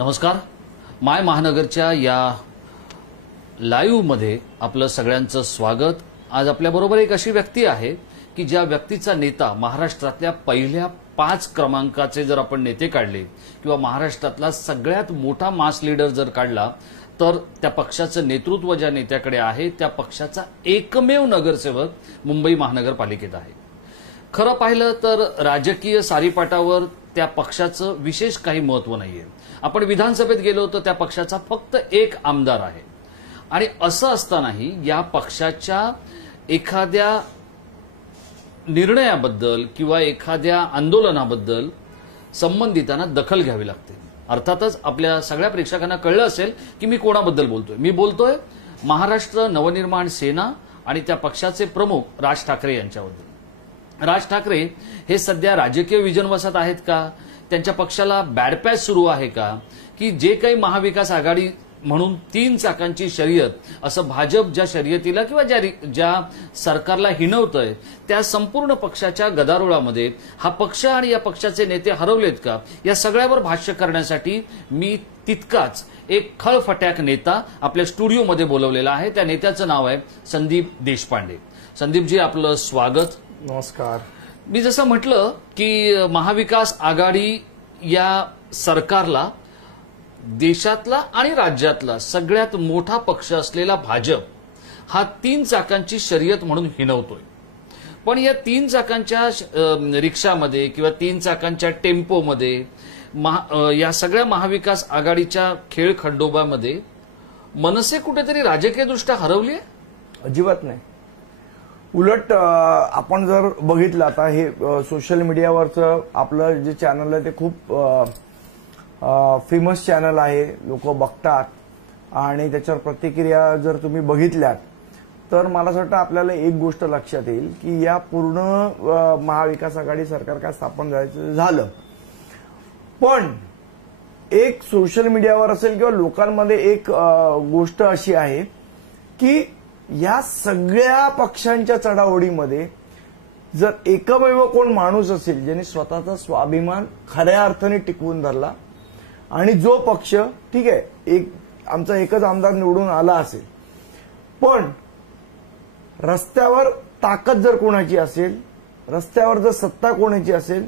नमस्कार. माय महानगरच्या या लाईव्ह मध्ये आपलं सगळ्यांचं स्वागत. आज आपल्या बरोबर एक अशी व्यक्ती आहे की ज्या व्यक्तीचा नेता महाराष्ट्रातल्या पहिल्या 5 क्रमांकाचे जर आपण नेते काढले किंवा महाराष्ट्रातला सगळ्यात मोठा मास लीडर जर काढला तर त्या पक्षाचं नेतृत्व ज्या नेत्याकडे आहे त्या पक्षाचा एकमेव नगरसेवक मुंबई महानगरपालिकेत आहे. खरं पाहिलं तर राजकीय सारीपाटावर त्या पक्षाचं विशेष काही महत्व नाहीये. आपण विधानसभेत गेलो तर त्या पक्षाचा फक्त एक आमदार आहे आणि असं असतानाही या पक्षाच्या एखाद्या निर्णयाबद्दल किंवा एखाद्या आंदोलनाबद्दल संबंधितांना दखल घ्यावी लागते. अर्थातच आपल्या सगळ्या प्रेक्षकांना कळलं असेल की मी कोणाबद्दल बोलतोय. मी बोलतोय महाराष्ट्र नवनिर्माण सेना आणि त्या पक्षाचे प्रमुख राज ठाकरे यांच्याबद्दल. राज ठाकरे हे सध्या राजकीय विजनवसात आहेत का? त्यांच्या पक्षाला बॅडपॅच सुरू आहे का? की जे काही महाविकास आघाडी म्हणून 3 चाकांची शर्यत असं भाजप ज्या शर्यतीला किंवा ज्या सरकारला हिणवतंय त्या संपूर्ण पक्षाच्या गदारोळामध्ये हा पक्ष आणि या पक्षाचे नेते हरवलेत का? या सगळ्यावर भाष्य करण्यासाठी मी तितकाच एक खळफट्याक नेता आपल्या स्टुडिओमध्ये बोलवलेला आहे. त्या नेत्याचं नाव आहे संदीप देशपांडे. संदीपजी, आपलं स्वागत. नमस्कार. मी जसं म्हटलं की महाविकास आघाडी या सरकारला देशातला आणि राज्यातला सगळ्यात मोठा पक्ष असलेला भाजप हा 3 चाकांची शर्यत म्हणून हिणवतोय. पण या 3 चाकांच्या रिक्षामध्ये किंवा 3 चाकांच्या टेम्पोमध्ये या सगळ्या महाविकास आघाडीच्या खेळ खंडोबामध्ये मनसे कुठेतरी राजकीयदृष्ट्या हरवली आहे? अजिबात नाही. उलट आपण जर बघितलं आता हे सोशल मीडियावरचं आपलं जे चॅनल आहे ते खूप फेमस चॅनल आहे. लोक बघतात आणि त्याच्यावर प्रतिक्रिया जर तुम्ही बघितल्यात तर मला असं वाटतं आपल्याला एक गोष्ट लक्षात येईल की या पूर्ण महाविकास आघाडी सरकार काय स्थापन झालं पण एक सोशल मीडियावर असेल किंवा लोकांमध्ये एक गोष्ट अशी आहे की या सगळ्या पक्षांच्या चढाओढीमध्ये जर एकमेव कोण माणूस असेल ज्यांनी स्वतःचा स्वाभिमान खऱ्या अर्थाने टिकवून धरला आणि जो पक्ष ठीक आहे आमचा एकच आमदार निवडून आला असेल पण रस्त्यावर ताकद जर कोणाची असेल, रस्त्यावर जर सत्ता कोणाची असेल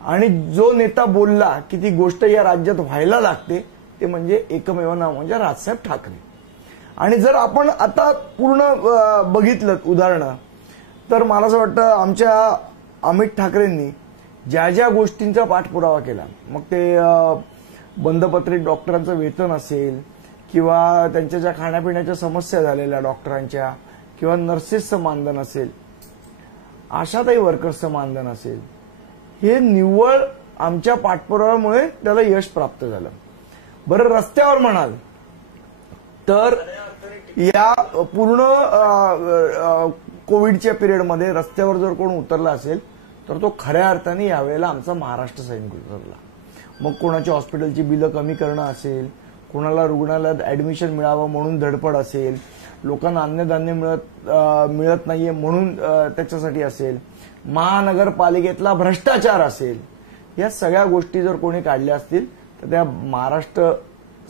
आणि जो नेता बोलला की ती गोष्ट या राज्यात व्हायला लागते ते म्हणजे एकमेव नाव म्हणजे राजसाहेब ठाकरे. आणि जर आपण आता पूर्ण बघितलं उदाहरणं तर मला असं वाटतं आमच्या अमित ठाकरेंनी ज्या ज्या गोष्टींचा पाठपुरावा केला, मग ते बंधपत्रित डॉक्टरांचं वेतन असेल किंवा त्यांच्या ज्या खाण्यापिण्याच्या समस्या झालेल्या डॉक्टरांच्या किंवा नर्सेसचं मानधन असेल, आशाताई वर्कर्सचं मानधन असेल, हे निव्वळ आमच्या पाठपुराव्यामुळे त्याला यश प्राप्त झालं. बरं, रस्त्यावर म्हणाल तर या पूर्ण कोविडच्या पिरियडमध्ये रस्त्यावर जर कोण उतरला असेल तर तो खऱ्या अर्थाने यावेळेला आमचा महाराष्ट्र सैनिक उतरला. मग कोणाची हॉस्पिटलची बिलं कमी करणं असेल, कोणाला रुग्णालयात ऍडमिशन मिळावं म्हणून धडपड असेल, लोकांना अन्नधान्य मिळत नाहीये म्हणून त्याच्यासाठी असेल, महानगरपालिकेतला भ्रष्टाचार असेल, या सगळ्या गोष्टी जर कोणी काढल्या असतील तर त्या महाराष्ट्र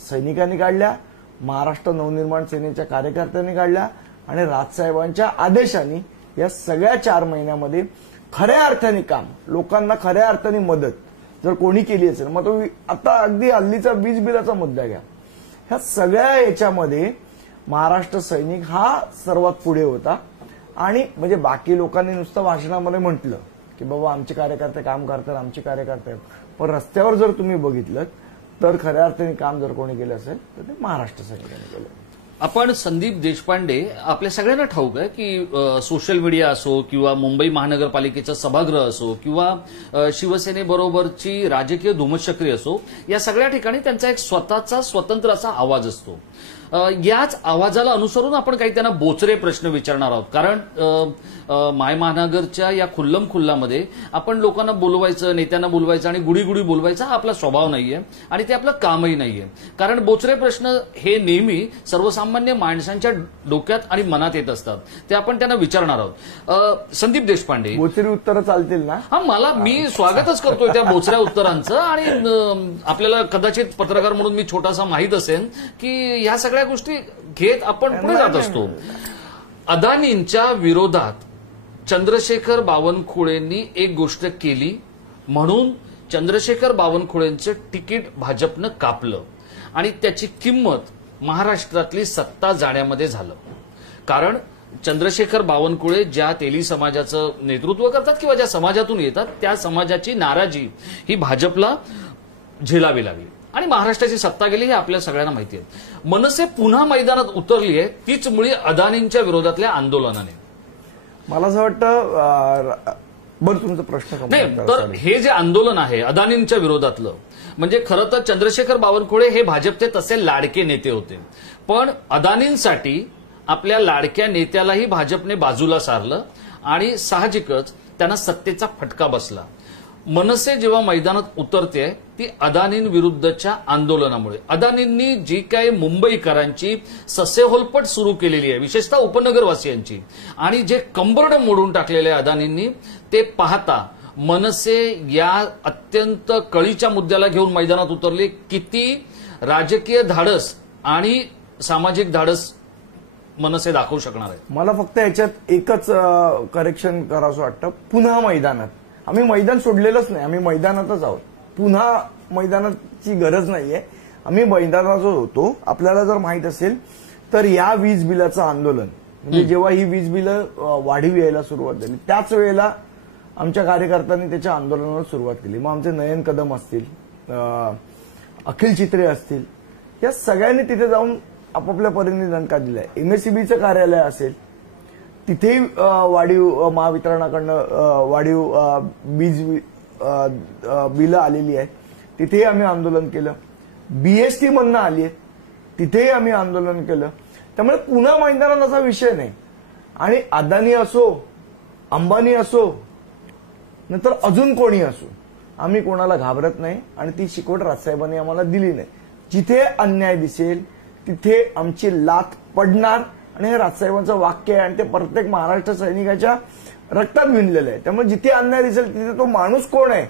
सैनिकांनी काढल्या, महाराष्ट्र नवनिर्माण सेनेच्या कार्यकर्त्यांनी काढल्या आणि राजसाहेबांच्या आदेशाने या सगळ्या 4 महिन्यामध्ये खऱ्या अर्थाने काम, लोकांना खऱ्या अर्थाने मदत जर कोणी केली असेल, मग तो आता अगदी हल्लीचा वीज बिलाचा मुद्दा घ्या, ह्या सगळ्या याच्यामध्ये महाराष्ट्र सैनिक हा सर्वात पुढे होता. आणि म्हणजे बाकी लोकांनी नुसतं भाषणामध्ये म्हटलं की बाबा आमचे कार्यकर्ते काम करतात, आमचे कार्यकर्ते, पण रस्त्यावर जर तुम्ही बघितलं तर खऱ्या अर्थाने काम जर कोणी केलं असेल तर ते महाराष्ट्र सैनिकांनी केलं. आपण संदीप देशपांडे, आपल्या सगळ्यांना ठाऊक आहे की सोशल मीडिया असो किंवा मुंबई महानगरपालिकेचं सभागृह असो किंवा शिवसेनेबरोबरची राजकीय धुमश्चक्री असो, या सगळ्या ठिकाणी त्यांचा एक स्वतःचा स्वतंत्र असा आवाज असतो. याच आवाजाला अनुसरून आपण काही त्यांना बोचरे प्रश्न विचारणार आहोत. कारण माय महानगरच्या या खुल्लम खुल्लामध्ये आपण लोकांना बोलवायचं, नेत्यांना बोलवायचं आणि गुडी गुडी बोलवायचा हा आपला स्वभाव नाहीये आणि ते आपलं कामही नाहीये. कारण बोचरे प्रश्न हे नेहमी सर्वसामान्य माणसांच्या डोक्यात आणि मनात येत असतात, ते आपण त्यांना विचारणार आहोत. संदीप देशपांडे, बोचरी उत्तरं चालतील ना? हा, मी स्वागतच करतोय त्या बोचऱ्या उत्तरांचं. आणि आपल्याला कदाचित पत्रकार म्हणून मी छोटासा माहीत असेल की ह्या सगळ्या गोष्टी घेत आपण पुढे जात असतो. अदानींच्या विरोधात चंद्रशेखर बावनकुळेंनी एक गोष्ट केली म्हणून चंद्रशेखर बावनकुळेंचं तिकीट भाजपनं कापलं आणि त्याची किंमत महाराष्ट्रातली सत्ता जाण्यामध्ये झालं. कारण चंद्रशेखर बावनकुळे ज्या तेली समाजाचं नेतृत्व करतात किंवा ज्या समाजातून येतात त्या समाजाची नाराजी ही भाजपला झेलावी लागली आणि महाराष्ट्राची सत्ता गेली हे आपल्या सगळ्यांना माहिती आहे. मनसे पुन्हा मैदानात उतरली आहे तीच मुळी अदानींच्या विरोधातल्या आंदोलनाने. मला असं वाटतं बरं तुमचा प्रश्न नाही, तर हे जे आंदोलन आहे अदानींच्या विरोधातलं, म्हणजे खरं तर चंद्रशेखर बावनकुळे हे भाजपचे तसे लाडके नेते होते, पण अदानींसाठी आपल्या लाडक्या नेत्यालाही भाजपने बाजूला सारलं आणि साहजिकच त्यांना सत्तेचा फटका बसला. मनसे जेव्हा मैदानात उतरते ती अदानींविरुद्धच्या आंदोलनामुळे. अदानींनी जी काही मुंबईकरांची ससेहोलपट सुरू केलेली आहे, विशेषतः उपनगरवासियांची, आणि जे कंबरड मोडून टाकलेले अदानींनी, ते पाहता मनसे या अत्यंत कळीच्या मुद्द्याला घेऊन मैदानात उतरले. किती राजकीय धाडस आणि सामाजिक धाडस मनसे दाखवू शकणार आहे. मला फक्त याच्यात एकच करेक्शन करावंसं वाटतं. पुन्हा मैदानात, आम्ही मैदान सोडलेलंच नाही, आम्ही मैदानातच आहोत. पुन्हा मैदानाची गरज नाहीये, आम्ही मैदानातच होतो. आपल्याला जर माहित असेल तर या वीज बिलाचं आंदोलन, म्हणजे जेव्हा ही वीज बिलं वाढीव यायला सुरुवात झाली त्याच वेळेला आमच्या कार्यकर्त्यांनी त्याच्या आंदोलनाला सुरुवात केली. मग आमचे नयन कदम असतील, अखिल चित्रे असतील, या सगळ्यांनी तिथे जाऊन आपापल्या परीने दणका दिलाय. एमएससीबीचं कार्यालय असेल तिथेही वाढीव महावितरणाकडनं वाढीव वीज बिलं आलेली आहेत, तिथेही आम्ही आंदोलन केलं. बीएसटी मधनं आली आहे तिथेही आम्ही आंदोलन केलं. त्यामुळे पुन्हा मैदानात असा विषय नाही. आणि अदानी असो, अंबानी असो, नंतर अजून कोणी असो, आम्ही कोणाला घाबरत नाही आणि ती शिकवण राजसाहेबांनी आम्हाला दिली नाही. जिथे अन्याय दिसेल तिथे आमची लाथ पडणार आणि हे राजसाहेबांचं वाक्य आहे आणि ते प्रत्येक महाराष्ट्र सैनिकाच्या रक्तात विणलेलं आहे. त्यामुळे जिथे अन्याय दिसेल तिथे तो माणूस कोण आहे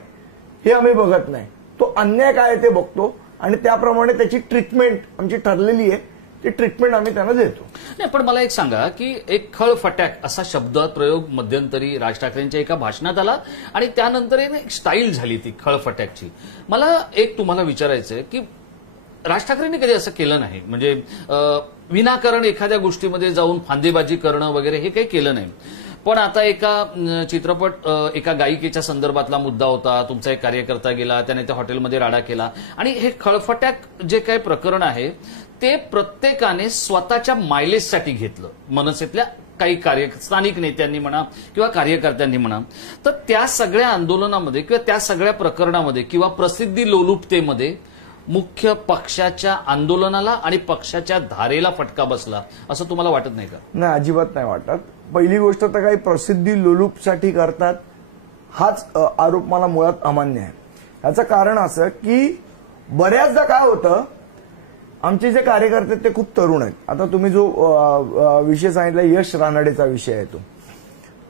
हे आम्ही बघत नाही, तो अन्याय काय आहे ते बघतो आणि त्याप्रमाणे त्याची ट्रीटमेंट आमची ठरलेली आहे, ती ट्रीटमेंट आम्ही त्यांना देतो. नाही, पण मला एक सांगा की एक खळफटाक असा शब्द प्रयोग मध्यंतरी राज ठाकरेंच्या एका भाषणात आला आणि त्यानंतर एक स्टाईल झाली ती खळफटाकची. मला एक तुम्हाला विचारायचंय की राज ठाकरेंनी कधी असं केलं नाही, म्हणजे विनाकारण एखाद्या गोष्टीमध्ये जाऊन फांदेबाजी करणं वगैरे हे काही केलं नाही. पण आता एका चित्रपट, एका गायिकेच्या संदर्भातला मुद्दा होता, तुमचा एक कार्यकर्ता गेला, त्याने त्या हॉटेलमध्ये राडा केला आणि हे खळफटाक जे काही प्रकरण आहे ते प्रत्येकाने स्वतःच्या मायलेजसाठी घेतलं. मनसेतल्या काही स्थानिक नेत्यांनी म्हणा किंवा कार्यकर्त्यांनी म्हणा. तर त्या सगळ्या आंदोलनामध्ये किंवा त्या सगळ्या प्रकरणामध्ये किंवा प्रसिद्धी लोलुपतेमध्ये मुख्य पक्षाच्या आंदोलनाला आणि पक्षाच्या धारेला फटका बसला असं तुम्हाला वाटत नाही का? नाही, अजिबात नाही वाटत. पहिली गोष्ट तर काही प्रसिद्धी लोलुपसाठी करतात हाच आरोप मला मुळात अमान्य आहे. याचं कारण असं की बऱ्याचदा काय होतं, आमचे जे कार्यकर्ते ते खूप तरुण आहेत. आता तुम्ही जो विषय सांगितला यश रानडेचा विषय आहे,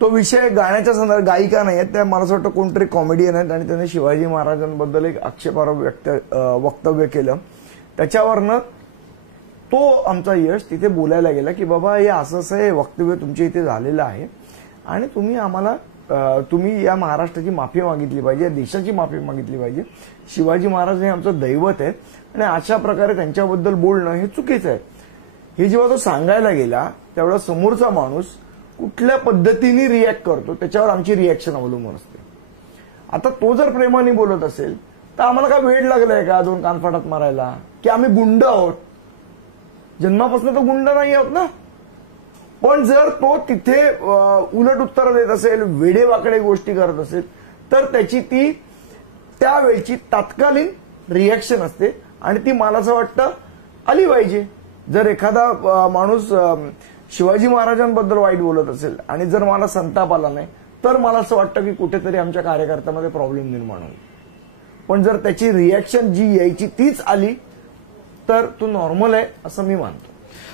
तो विषय गाण्याच्या संदर्भात, गायिका नाही आहेत त्या, मला असं वाटतं कोणतरी कॉमेडियन आहेत आणि त्यांनी शिवाजी महाराजांबद्दल एक आक्षेपार्ह वक्तव्य केलं. त्याच्यावरनं तो आमचा यश तिथे बोलायला गेला की बाबा हे असं हे वक्तव्य तुमच्या इथे झालेलं आहे आणि तुम्ही या महाराष्ट्राची माफी मागितली पाहिजे, या देशाची माफी मागितली पाहिजे. शिवाजी महाराज हे आमचं दैवत आहे आणि अशा प्रकारे त्यांच्याबद्दल बोलणं हे चुकीचं आहे. हे जेव्हा तो सांगायला गेला त्यावेळेला समोरचा माणूस कुठल्या पद्धतीने रिॲक्ट करतो त्याच्यावर आमची रिॲक्शन अवलंबून असते. आता तो जर प्रेमाने बोलत असेल तर आम्हाला काय वेळ लागलाय का दोन कानफाटात मारायला, की आम्ही गुंड आहोत? जन्मापासून तर गुंड नाही आहोत ना. पण जर तो तिथे उलट उत्तर देत असेल, वेडेवाकडे गोष्टी करत असेल तर त्याची ती त्यावेळची तात्कालीन रिॲक्शन असते आणि ती मला असं वाटतं आली पाहिजे. जर एखादा माणूस शिवाजी महाराजांबद्दल वाईट बोलत असेल आणि जर मला संताप आला नाही तर मला असं वाटतं की कुठेतरी आमच्या कार्यकर्त्यामध्ये प्रॉब्लेम निर्माण होईल. पण जर त्याची रिॲक्शन जी यायची तीच आली तर तो नॉर्मल आहे असं मी मानतो.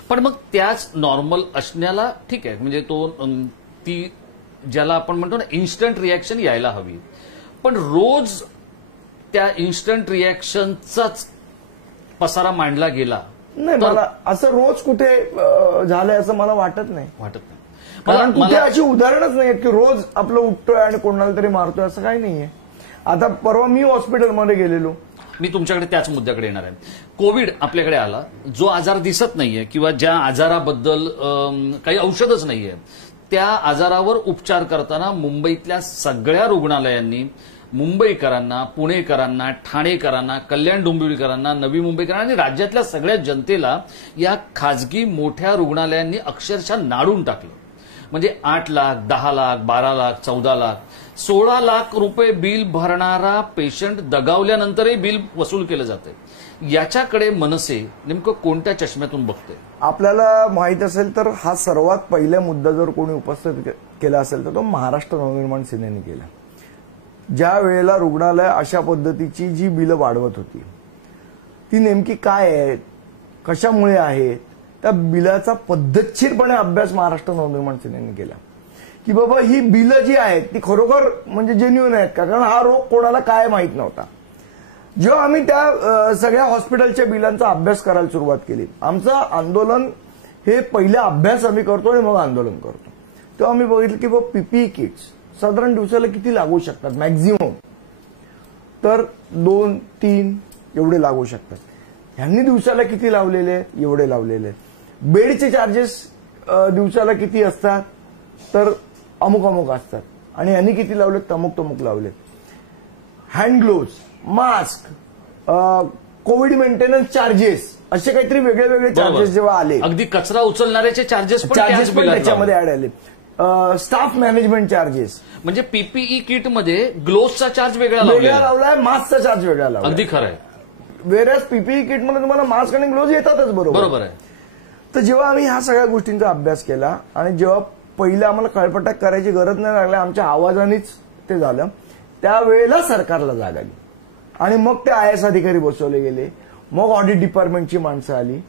पण मग त्याच नॉर्मल असण्याला ठीक आहे, म्हणजे तो ती ज्याला आपण म्हणतो ना इन्स्टंट रिॲक्शन यायला हवी. पण रोज त्या इन्स्टंट रिॲक्शनचाच पसारा मांडला गेला नाही, मला असं रोज कुठे झालंय असं मला वाटत नाही. कारण कुठे अशी उदाहरणच नाही की रोज आपलं उठतोय आणि कोणाला तरी मारतोय असं काही नाहीये. आता परवा मी हॉस्पिटलमध्ये गेलेलो. मी तुमच्याकडे त्याच मुद्द्याकडे येणार आहे. कोविड आपल्याकडे आला, जो आजार दिसत नाहीये किंवा ज्या आजाराबद्दल काही औषधच नाहीये, त्या आजारावर उपचार करताना मुंबईतल्या सगळ्या रुग्णालयांनी मुंबईकरांना, पुणेकरांना, ठाणेकरांना, कल्याण डोंबिवलीकरांना, नवी मुंबईकरांना आणि राज्यातल्या सगळ्या जनतेला या खाजगी मोठ्या रुग्णालयांनी अक्षरशः नाडून टाकलं. म्हणजे 8 लाख, 10 लाख, 12 लाख, 14 लाख, 16 लाख रुपये बिल भरणारा पेशंट दगावल्यानंतरही बिल वसूल केलं जातंय. याच्याकडे मनसे नेमकं कोणत्या चष्म्यातून बघते? आपल्याला माहित असेल तर हा सर्वात पहिला मुद्दा जर कोणी उपस्थित केला असेल तर तो महाराष्ट्र नवनिर्माण सेनेने केला. ज्या वेळेला रुग्णालय अशा पद्धतीची जी बिलं वाढवत होती ती नेमकी काय आहेत, कशामुळे आहेत, त्या बिलाचा पद्धतशीरपणे अभ्यास महाराष्ट्र नवनिर्माण सेनेने केला की बाबा ही बिलं जी आहेत ती खरोखर म्हणजे जेन्युइन आहेत का. कारण हा रोग कोणाला काय माहीत नव्हता. जेव्हा आम्ही त्या सगळ्या हॉस्पिटलच्या बिलांचा अभ्यास करायला सुरुवात केली, आमचं आंदोलन हे पहिला अभ्यास आम्ही करतो आणि मग आंदोलन करतो, तेव्हा आम्ही बघितलं की बाबा पीपीई किट्स साधारण दिवसाला किती लागू शकतात, मॅक्झिमम तर 2-3 एवढे लागू शकतात. ह्यांनी दिवसाला किती लावलेले आहेत, एवढे लावलेले आहेत. बेडचे चार्जेस दिवसाला किती असतात तर अमुक अमुक असतात आणि यांनी किती लावलेत, तमुक लावलेत. Hand gloves, mask, Covid maintenance charges असे काहीतरी वेगळे वेगळे चार्जेस जेव्हा आले, अगदी कचरा उचलणाऱ्याचे चार्जेस पण त्याच्यामध्ये ऍड आले. स्टाफ मॅनेजमेंट चार्जेस, म्हणजे पीपीई किटमध्ये ग्लोव्हचा चार्ज वेगळा लावलाय, मास्कचा चार्ज वेगळा लावला. अगदी खरं आहे. वेरॅज पीपीई किटमध्ये तुम्हाला मास्क आणि ग्लोव्ज येतातच. बरोबर आहे. तर जेव्हा आम्ही ह्या सगळ्या गोष्टींचा अभ्यास केला आणि जेव्हा पहिलं आम्हाला कळपटाक करायची गरज नाही लागली, आमच्या आवाजानेच ते झालं, त्यावेळेला सरकारला जाग आली आणि मग ते आयएस अधिकारी बसवले गेले, मग ऑडिट डिपार्टमेंटची माणसं आली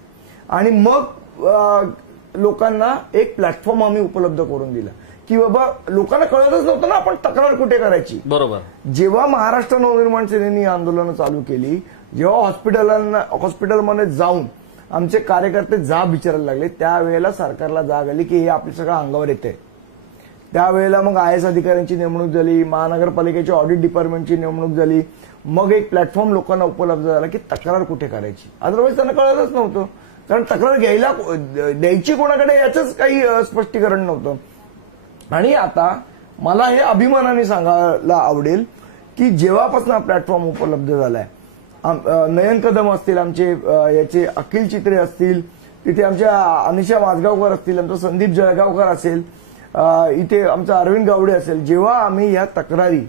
आणि मग लोकांना एक प्लॅटफॉर्म आम्ही उपलब्ध करून दिला की बाबा लोकांना कळतच नव्हतं ना आपण तक्रार कुठे करायची. बरोबर. जेव्हा महाराष्ट्र नवनिर्माण सेनेने आंदोलनं चालू केली, जेव्हा हॉस्पिटलमध्ये जाऊन आमचे कार्यकर्ते जाब विचारायला लागले, त्यावेळेला सरकारला जाग आली की हे आपल्या सगळं अंगावर येतंय. त्यावेळेला मग आयएस अधिकाऱ्यांची नेमणूक झाली, महानगरपालिकेच्या ऑडिट डिपार्टमेंटची नेमणूक झाली, मग एक प्लॅटफॉर्म लोकांना उपलब्ध झाला की तक्रार कुठे करायची. अदरवाईज त्यांना कळतच नव्हतं, कारण तक्रार द्यायची कोणाकडे याचंच काही स्पष्टीकरण नव्हतं. आणि आता मला हे अभिमानाने सांगायला आवडेल की जेव्हापासून हा प्लॅटफॉर्म उपलब्ध झालाय, नयन कदम असतील, आमचे याचे अखिल चित्रे असतील, तिथे आमच्या अनिशा माझगावकर असतील, आमचा संदीप जळगावकर असेल, इथे आमचा अरविंद गावडे असेल, जेव्हा आम्ही या तक्रारी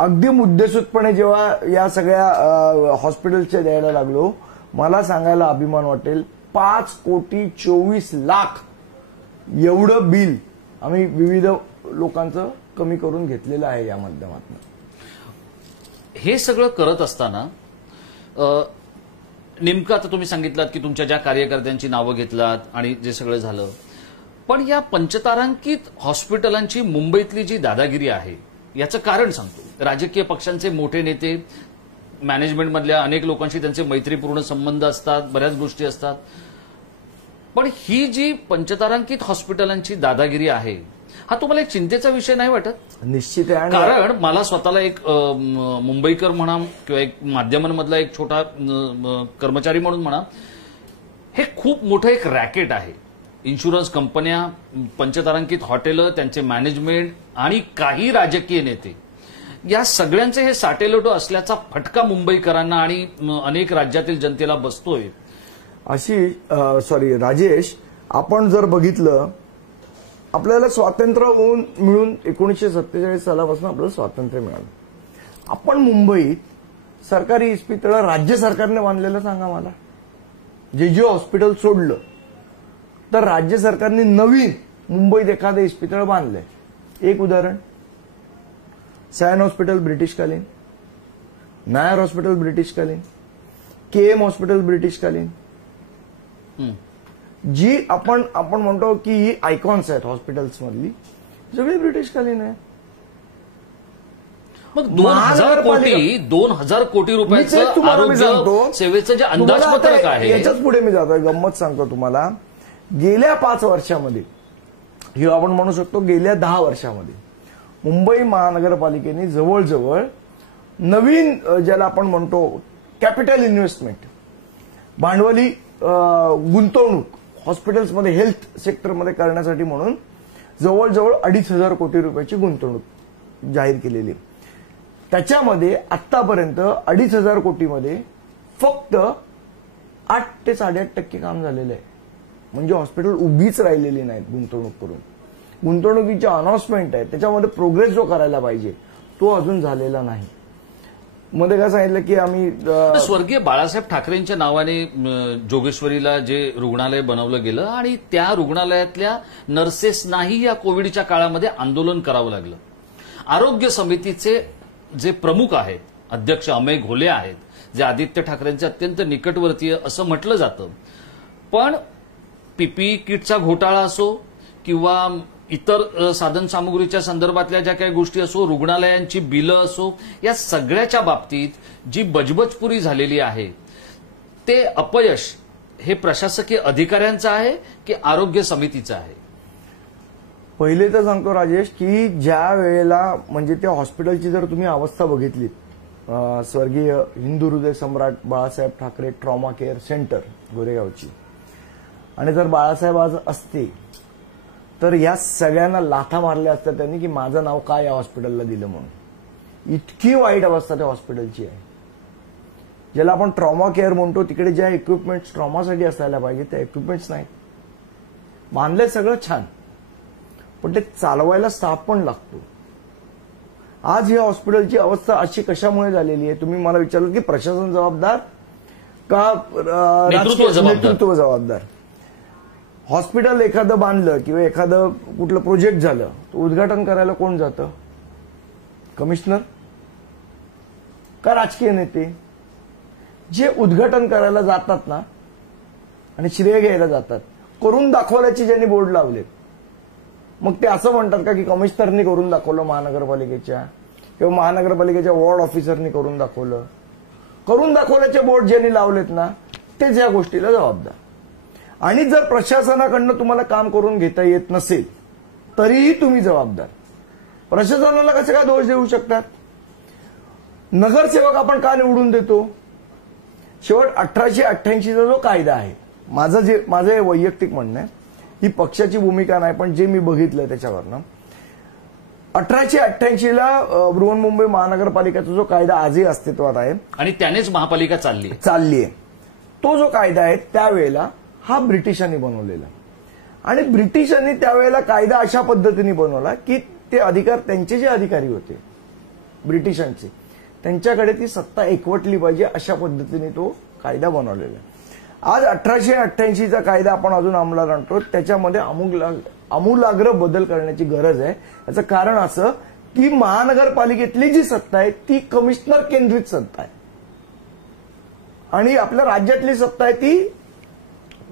अगदी मुद्देसूदपणे जेव्हा या सगळ्या हॉस्पिटलच्या द्यायला लागलो, मला सांगायला अभिमान वाटेल 5,24,00,000 एवढं बिल आम्ही विविध लोकांचं कमी करून घेतलेलं आहे या माध्यमातून. हे सगळं करत असताना नेमकं आता तुम्ही सांगितलात की तुमच्या ज्या कार्यकर्त्यांची नावं घेतलात आणि जे सगळं झालं, पण या पंचतारांकित हॉस्पिटलांची मुंबईतली जी दादागिरी आहे याचं कारण सांगतो. राजकीय पक्षांचे मोठे नेते, मॅनेजमेंटमधल्या अनेक लोकांशी त्यांचे मैत्रीपूर्ण संबंध असतात, बऱ्याच गोष्टी असतात, पण ही जी पंचतारांकित हॉस्पिटलांची दादागिरी आहे हा तुम्हाला एक चिंतेचा विषय नाही वाटत? निश्चित आहे. कारण मला स्वतःला एक मुंबईकर म्हणा किंवा एक माध्यमांमधला एक छोटा कर्मचारी म्हणून म्हणा, हे खूप मोठं एक रॅकेट आहे. इन्शुरन्स कंपन्या, पंचतारांकित हॉटेलं, त्यांचे मॅनेजमेंट आणि काही राजकीय नेते, या सगळ्यांचे हे साटेलोटो असल्याचा फटका मुंबईकरांना आणि अनेक राज्यातील जनतेला बसतोय. राजेश, आपण जर बघितलं, आपल्याला स्वातंत्र्य मिळून 1947 सालापासून आपल्याला स्वातंत्र्य मिळालं. आपण मुंबईत सरकारी इस्पितळं राज्य सरकारने बांधलेलं सांगा मला. जे हॉस्पिटल सोडलं तर राज्य सरकारने नवीन मुंबईत एखादं इस्पितळ बांधलंय. एक उदाहरण, सायन हॉस्पिटल ब्रिटिशकालीन, नायर हॉस्पिटल ब्रिटिशकालीन, केएम हॉस्पिटल ब्रिटिशकालीन. जी आपण म्हणतो की ही आयकॉन्स आहेत हॉस्पिटल्स मधली, सगळी ब्रिटिशकालीन आहे. मग 2,000 कोटी रुपयाचं आरोग्य सेवेचं जे अंदाजपत्रक आहे, याच्याच पुढे मी जातोय. गंमत सांगतो तुम्हाला, गेल्या 5 वर्षामध्ये किंवा आपण म्हणू शकतो गेल्या 10 वर्षामध्ये मुंबई महानगरपालिकेने जवळजवळ नवीन ज्याला आपण म्हणतो कॅपिटल इन्व्हेस्टमेंट, भांडवली गुंतवणूक हॉस्पिटल्समध्ये हेल्थ सेक्टरमध्ये करण्यासाठी म्हणून जवळजवळ 2,500 कोटी रुपयाची गुंतवणूक जाहीर केलेली. त्याच्यामध्ये आतापर्यंत 2,500 कोटीमध्ये फक्त 8 ते 8.5% काम झालेलं आहे. म्हणजे हॉस्पिटल उभीच राहिलेली नाहीत गुंतवणूक करून. गुंतवणुकीची अनाउन्समेंट आहे, त्याच्यामध्ये प्रोग्रेस जो करायला पाहिजे तो अजून झालेला नाही. मध्ये काय सांगितलं की आम्ही स्वर्गीय बाळासाहेब ठाकरेंच्या नावाने जोगेश्वरीला जे रुग्णालय बनवलं गेलं आणि त्या रुग्णालयातल्या नर्सेसनाही या कोविडच्या काळामध्ये आंदोलन करावं लागलं. आरोग्य समितीचे जे प्रमुख आहेत, अध्यक्ष अमेय घोले आहेत, जे आदित्य ठाकरेंचे अत्यंत निकटवर्तीय असं म्हटलं जातं, पण पीपीई किटचा घोटाळा असो किंवा इतर साधनसामुग्रीच्या संदर्भातल्या ज्या काही गोष्टी असो, रुग्णालयांची बिलं असो, या सगळ्याच्या बाबतीत जी बजबजपुरी झालेली आहे, ते अपयश हे प्रशासकीय अधिकाऱ्यांचं आहे की आरोग्य समितीचं आहे? पहिले तर सांगतो राजेश की ज्या वेळेला म्हणजे त्या हॉस्पिटलची जर तुम्ही अवस्था बघितली, स्वर्गीय हिंदू हृदय सम्राट Balasaheb Thackeray trauma care centre गोरेगावची, आणि जर बाळासाहेब आज असते तर या सगळ्यांना लाथा मारल्या असत्या त्यांनी की माझं नाव काय या हॉस्पिटलला दिलं म्हणून. इतकी वाईट अवस्था त्या हॉस्पिटलची आहे. ज्याला आपण ट्रॉमा केअर म्हणतो, तिकडे ज्या इक्विपमेंट्स ट्रॉमासाठी असायला पाहिजे त्या इक्विपमेंट्स नाहीत. बांधलंय सगळं छान, पण ते चालवायला स्टाफ पण लागतो. आज या हॉस्पिटलची अवस्था अशी कशामुळे झालेली आहे? तुम्ही मला विचारलं की प्रशासन जबाबदार का नेतृत्व जबाबदार? हॉस्पिटल एखादं बांधलं किंवा एखादं कुठलं प्रोजेक्ट झालं तर उद्घाटन करायला कोण जातं? कमिशनर का राजकीय नेते? जे उद्घाटन करायला जातात ना आणि श्रेय घ्यायला जातात, करून दाखवल्याचे ज्यांनी बोर्ड लावले, मग ते असं म्हणतात का की कमिशनरनी करून दाखवलं महानगरपालिकेच्या किंवा महानगरपालिकेच्या वॉर्ड ऑफिसरनी करून दाखवलं? करून दाखवल्याचे बोर्ड ज्यांनी लावलेत ना तेच या गोष्टीला जबाबदार. आणि जर प्रशासनाकडनं तुम्हाला काम करून घेता येत नसेल तरीही तुम्ही जबाबदार. प्रशासनाला कसे काय दोष देऊ शकतात? नगरसेवक आपण का निवडून देतो? शेवट 1888चा जो कायदा आहे, माझं हे वैयक्तिक म्हणणं आहे, ही पक्षाची भूमिका नाही, पण जे मी बघितलंय त्याच्यावरनं 1888ला बृहन्मुंबई महानगरपालिकेचा जो कायदा आजही अस्तित्वात आहे आणि त्यानेच महापालिका चालली आहे, तो जो कायदा आहे त्यावेळेला हा ब्रिटिशांनी बनवलेला. आणि ब्रिटिशांनी त्यावेळेला कायदा अशा पद्धतीने बनवला की ते अधिकार, त्यांचे जे अधिकारी होते ब्रिटिशांचे, त्यांच्याकडे ती सत्ता एकवटली पाहिजे अशा पद्धतीने तो कायदा बनवलेला. आज 1888चा कायदा आपण अजून अंमलात आणतो, त्याच्यामध्ये आमूलाग्र बदल करण्याची गरज आहे. याचं कारण असं की महानगरपालिकेतली जी सत्ता आहे ती कमिशनर केंद्रित सत्ता आहे आणि आपल्या राज्यातली सत्ता आहे ती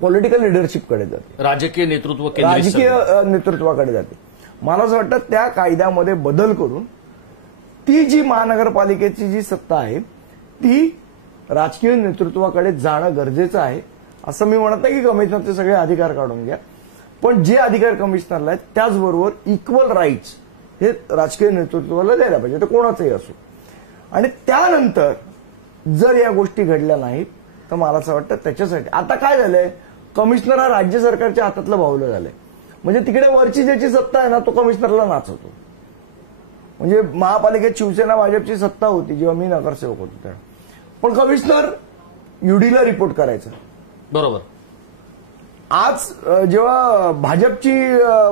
पॉलिटिकल लिडरशिपकडे जाते, राजकीय नेतृत्वाकडे जाते. मला असं वाटतं त्या कायद्यामध्ये बदल करून ती जी महानगरपालिकेची जी सत्ता आहे ती राजकीय नेतृत्वाकडे जाणं गरजेचं आहे. असं मी म्हणत नाही की कमिशनरचे सगळे अधिकार काढून घ्या, पण जे अधिकार कमिशनरला आहेत त्याचबरोबर इक्वल राईट्स हे राजकीय नेतृत्वाला द्यायला पाहिजे, ते कोणाचंही असो. आणि त्यानंतर जर या गोष्टी घडल्या नाहीत तर मला असं वाटतं त्याच्यासाठी आता काय झालंय, कमिशनर हा राज्य सरकारच्या हातातलं बाहुलं झालंय. म्हणजे तिकडे वरची ज्याची सत्ता आहे ना तो कमिशनरला नाचवतो. म्हणजे महापालिकेत शिवसेना भाजपची सत्ता होती जेव्हा मी नगरसेवक होतो तेव्हा, पण कमिशनर यूडीला रिपोर्ट करायचा. बरोबर. आज जेव्हा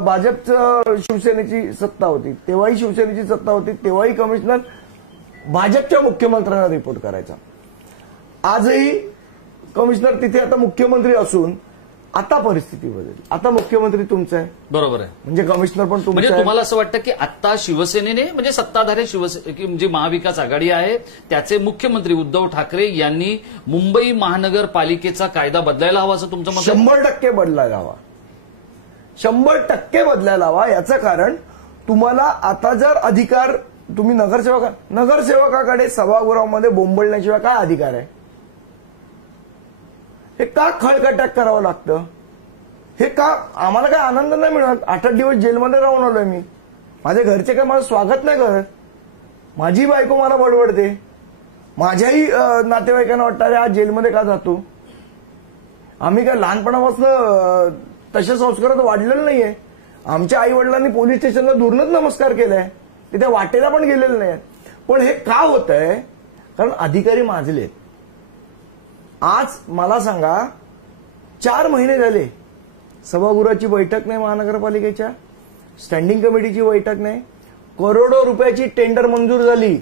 भाजपचं शिवसेनेची सत्ता होती तेव्हाही शिवसेनेची सत्ता होती, तेव्हाही कमिशनर भाजपच्या मुख्यमंत्र्यांना रिपोर्ट करायचा. आजही कमिशनर तिथे आता मुख्यमंत्री असून आता परिस्थिती बदलली. आता मुख्यमंत्री तुमचा आहे, बरोबर आहे. म्हणजे कमिशनर पण म्हणजे तुमचा आहे. तुम्हाला असं वाटतं की आता शिवसेनेने म्हणजे सत्ताधारी जी महाविकास आघाडी आहे त्याचे मुख्यमंत्री उद्धव ठाकरे यांनी मुंबई महानगरपालिकेचा कायदा बदलायला हवा असं तुमचं मत आहे? 100% बदलायला हवा. 100% बदलायला हवा. याचं कारण तुम्हाला आता जर अधिकार तुम्ही नगरसेवकाकडे सभागृहामध्ये बोंबलण्याशिवाय काय अधिकार आहे? हे का खळकटाक करावं लागतं? हे का आम्हाला काय आनंद नाही मिळत? 8 दिवस जेलमध्ये राहून आलोय मी. माझे घरचे काय माझं स्वागत नाही करत. माझी बायको मला बडबडते. माझ्याही नातेवाईकांना वाटतं अरे आज जेलमध्ये का जातो? आम्ही काय लहानपणापासून तशा संस्कारात वाढलेलं नाहीये. आमच्या आई वडिलांनी पोलीस स्टेशनला दुरूनच नमस्कार केलाय. ते त्या वाटेला पण गेलेले नाहीत. पण हे का होतंय? कारण अधिकारी माजलेत. आज मला सांगा 4 महिने झाले सभागृहाची बैठक नाही, महानगरपालिकेच्या स्टँडिंग कमिटीची बैठक नाही. करोडो रुपयाची टेंडर मंजूर झाली.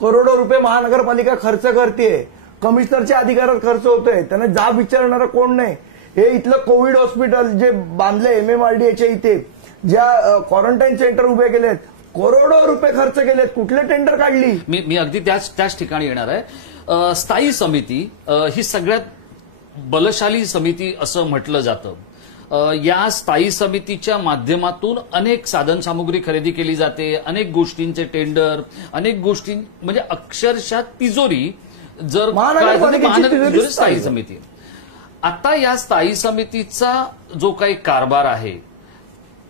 करोडो रुपये महानगरपालिका खर्च करतेय. कमिशनरच्या अधिकारात खर्च होतोय. त्यांना जाब विचारणारा कोण नाही. हे इथलं कोविड हॉस्पिटल जे बांधले MMRDAच्या इथे, ज्या क्वारंटाईन सेंटर उभे केलेत, करोडो रुपये खर्च केलेत. कुठले टेंडर काढली? मी अगदी त्याच ठिकाणी येणार आहे. स्थायी समिती ही सगळ्यात बलशाली समिती असं म्हटलं जातं. या स्थायी समितीच्या माध्यमातून अनेक साधनसामुग्री खरेदी केली जाते, अनेक गोष्टींचे टेंडर, अनेक गोष्टी म्हणजे अक्षरशः तिजोरी जर महानगरपालिकेची स्थायी समिती. आता या स्थायी समितीचा जो काही कारभार आहे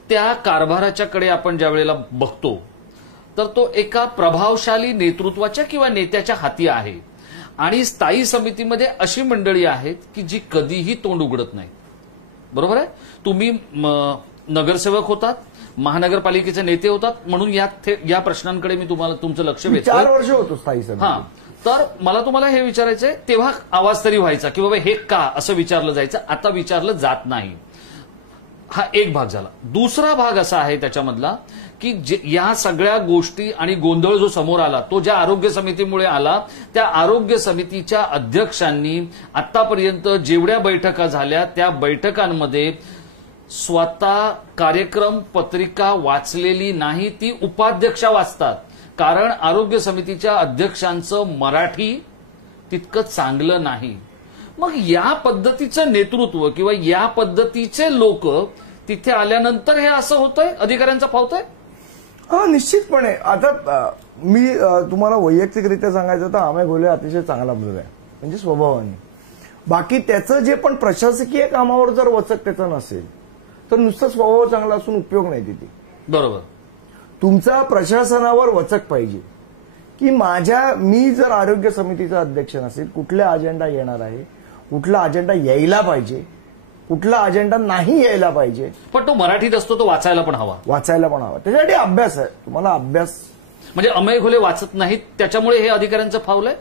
त्या कारभाराच्याकडे आपण ज्या वेळेला बघतो तर तो एका प्रभावशाली नेतृत्वाच्या किंवा नेत्याच्या हाती आहे. आणि स्थायी समितीमध्ये अशी मंडळी आहेत की जी कधीही तोंड उघडत नाही. बरोबर आहे? तुम्ही नगरसेवक होतात, महानगरपालिकेचे नेते होतात, म्हणून या प्रश्नांकडे मी तुम्हाला तुमचं लक्ष वेधतोय. 4 वर्ष होतो स्थायी समिती. हा, तर मला तुम्हाला हे विचारायचंय, तेव्हा आवाज तरी व्हायचा की बाबा हे का असं विचारलं जायचं. आता विचारलं जात नाही. हा एक भाग झाला. दुसरा भाग असा आहे त्याच्यामधला की या सगळ्या गोष्टी आणि गोंधळ जो समोर आला तो ज्या आरोग्य समितीमुळे आला, त्या आरोग्य समितीच्या अध्यक्षांनी आतापर्यंत जेवढ्या बैठका झाल्या त्या बैठकांमध्ये स्वतः कार्यक्रम पत्रिका वाचलेली नाही, ती उपाध्यक्षा वाचतात. कारण आरोग्य समितीच्या अध्यक्षांचं मराठी तितकं चांगलं नाही. मग या पद्धतीचं नेतृत्व किंवा या पद्धतीचे लोक तिथे आल्यानंतर हे असं होतंय, अधिकाऱ्यांचा फावतंय. हा, निश्चितपणे. आता मी तुम्हाला वैयक्तिकरित्या सांगायचं तर अमेय घोले अतिशय चांगला मुलगा आहे, म्हणजे स्वभावाने. बाकी त्याचं जे पण प्रशासकीय कामावर जर वचक त्याचा नसेल तर नुसतं स्वभाव चांगला असून उपयोग नाही तिथे. बरोबर. तुमचा प्रशासनावर वचक पाहिजे की मी जर आरोग्य समितीचा अध्यक्ष नसेल, कुठला अजेंडा येणार आहे, कुठला अजेंडा यायला पाहिजे, कुठला अजेंडा नाही यायला पाहिजे. पण तो मराठीत असतो, तो वाचायला पण हवा. त्याच्यासाठी अभ्यास आहे. तुम्हाला अभ्यास म्हणजे अमेय घोले वाचत नाहीत त्याच्यामुळे हे अधिकाऱ्यांचं फावलंय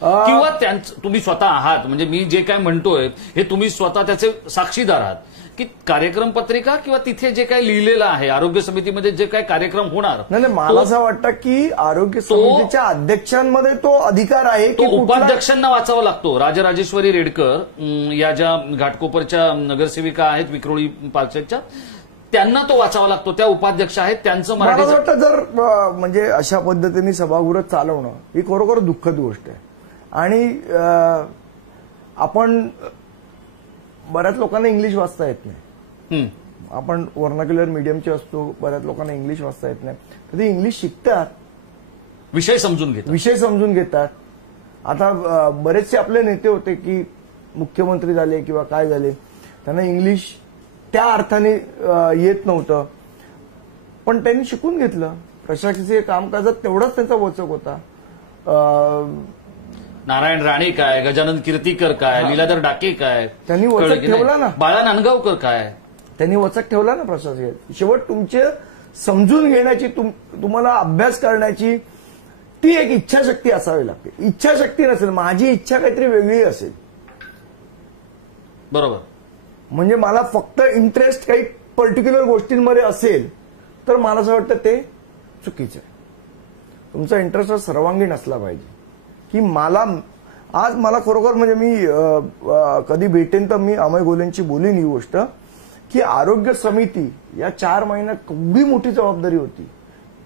किंवा तुम्ही स्वतः आहात. म्हणजे मी जे काय म्हणतोय हे तुम्ही स्वतः त्याचे साक्षीदार आहात की कार्यक्रम पत्रिका किंवा तिथे जे काही लिहिलेलं आहे आरोग्य समितीमध्ये जे काही कार्यक्रम होणार. नाही, मला असं वाटतं की आरोग्य समितीच्या अध्यक्षांमध्ये तो अधिकार आहे की उपाध्यक्षांना वाचावा लागतो. राजराजेश्वरी रेडकर या ज्या घाटकोपरच्या नगरसेविका आहेत विक्रोळी पार्कच्या, त्यांना तो वाचावा लागतो. त्या उपाध्यक्ष आहेत, त्यांचं मला वाटतं जर म्हणजे अशा पद्धतीने सभागृह चालवणं ही खरोखर दुःखद गोष्ट आहे. आणि आपण बऱ्याच लोकांना इंग्लिश वाचता येत नाही. आपण वर्नाक्युलर मीडियमचे असतो, बऱ्याच लोकांना इंग्लिश वाचता येत नाही. तर ते इंग्लिश शिकतात, विषय समजून घेतात. आता बरेचसे आपले नेते होते की मुख्यमंत्री झाले किंवा काय झाले, त्यांना इंग्लिश त्या अर्थाने येत नव्हतं, पण त्यांनी शिकून घेतलं. प्रशासकीय कामकाजात तेवढाच त्यांचा वचक होता. नारायण राणे काय, गजानन कीर्तीकर काय, लीलाधर डाके काय, त्यांनी वचक ठेवला ना. बाळा नांदगावकर काय, त्यांनी वचक ठेवला ना प्रशासकीय. शेवट तुमचे समजून घेण्याची, तुम्हाला अभ्यास करण्याची ती एक इच्छाशक्ती असावी लागते. इच्छाशक्ती नसेल, माझी इच्छा काहीतरी वेगळी असेल, बरोबर, म्हणजे मला फक्त इंटरेस्ट काही पर्टिक्युलर गोष्टींमध्ये असेल तर मला असं वाटतं ते चुकीचं आहे. तुमचा इंटरेस्ट सर्वांगीण असला पाहिजे की मला आज मला खरोखर म्हणजे मी कधी भेटेन तर मी अमय गोलेंची बोलीन ही गोष्ट की आरोग्य समिती या 4 महिन्यात केवढी मोठी जबाबदारी होती,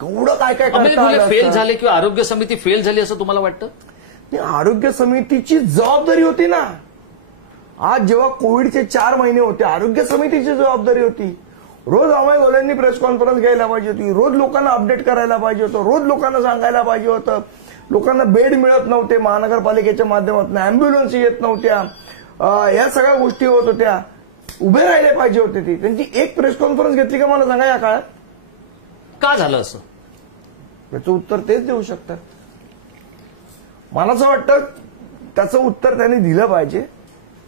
केवढं काय काय करता आलं फेल असतं. झाले किंवा आरोग्य समिती फेल झाली असं तुम्हाला वाटतं? नाही, आरोग्य समितीची जबाबदारी होती ना. आज जेव्हा कोविडचे 4 महिने होते आरोग्य समितीची जबाबदारी होती. रोज अमय गोलेंनी प्रेस कॉन्फरन्स घ्यायला पाहिजे होती, रोज लोकांना अपडेट करायला पाहिजे होतं, रोज लोकांना सांगायला पाहिजे होतं. लोकांना बेड मिळत नव्हते महानगरपालिकेच्या माध्यमातून, अँब्युलन्स येत नव्हत्या, या सगळ्या गोष्टी होत होत्या. उभे राहिले पाहिजे होते. ती त्यांची एक प्रेस कॉन्फरन्स घेतली का मला सांगा या काळात? का झालं असं? याचं उत्तर तेच देऊ शकतात. मला असं वाटतं त्याचं उत्तर त्यांनी दिलं पाहिजे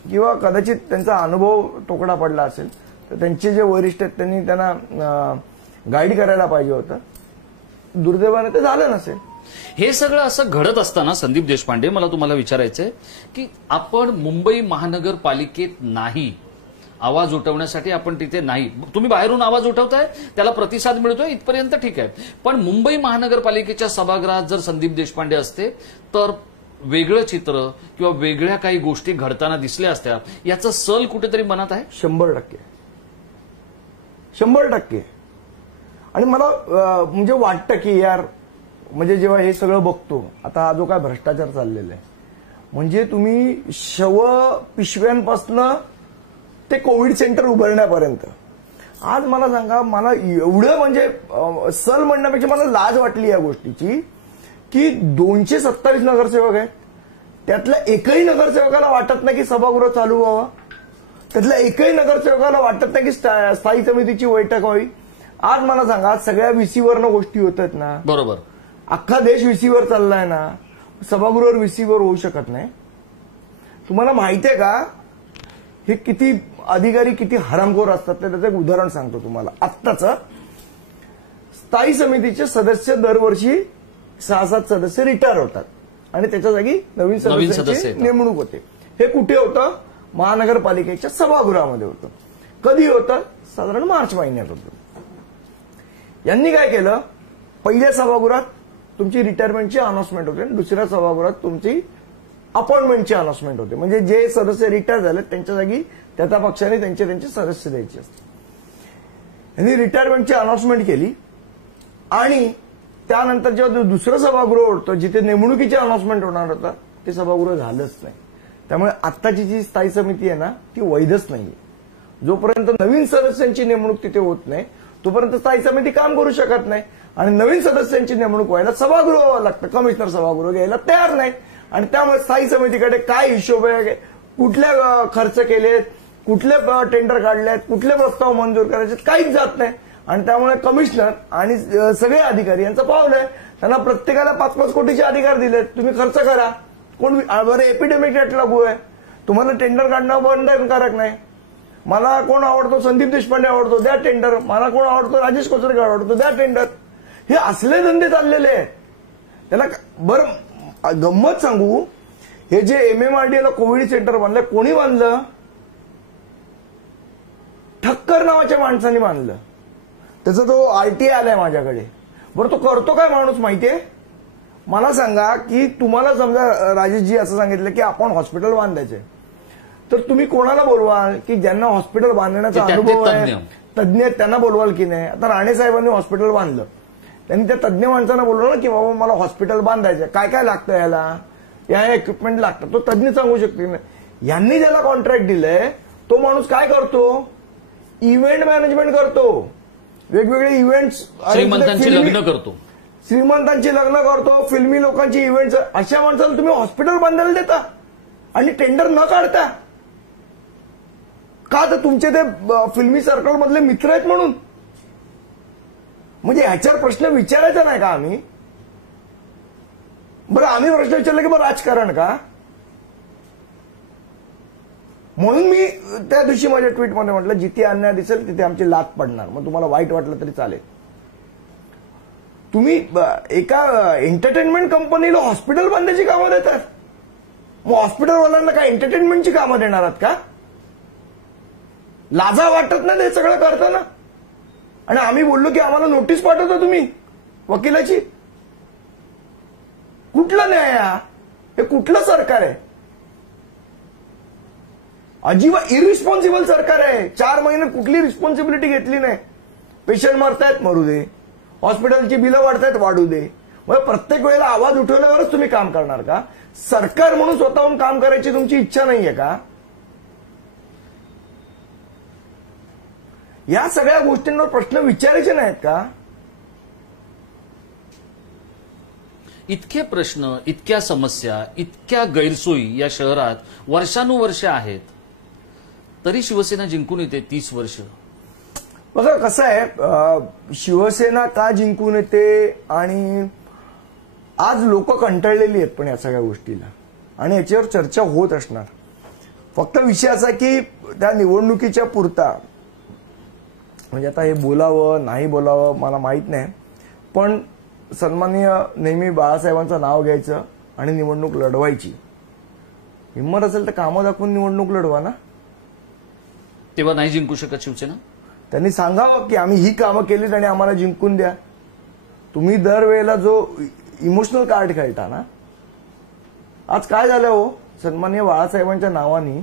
किंवा कदाचित त्यांचा अनुभव तोकडा पडला असेल तर त्यांचे जे वरिष्ठ आहेत त्यांनी त्यांना गाईड करायला पाहिजे होतं. दुर्दैवाने ते झालं नसेल. हे सगळं असं घडत असताना संदीप देशपांडे मला तुम्हाला विचारायचंय की आपण मुंबई महानगरपालिकेत नाही, आवाज उठवण्यासाठी आपण तिथे नाही. तुम्ही बाहेरून आवाज उठवताय, त्याला प्रतिसाद मिळतोय, इथपर्यंत ठीक आहे. पण मुंबई महानगरपालिकेच्या सभागृहात जर संदीप देशपांडे असते तर वेगळं चित्र किंवा वेगळ्या काही गोष्टी घडताना दिसल्या असत्या, याचं सल कुठेतरी मनात आहे. 100%. आणि मला म्हणजे वाटतं की यार म्हणजे जेव्हा हे सगळं बघतो आता हा जो काय भ्रष्टाचार चाललेला आहे, म्हणजे तुम्ही शव पिशव्यांपासनं ते कोविड सेंटर उभारण्यापर्यंत आज मला सांगा, मला एवढं म्हणजे सल म्हणण्यापेक्षा मला लाज वाटली या गोष्टीची की 227 नगरसेवक आहेत, त्यातल्या एकही नगरसेवकाला वाटत नाही की सभागृह चालू व्हावं, त्यातल्या एकही नगरसेवकाला वाटत नाही की स्थायी समितीची बैठक व्हावी. आज मला सांगा, आज सगळ्या व्हीसीवरनं गोष्टी होत आहेत ना. बरोबर. अख्खा देश व्हीसीवर चाललाय ना, सभागृहावर व्हीसीवर होऊ शकत नाही. तुम्हाला माहितीये का हे किती अधिकारी किती हरामखोर असतात ते? त्याचं एक उदाहरण सांगतो तुम्हाला. आत्ताच स्थायी समितीचे सदस्य दरवर्षी 6-7 सदस्य रिटायर होतात आणि त्याच्या जागी नवीन सदस्यांची नेमणूक होते. हे कुठे होतं? महानगरपालिकेच्या सभागृहामध्ये होतं. कधी होतं? साधारण मार्च महिन्यात होतं. यांनी काय केलं, पहिल्या सभागृहात तुमची रिटायरमेंटची अनाउन्समेंट होते आणि दुसऱ्या सभागृहात तुमची अपॉइंटमेंटची अनाउन्समेंट होते. म्हणजे जे सदस्य रिटायर झाले त्यांच्या जागी त्या पक्षाने त्यांचे सदस्य द्यायचे असते. यांनी रिटायरमेंटची अनाउन्समेंट केली आणि त्यानंतर जेव्हा दुसरं सभागृह होतं जिथे नेमणुकीची अनाउन्समेंट होणार होता ते सभागृह झालंच नाही. त्यामुळे आत्ताची जी स्थायी समिती आहे ना ती वैधच नाहीये. जोपर्यंत नवीन सदस्यांची नेमणूक तिथे होत नाही तोपर्यंत स्थायी समिती काम करू शकत नाही आणि नवीन सदस्यांची नेमणूक व्हायला सभागृह व्हावं लागतं. कमिशनर सभागृह घ्यायला तयार नाही आणि त्यामुळे स्थायी समितीकडे काय हिशोब आहे, कुठल्या खर्च केलेत, कुठले टेंडर काढलेत, कुठले प्रस्ताव मंजूर करायचे काहीच जात नाही. आणि त्यामुळे कमिशनर आणि सगळे अधिकारी यांचं पावलं आहे. त्यांना प्रत्येकाला 5-5 कोटीचे अधिकार दिलेत, तुम्ही खर्च करा. कोण बरं एपिडेमिक ऍक्ट लागू आहे, तुम्हाला टेंडर काढणं बंधनकारक नाही. मला कोण आवडतो? संदीप देशपांडे आवडतो, द्या टेंडर. मला कोण आवडतो? राजेश कोचरकर आवडतो, द्या टेंडर. हे असले धंदे चाललेले आहेत. त्याला बरं गंमत सांगू, हे जे MMRDA ला कोविड सेंटर बांधलं कोणी बांधलं? ठक्कर नावाच्या माणसाने बांधलं. त्याचा तो RTA आलाय माझ्याकडे. बरं तो करतो काय माणूस माहितीये? मला सांगा की तुम्हाला समजा राजेशजी असं सांगितलं की आपण हॉस्पिटल बांधायचंय तर तुम्ही कोणाला बोलवाल की ज्यांना हॉस्पिटल बांधण्याचा अनुभव आहे, तज्ज्ञ त्यांना बोलवाल की नाही? आता राणे साहेबांनी हॉस्पिटल बांधलं, त्यांनी त्या तज्ज्ञ माणसांना बोलवलं की बाबा मला हॉस्पिटल बांधायचं, काय काय लागतं याला, या इक्विपमेंट लागतं, तो तज्ज्ञ सांगू शकते ना. यांनी ज्याला कॉन्ट्रॅक्ट दिलंय तो माणूस काय करतो? इव्हेंट मॅनेजमेंट करतो, वेगवेगळे इव्हेंट्स, श्रीमंतांची लग्न करतो, फिल्मी लोकांची इव्हेंट्स. अशा माणसाला तुम्ही हॉस्पिटल बांधायला देता आणि टेंडर न काढता का? तर तुमचे ते फिल्मी सर्कल मधले मित्र आहेत म्हणून. म्हणजे ह्याच्यावर प्रश्न विचारायचा नाही का आम्ही? बरं आम्ही प्रश्न विचारला की बरं राजकारण का? म्हणून मी त्या दिवशी माझ्या ट्विटमध्ये म्हटलं जिथे अन्याय दिसेल तिथे आमची लात पडणार, मग तुम्हाला वाईट वाटलं तरी चालेल. तुम्ही एका एंटरटेनमेंट कंपनीला हॉस्पिटल बांधायची कामं देतात, मग हॉस्पिटलवाल्यांना काय एंटरटेनमेंटची कामं देणार आहात का? लाजा वाटत नाही हे सगळं करताना. आणि आम्ही बोललो की आम्हाला नोटीस पाठवता तुम्ही वकिलाची. कुठला न्याय? हे कुठलं सरकार आहे? अजिबात इरिस्पॉन्सिबल सरकार आहे. 4 महिने कुठली रिस्पॉन्सिबिलिटी घेतली नाही. पेशंट मरतायत, मरू दे. हॉस्पिटलची बिलं वाढतायत, वाढू दे. मग प्रत्येक वेळेला आवाज उठवल्यावरच तुम्ही काम करणार का? सरकार म्हणून स्वतःहून काम करायची तुमची इच्छा नाहीये का? या सगळ्या गोष्टींवर प्रश्न विचारायचे नाहीत का? इतके प्रश्न, इतक्या समस्या, इतक्या गैरसोयी या शहरात वर्षानुवर्षे आहेत, तरी शिवसेना जिंकून येते 30 वर्ष. बघा कसं आहे, शिवसेना का जिंकून येते आणि आज लोक कंटाळलेली आहेत पण या सगळ्या गोष्टीला, आणि याच्यावर चर्चा होत असणार. फक्त विषय असा की त्या निवडणुकीच्या पुरता, म्हणजे आता हे बोलावं नाही बोलावं मला माहित नाही, पण सन्माननीय नेहमी बाळासाहेबांचं नाव घ्यायचं आणि निवडणूक लढवायची. हिंमत असेल तर कामं दाखवून निवडणूक लढवा ना. तेव्हा नाही जिंकू शकत शिवसेना. त्यांनी सांगावं की आम्ही ही कामं केलीत आणि आम्हाला जिंकून द्या. तुम्ही दरवेळेला जो इमोशनल कार्ड खेळता ना, आज काय झालं हो, सन्माननीय बाळासाहेबांच्या नावाने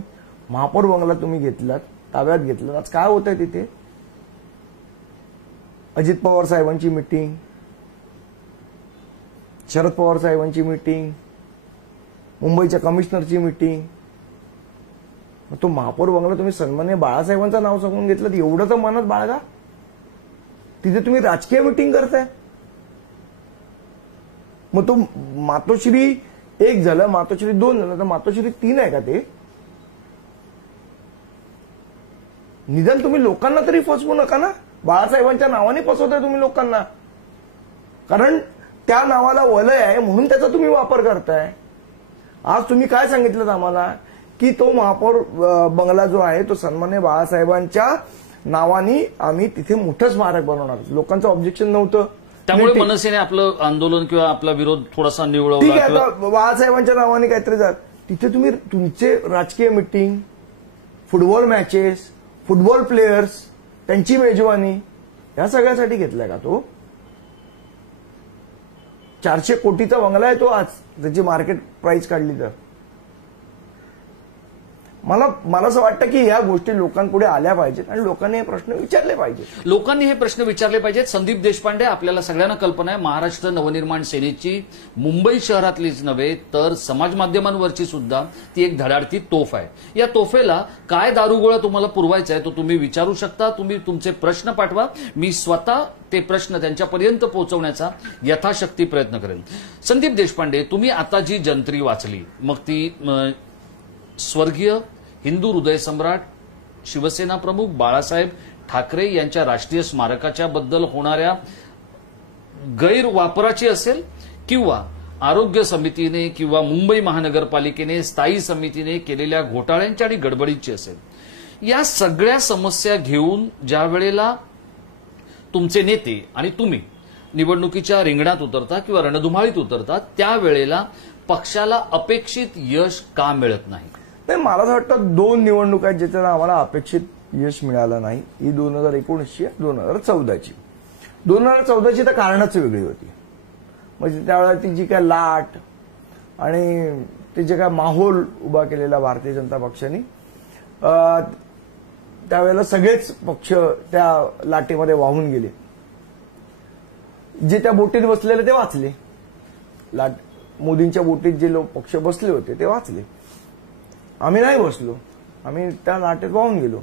महापौर बंगला तुम्ही घेतलात, ताब्यात घेतलात. आज काय होतंय तिथे? अजित पवार साहेबांची मिटिंग, शरद पवार साहेबांची मिटिंग, मुंबईच्या कमिशनरची मिटिंग. तो महापौर बंगला तुम्ही सन्माननीय बाळासाहेबांचं नाव सांगून घेतलं, एवढं तर मनात बाळगा. तिथे तुम्ही राजकीय मिटिंग करताय. मग तो मातोश्री 1 झालं, मातोश्री 2 झालं, तर मातोश्री 3 आहे का ते? निदान तुम्ही लोकांना तरी फसवू नका ना. बाळासाहेबांच्या नावाने फसवताय तुम्ही लोकांना, कारण त्या नावाला वलय आहे म्हणून त्याचा तुम्ही वापर करताय. आज तुम्ही काय सांगितलं आम्हाला की तो महापौर बंगला जो आहे तो सन्माननीय बाळासाहेबांच्या नावाने आम्ही तिथे मोठं स्मारक बनवणार. लोकांचं ऑब्जेक्शन नव्हतं, त्यामुळे मनसेने आपलं आंदोलन किंवा आपला विरोध थोडासा ठीक निवडला. आहे, आता बाळासाहेबांच्या नावाने काहीतरी जात तिथे तुम्ही तुमचे राजकीय meeting, football matches, football players, त्यांची मेजवानी, या सगळ्यासाठी घेतलाय का तो? 400 कोटीचा बंगला आहे तो आज, त्याची मार्केट प्राइस काढली तर. मला असं वाटतं की या गोष्टी लोकांपुढे आल्या पाहिजेत आणि लोकांनी हे प्रश्न विचारले पाहिजेत. लोकांनी हे प्रश्न विचारले पाहिजेत. संदीप देशपांडे, आपल्याला सगळ्यांना कल्पना आहे महाराष्ट्र नवनिर्माण सेनेची मुंबई शहरातलीच नव्हे तर समाज माध्यमांवरची सुद्धा ती एक धडाडती तोफ आहे. या तोफेला काय दारुगोळा तुम्हाला पुरवायचा आहे तो तुम्ही विचारू शकता. तुम्ही तुमचे प्रश्न पाठवा. मी स्वतः ते प्रश्न त्यांच्यापर्यंत पोहोचवण्याचा यथाशक्ती प्रयत्न करेन. संदीप देशपांडे, तुम्ही आता जी जंत्री वाचली, मग ती स्वर्गीय हिंदू हृदय सम्राट शिवसेना प्रमुख बाळासाहेब ठाकरे यांच्या राष्ट्रीय स्मारकाच्या बद्दल होणाऱ्या गैरवापराची असेल, किंवा आरोग्य समितीने किंवा मुंबई महानगरपालिकेने स्थायी समितीने केलेल्या घोटाळ्यांची आणि गडबडीची असेल, या सगळ्या समस्या घेऊन ज्या वेळेला तुमचे नेते आणि तुम्ही निवडणुकीच्या रिंगणात उतरता किंवा रणधुमाळीत उतरता, त्यावेळेला पक्षाला अपेक्षित यश का मिळत नाही? नाही, मला असं वाटतं 2 निवडणुका आहेत ज्याच्यात आम्हाला अपेक्षित यश मिळालं नाही. ही 2019ची, 2014ची. 2014ची तर कारणच वेगळी होती. म्हणजे त्यावेळेला ती जी काय लाट आणि ते जे काय माहोल उभा केलेला भारतीय जनता पक्षाने, त्यावेळेला सगळेच पक्ष त्या लाटेमध्ये वाहून गेले. जे त्या बोटीत बसलेले ते वाचले. मोदींच्या बोटीत जे लोक पक्ष बसले होते ते वाचले. आम्ही नाही बसलो, आम्ही त्या लाटेत वाहून गेलो.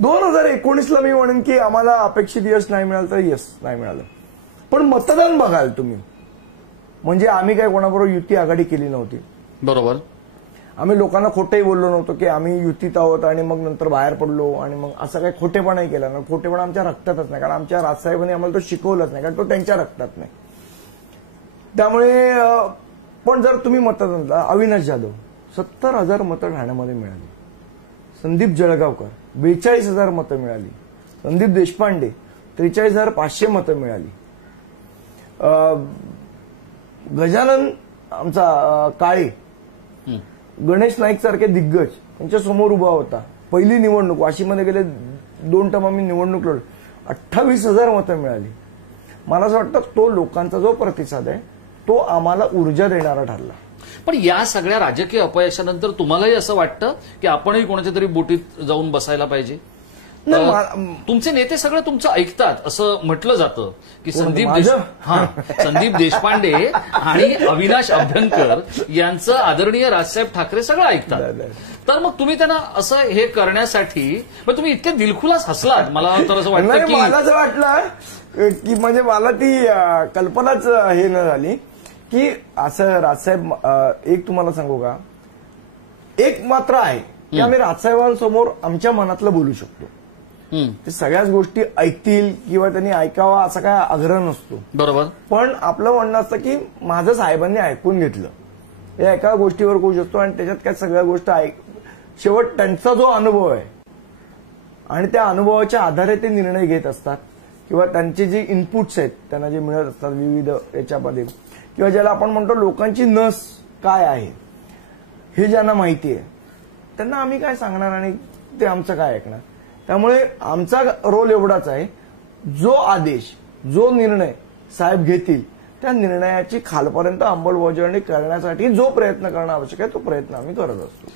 2019ला मी म्हणेन की आम्हाला अपेक्षित यश नाही मिळालं तर यश नाही मिळालं. पण मतदान बघाल तुम्ही, म्हणजे आम्ही काय कोणाबरोबर युती आघाडी केली नव्हती. बरोबर. आम्ही लोकांना खोटंही बोललो नव्हतो की आम्ही युतीत आहोत आणि मग नंतर बाहेर पडलो, आणि मग असं काही खोटेपणाही केला नाही. खोटेपणा आमच्या रक्तातच नाही, कारण आमच्या राजसाहेबांनी आम्हाला तो शिकवलाच नाही, कारण तो त्यांच्या रक्तात नाही. त्यामुळे पण जर तुम्ही मतदान, अविनाश जाधव 70,000 मतं ठाण्यामध्ये मिळाली, संदीप जळगावकर 42,000 मतं मिळाली, संदीप देशपांडे 43,500 मतं मिळाली, गजानन आमचा काळे, गणेश नाईक सारखे दिग्गज त्यांच्या समोर उभा होता. पहिली निवडणूक वाशीमध्ये गेले 2 टर्म आम्ही निवडणूक लढलो, 28,000 मतं मिळाली. मला असं वाटतं तो लोकांचा जो प्रतिसाद आहे तो आम्हाला ऊर्जा देणारा ठरला. पण या सगळ्या राजकीय अपयशानंतर तुम्हालाही असं वाटतं की आपणही कोणाच्या तरी बोटीत जाऊन बसायला पाहिजे? तुमचे नेते सगळं तुमचं ऐकतात असं म्हटलं जातं की संदीप देशपांडे आणि अविनाश अभ्यंकर यांचं आदरणीय राजसाहेब ठाकरे सगळं ऐकतात. तर मग तुम्ही त्यांना असं हे करण्यासाठी मग तुम्ही इतके दिलखुलास हसलात. मला तर असं वाटतं की मला असं वाटलं की म्हणजे मला ती कल्पनाच हे न झाली की असं राजसाहेब. एक तुम्हाला सांगू का, एक मात्र आहे की आम्ही राजसाहेबांसमोर आमच्या मनातलं बोलू शकतो. ते सगळ्याच गोष्टी ऐकतील किंवा त्यांनी ऐकावा असा काय आग्रह नसतो. बरोबर. पण आपलं म्हणणं असतं की माझं साहेबांनी ऐकून घेतलं हे एका गोष्टीवर करू शकतो आणि त्याच्यात काय सगळ्या गोष्टी शेवट त्यांचा जो अनुभव आहे आणि त्या अनुभवाच्या आधारे ते निर्णय घेत असतात किंवा त्यांचे जे इनपुट्स आहेत त्यांना जे मिळत असतात विविध याच्यामध्ये किंवा ज्याला आपण म्हणतो लोकांची नस काय आहे हे ज्यांना माहिती आहे त्यांना आम्ही काय सांगणार आणि ते आमचं काय ऐकणार. त्यामुळे आमचा रोल एवढाच आहे, जो आदेश जो निर्णय साहेब घेतील त्या निर्णयाची खालपर्यंत अंमलबजावणी करण्यासाठी जो प्रयत्न करणं आवश्यक आहे तो प्रयत्न आम्ही करत असतो.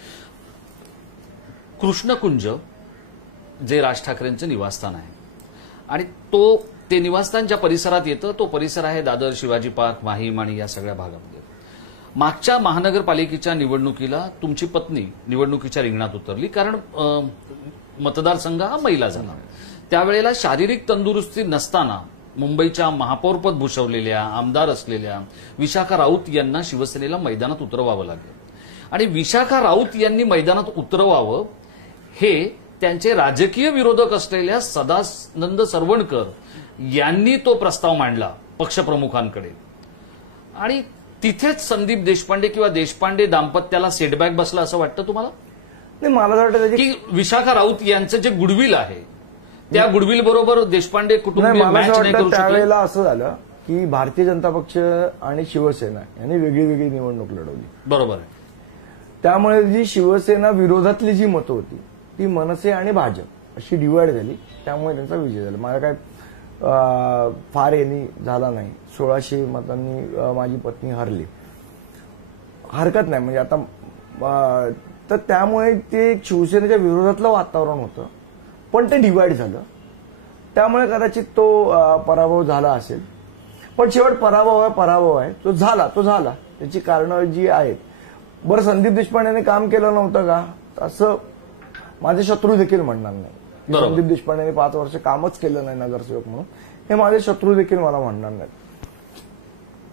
कृष्णकुंज जे राज ठाकरेंचं निवासस्थान आहे आणि ते निवासस्थान ज्या परिसरात येतं तो परिसर आहे दादर, शिवाजी पार्क, माहीम आणि या सगळ्या भागामध्ये. मागच्या महानगरपालिकेच्या निवडणुकीला तुमची पत्नी निवडणुकीच्या रिंगणात उतरली कारण मतदारसंघ हा महिला झाला. त्यावेळेला शारीरिक तंदुरुस्ती नसताना मुंबईच्या महापौरपद भूषवलेल्या आमदार असलेल्या विशाखा राऊत यांना शिवसेनेला मैदानात उतरवावं लागलं आणि विशाखा राऊत यांनी मैदानात उतरवावं हे त्यांचे राजकीय विरोधक असलेल्या सदानंद सरवणकर यांनी तो प्रस्ताव मांडला पक्षप्रमुखांकडे आणि तिथेच संदीप देशपांडे किंवा देशपांडे दाम्पत्याला सेटबॅक बसला असं वाटतं तुम्हाला? नाही, मला वाटतं की विशाखा राऊत यांचं जे गुडविल आहे त्या गुडविल बरोबर देशपांडे कुटुंब मॅच नाही करू शकले. त्यावेळेला असं झालं की भारतीय जनता पक्ष आणि शिवसेना यांनी वेगळी वेगळी निवडणूक लढवली. बरोबर आहे. त्यामुळे जी शिवसेना विरोधातली जी मतं होती ती मनसे आणि भाजप अशी डिवाइड झाली. त्यामुळे त्यांचा विजय झाला. मला काय फार यांनी झाला नाही. 1600 मतांनी माझी पत्नी हरली. हरकत नाही म्हणजे आता तर त्यामुळे ते शिवसेनेच्या विरोधातलं वातावरण होतं पण ते डिवाइड झालं. त्यामुळे कदाचित तो पराभव झाला असेल. पण शेवट पराभव आहे तो झाला. त्याची कारणं जी आहेत. बरं, संदीप देशपांडेने काम केलं नव्हतं का असं माझे शत्रू देखील म्हणणार नाही. संदीप देशपांडेने 5 वर्ष कामच केलं नाही नगरसेवक म्हणून हे माझे शत्रू देखील मला म्हणणार नाहीत.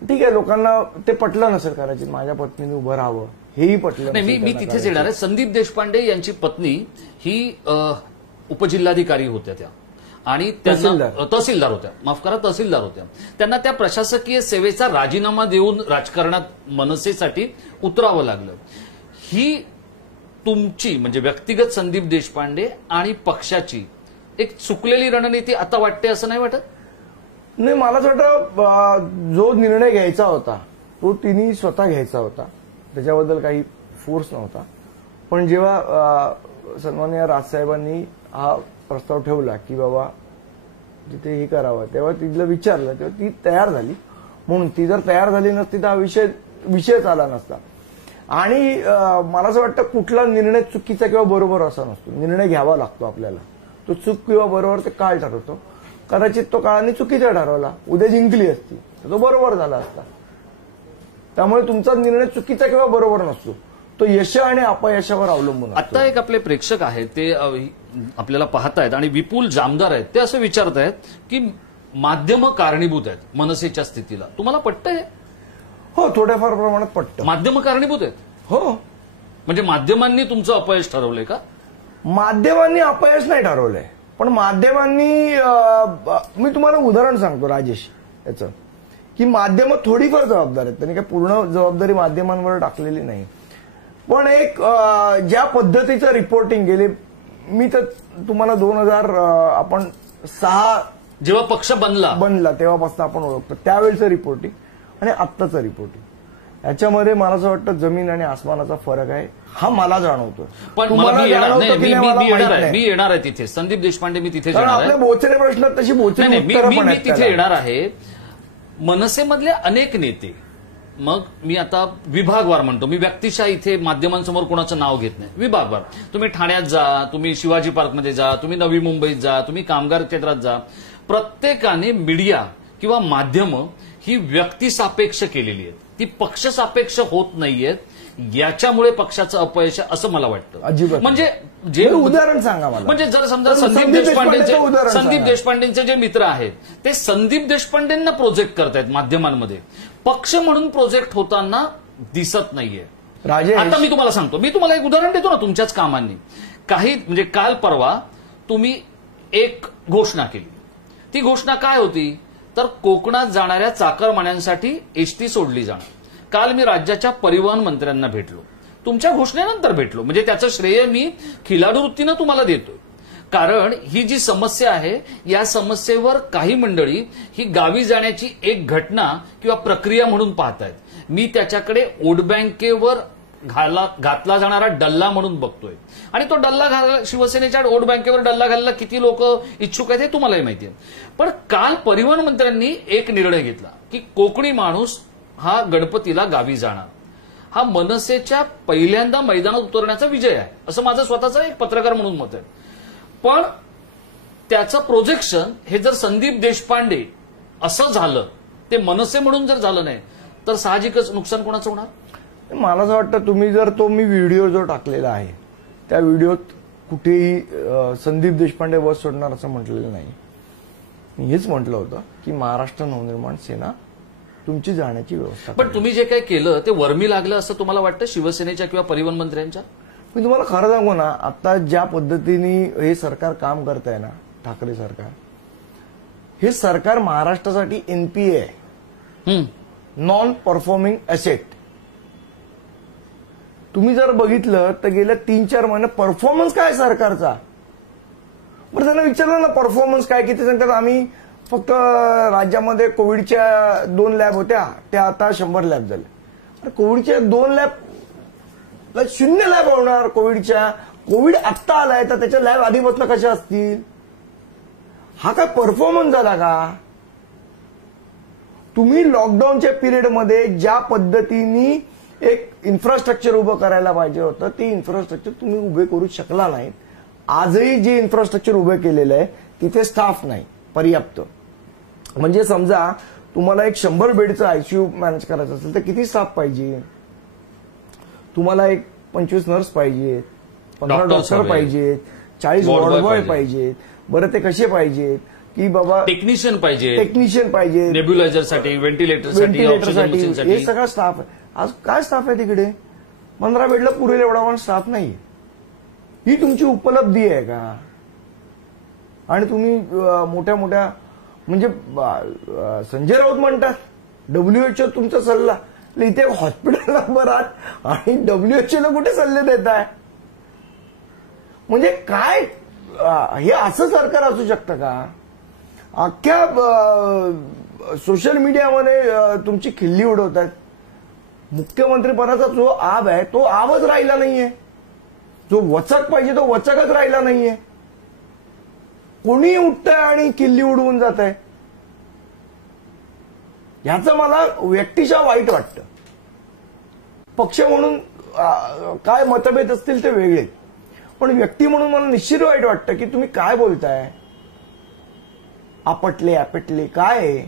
ठीक आहे, लोकांना ते पटलं नसेल कदाचित माझ्या पत्नीने उभं राहावं हेही पटलं नाही. मी तिथेच येणार आहे. संदीप देशपांडे यांची पत्नी ही उपजिल्हाधिकारी होत्या त्या आणि त्यांना तहसीलदार होत्या. माफ करा, तहसीलदार होत्या. त्यांना त्या प्रशासकीय सेवेचा राजीनामा देऊन राजकारणात मनसेसाठी उतरावं लागलं. ही तुमची म्हणजे व्यक्तिगत संदीप देशपांडे आणि पक्षाची एक चुकलेली रणनीती आता वाटते असं नाही वाटत? नाही, मला असं वाटतं जो निर्णय घ्यायचा होता तो तिने स्वतः घ्यायचा होता. त्याच्याबद्दल काही फोर्स नव्हता. पण जेव्हा सन्माननीय राजसाहेबांनी हा प्रस्ताव ठेवला की बाबा तिथे हे करावं तेव्हा तिला विचारलं तेव्हा ती तयार झाली. म्हणून ती जर तयार झाली नसती तर हा विषयच आला नसता. आणि मला असं वाटतं कुठला निर्णय चुकीचा किंवा बरोबर असा नसतो. निर्णय घ्यावा लागतो आपल्याला. तो चूक किंवा बरोबर ते काळ ठरवतो. कदाचित तो काळाने चुकीचा ठरवला, उद्या जिंकली असती तर तो बरोबर झाला असता. त्यामुळे तुमचा निर्णय चुकीचा किंवा बरोबर नसतो, तो यश आणि अपयशावर अवलंबून असतो. आता एक आपले प्रेक्षक आहेत ते आपल्याला पाहतायत आणि विपुल जामदार आहेत. ते असं विचारतायत की माध्यम कारणीभूत आहेत मनसेच्या स्थितीला. तुम्हाला पटतं हे? हो, थोड्याफार प्रमाणात पटतं. माध्यम कारणीभूत आहेत? हो. म्हणजे माध्यमांनी तुमचं अपयश ठरवलंय का? माध्यमांनी अपयश नाही ठरवलंय, पण माध्यमांनी मी तुम्हाला उदाहरण सांगतो राजेश याचं की माध्यमं थोडीफार जबाबदार आहेत. त्यांनी काही पूर्ण जबाबदारी माध्यमांवर टाकलेली नाही. पण एक ज्या पद्धतीचं रिपोर्टिंग गेले, मी तर तुम्हाला 2006 जेव्हा पक्ष बनला तेव्हापासून आपण ओळखतो त्यावेळेचं रिपोर्टिंग आणि आत्ताचं रिपोर्टिंग याच्यामध्ये मला असं वाटतं जमीन आणि आसमानाचा फरक आहे. हा मला जाणवतो. पण मी येणार आहे तिथे. संदीप देशपांडे मी तिथे येणार आहे. आपल्या बोचरे प्रश्नात तशी बोचरे मी तिथे येणार आहे. मनसेमधले अनेक नेते मग मी आता विभागवार म्हणतो, मी व्यक्तिशः इथे माध्यमांसमोर कोणाचं नाव घेत नाही, विभागवार. तुम्ही ठाण्यात जा, तुम्ही शिवाजी पार्कमध्ये जा, तुम्ही नवी मुंबईत जा, तुम्ही कामगार क्षेत्रात जा, प्रत्येकाने मीडिया किंवा माध्यमं ही व्यक्तिसापेक्ष केलेली आहेत, ती पक्षसापेक्ष होत नाहीयेत. याच्यामुळे पक्षाचं अपयश आहे असं मला वाटतं. अजिबात. म्हणजे जे उदाहरण सांगा मला. म्हणजे जर समजा संदीप संदीप देशपांडेंचे जे मित्र आहेत ते संदीप देशपांडेंना प्रोजेक्ट करतायत माध्यमांमध्ये, पक्ष म्हणून प्रोजेक्ट होताना दिसत नाहीये. राजेश, आता मी तुम्हाला सांगतो, मी तुम्हाला एक उदाहरण देतो ना तुमच्याच कामांनी. काही म्हणजे काल परवा तुम्ही एक घोषणा केली. ती घोषणा काय होती तर कोकणात जाणाऱ्या चाकरमान्यांसाठी एसटी सोडली जाणार. काल मी राज्याच्या परिवहन मंत्र्यांना भेटलो, तुमच्या घोषणेनंतर भेटलो. म्हणजे त्याचं श्रेय मी खिलाडू वृत्तीनं तुम्हाला देतोय. कारण ही जी समस्या आहे या समस्येवर काही मंडळी ही गावी जाण्याची एक घटना किंवा प्रक्रिया म्हणून पाहतायत. मी त्याच्याकडे वोट बँकेवर घातला जाणारा डल्ला म्हणून बघतोय. आणि तो डल्ला शिवसेनेच्या वोट बँकेवर डल्ला घालायला किती लोक इच्छुक आहेत हे तुम्हालाही माहिती आहे. पण काल परिवहन मंत्र्यांनी एक निर्णय घेतला की कोकणी माणूस हा गणपतीला गावी जाणार. हा मनसेच्या पहिल्यांदा मैदानात उतरण्याचा विजय आहे असं माझं स्वतःचं एक पत्रकार म्हणून मत आहे. पण त्याचं प्रोजेक्शन हे जर संदीप देशपांडे असं झालं, ते मनसे म्हणून जर झालं नाही तर साहजिकच नुकसान कोणाचं होणार. मला असं वाटतं तुम्ही जर तो मी व्हिडिओ जो टाकलेला आहे त्या व्हिडिओत कुठेही संदीप देशपांडे बस सोडणार असं म्हटलेलं नाही. मी हेच म्हटलं होतं की महाराष्ट्र नवनिर्माण सेना तुमची जाण्याची व्यवस्था. पण तुम्ही जे काही केलं ते वर्मी लागलं असं तुम्हाला वाटतं शिवसेनेच्या किंवा परिवहन मंत्र्यांच्या? मी तुम्हाला खरं सांगू ना, आता ज्या पद्धतीने हे सरकार काम करत आहे ना, ठाकरे सरकार, हे सरकार महाराष्ट्रासाठी एनपीए आहे, नॉन परफॉर्मिंग असेट. तुम्ही जर बघितलं तर गेल्या 3-4 महिने परफॉर्मन्स काय सरकारचा. बरं त्यांना विचारलं ना परफॉर्मन्स काय, किती सांगतात आम्ही फक्त राज्यामध्ये कोविडच्या 2 लॅब होत्या त्या आता 100 लॅब झाल्या. अरे कोविडच्या 2 लॅब 0 लॅब होणार कोविडच्या. कोविड आत्ता आलाय तर त्याच्या लॅब आधीपासून कशा असतील. हा काय परफॉर्मन्स झाला का. तुम्ही लॉकडाऊनच्या पिरियडमध्ये ज्या पद्धतीने एक इन्फ्रास्ट्रक्चर उभं करायला पाहिजे होतं ते इन्फ्रास्ट्रक्चर तुम्ही उभे करू शकला नाहीत. आजही जे इन्फ्रास्ट्रक्चर उभे केलेलं आहे तिथे स्टाफ नाही पर्याप्त. म्हणजे समजा तुम्हाला एक 100 बेडचं आयसीयू मॅनेज करायचं असेल तर किती स्टाफ पाहिजे. तुम्हाला एक 25 नर्स पाहिजेत, 15 डॉक्टर पाहिजेत, 40 वॉर्ड बॉय पाहिजेत. बरं ते कसे पाहिजेत की बाबा टेक्निशियन पाहिजे, नेब्युलायझरसाठी, व्हेंटिलेटरसाठी, हे सगळा स्टाफ आहे. आज काय स्टाफ आहे तिकडे. 15 बेडला पुरेल एवढा पण स्टाफ नाही. ही तुमची उपलब्धी आहे का. आणि तुम्ही मोठ्या मोठ्या म्हणजे संजय राऊत म्हणतात WHO तुमचा सल्ला, इथे हॉस्पिटलला बरात आणि WHO कुठे सल्ले देत आहे. म्हणजे काय हे असं सरकार असू शकतं का. अख्ख्या सोशल मीडियामध्ये तुमची खिल्ली उडवतात. मुख्यमंत्रीपदाचा जो आब आहे तो आबच राहिला नाहीये. जो वचक पाहिजे तो वचकच राहिला नाहीये. कोणी उठतंय आणि किल्ली उडवून जात आहे. ह्याचं मला व्यक्तिशः वाईट वाटतं. पक्ष म्हणून काय मतभेद असतील ते वेगळे, पण व्यक्ती म्हणून मला निश्चित वाईट वाटतं की तुम्ही काय बोलताय. आपटले काय आहे.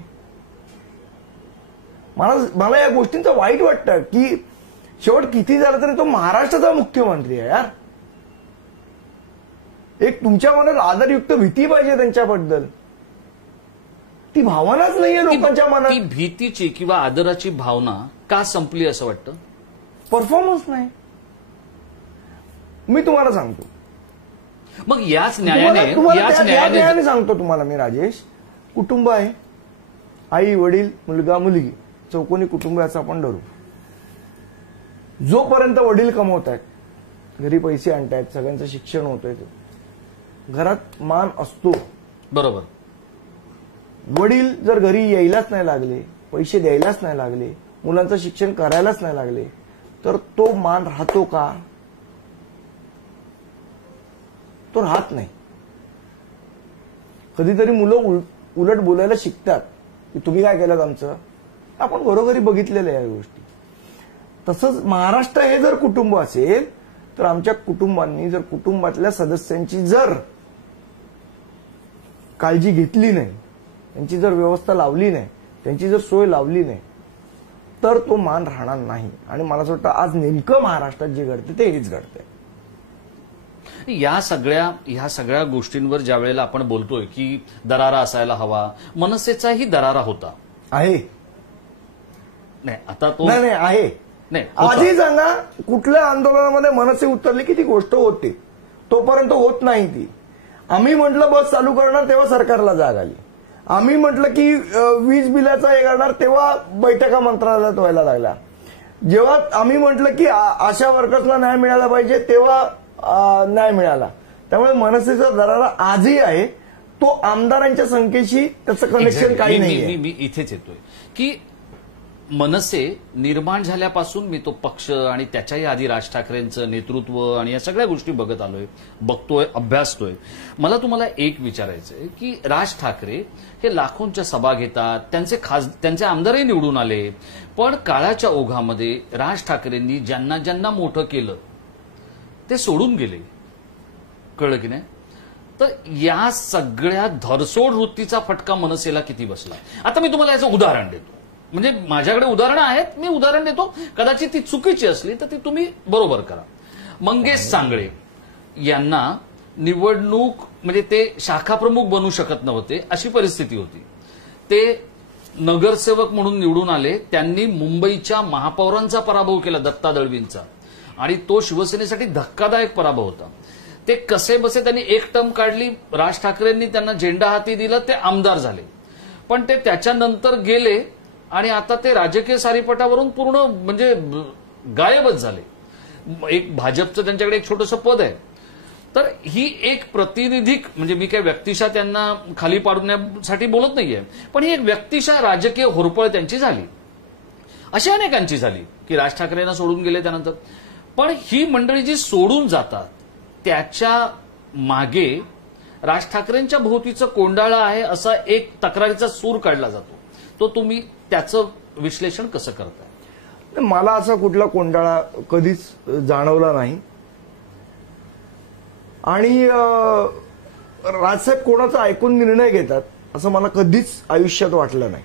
मला या गोष्टींचं वाईट वाटतं की शेवट किती झालं तरी तो महाराष्ट्राचा मुख्यमंत्री आहे यार. एक तुमच्या मनात आदरयुक्त भीती पाहिजे त्यांच्याबद्दल. ती भावनाच नाहीये लोकांच्या मनात. ती भीतीची किंवा आदराची भावना का संपली असं वाटतं. परफॉर्मन्स नाही. मी तुम्हाला सांगतो, मग याच न्यायाने सांगतो तुम्हाला मी राजेश. कुटुंब आहे, आई वडील मुलगा मुलगी, चौकोनी कुटुंब असं आपण धरू. जोपर्यंत वडील कमवत आहेत, घरी पैसे आणतायत, सगळ्यांचं शिक्षण होतंय, घरात मान असतो. बरोबर. वडील जर घरी यायलाच नाही लागले, पैसे द्यायलाच नाही लागले, मुलांचं शिक्षण करायलाच नाही लागले, तर तो मान राहतो का. तो राहत नाही. कधीतरी मुलं उलट बोलायला शिकतात की तुम्ही काय केलं आमचं, आपण घरोघरी बघितलेल्या या गोष्टी. तसंच महाराष्ट्र हे जर कुटुंब असेल तर आमच्या कुटुंबांनी जर कुटुंबातल्या सदस्यांची जर काळजी घेतली नाही, त्यांची जर व्यवस्था लावली नाही, त्यांची जर सोय लावली नाही, तर तो मान राहणार नाही. आणि मला असं वाटतं आज नेमकं महाराष्ट्रात जे घडते ते हेच घडतंय. या सगळ्या गोष्टींवर ज्या वेळेला आपण बोलतोय की दरारा असायला हवा, मनसेचाही दरारा होता. आहे नाही आता तो नाही आहे. नाही होता. आजही सांगा कुठल्या आंदोलनामध्ये मनसे उतरली की ती गोष्ट होते, तोपर्यंत होत नाही ती. आम्ही म्हटलं बस चालू करणार तेव्हा सरकारला जाग आली. आम्ही म्हटलं की वीज बिलाचा हे करणार तेव्हा बैठका मंत्रालयात व्हायला लागल्या. जेव्हा आम्ही म्हटलं की आशा वर्कर्सला न्याय मिळाला पाहिजे तेव्हा न्याय मिळाला. त्यामुळे मनसेचा दरारा आजही आहे. तो आमदारांच्या संख्येशी त्याचं कनेक्शन काही नाही. मी इथेच येतोय की मनसे निर्माण झाल्यापासून मी तो पक्ष आणि त्याच्याही आधी राज ठाकरेंचं नेतृत्व आणि या सगळ्या गोष्टी बघत आलोय, बघतोय, अभ्यासतोय. मला तुम्हाला एक विचारायचंय की राज ठाकरे हे लाखोंच्या सभा घेतात, त्यांचे आमदारही निवडून आले, पण काळाच्या ओघामध्ये राज ठाकरेंनी ज्यांना ज्यांना मोठं केलं ते सोडून गेले. कळलं की नाही? तर या सगळ्या धरसोड वृत्तीचा फटका मनसेला किती बसला. आता मी तुम्हाला याचं उदाहरण देतो. म्हणजे माझ्याकडे उदाहरणं आहेत, मी उदाहरण देतो. कदाचित ती चुकीची असली तर ती तुम्ही बरोबर करा. मंगेश सांगळे यांना निवडणूक म्हणजे ते शाखा प्रमुख बनू शकत नव्हते, अशी परिस्थिती होती. ते नगरसेवक म्हणून निवडून आले. त्यांनी मुंबईच्या महापौरांचा पराभव केला, दत्ता दळवींचा, आणि तो शिवसेनेसाठी धक्कादायक पराभव होता. ते कसे बसे त्यांनी एक टर्म काढली, राज ठाकरेंनी त्यांना झेंडा हाती दिला, ते आमदार झाले. पण ते त्याच्यानंतर गेले आणि आता ते राजकीय सारीपटावरून पूर्ण म्हणजे गायबच झाले. एक भाजपचं त्यांच्याकडे एक छोटंसं पद आहे. तर ही एक प्रातिनिधिक म्हणजे मी काही व्यक्तिशा त्यांना खाली पाडण्यासाठी बोलत नाहीये, पण ही एक व्यक्तिशा राजकीय होरपळ त्यांची झाली. अशी अनेकांची झाली की राज ठाकरेंना सोडून गेले त्यानंतर. पण ही मंडळी जी सोडून जातात त्याच्या मागे राज ठाकरेंच्या भोवतीचं कोंडाळं आहे असा एक तक्रारीचा सूर काढला जातो. तो तुम्ही त्याचं विश्लेषण कसं करताय? मला असा कुठला कोंडाळा कधीच जाणवला नाही. आणि राजसाहेब कोणाचा ऐकून निर्णय घेतात असं मला कधीच आयुष्यात वाटलं नाही.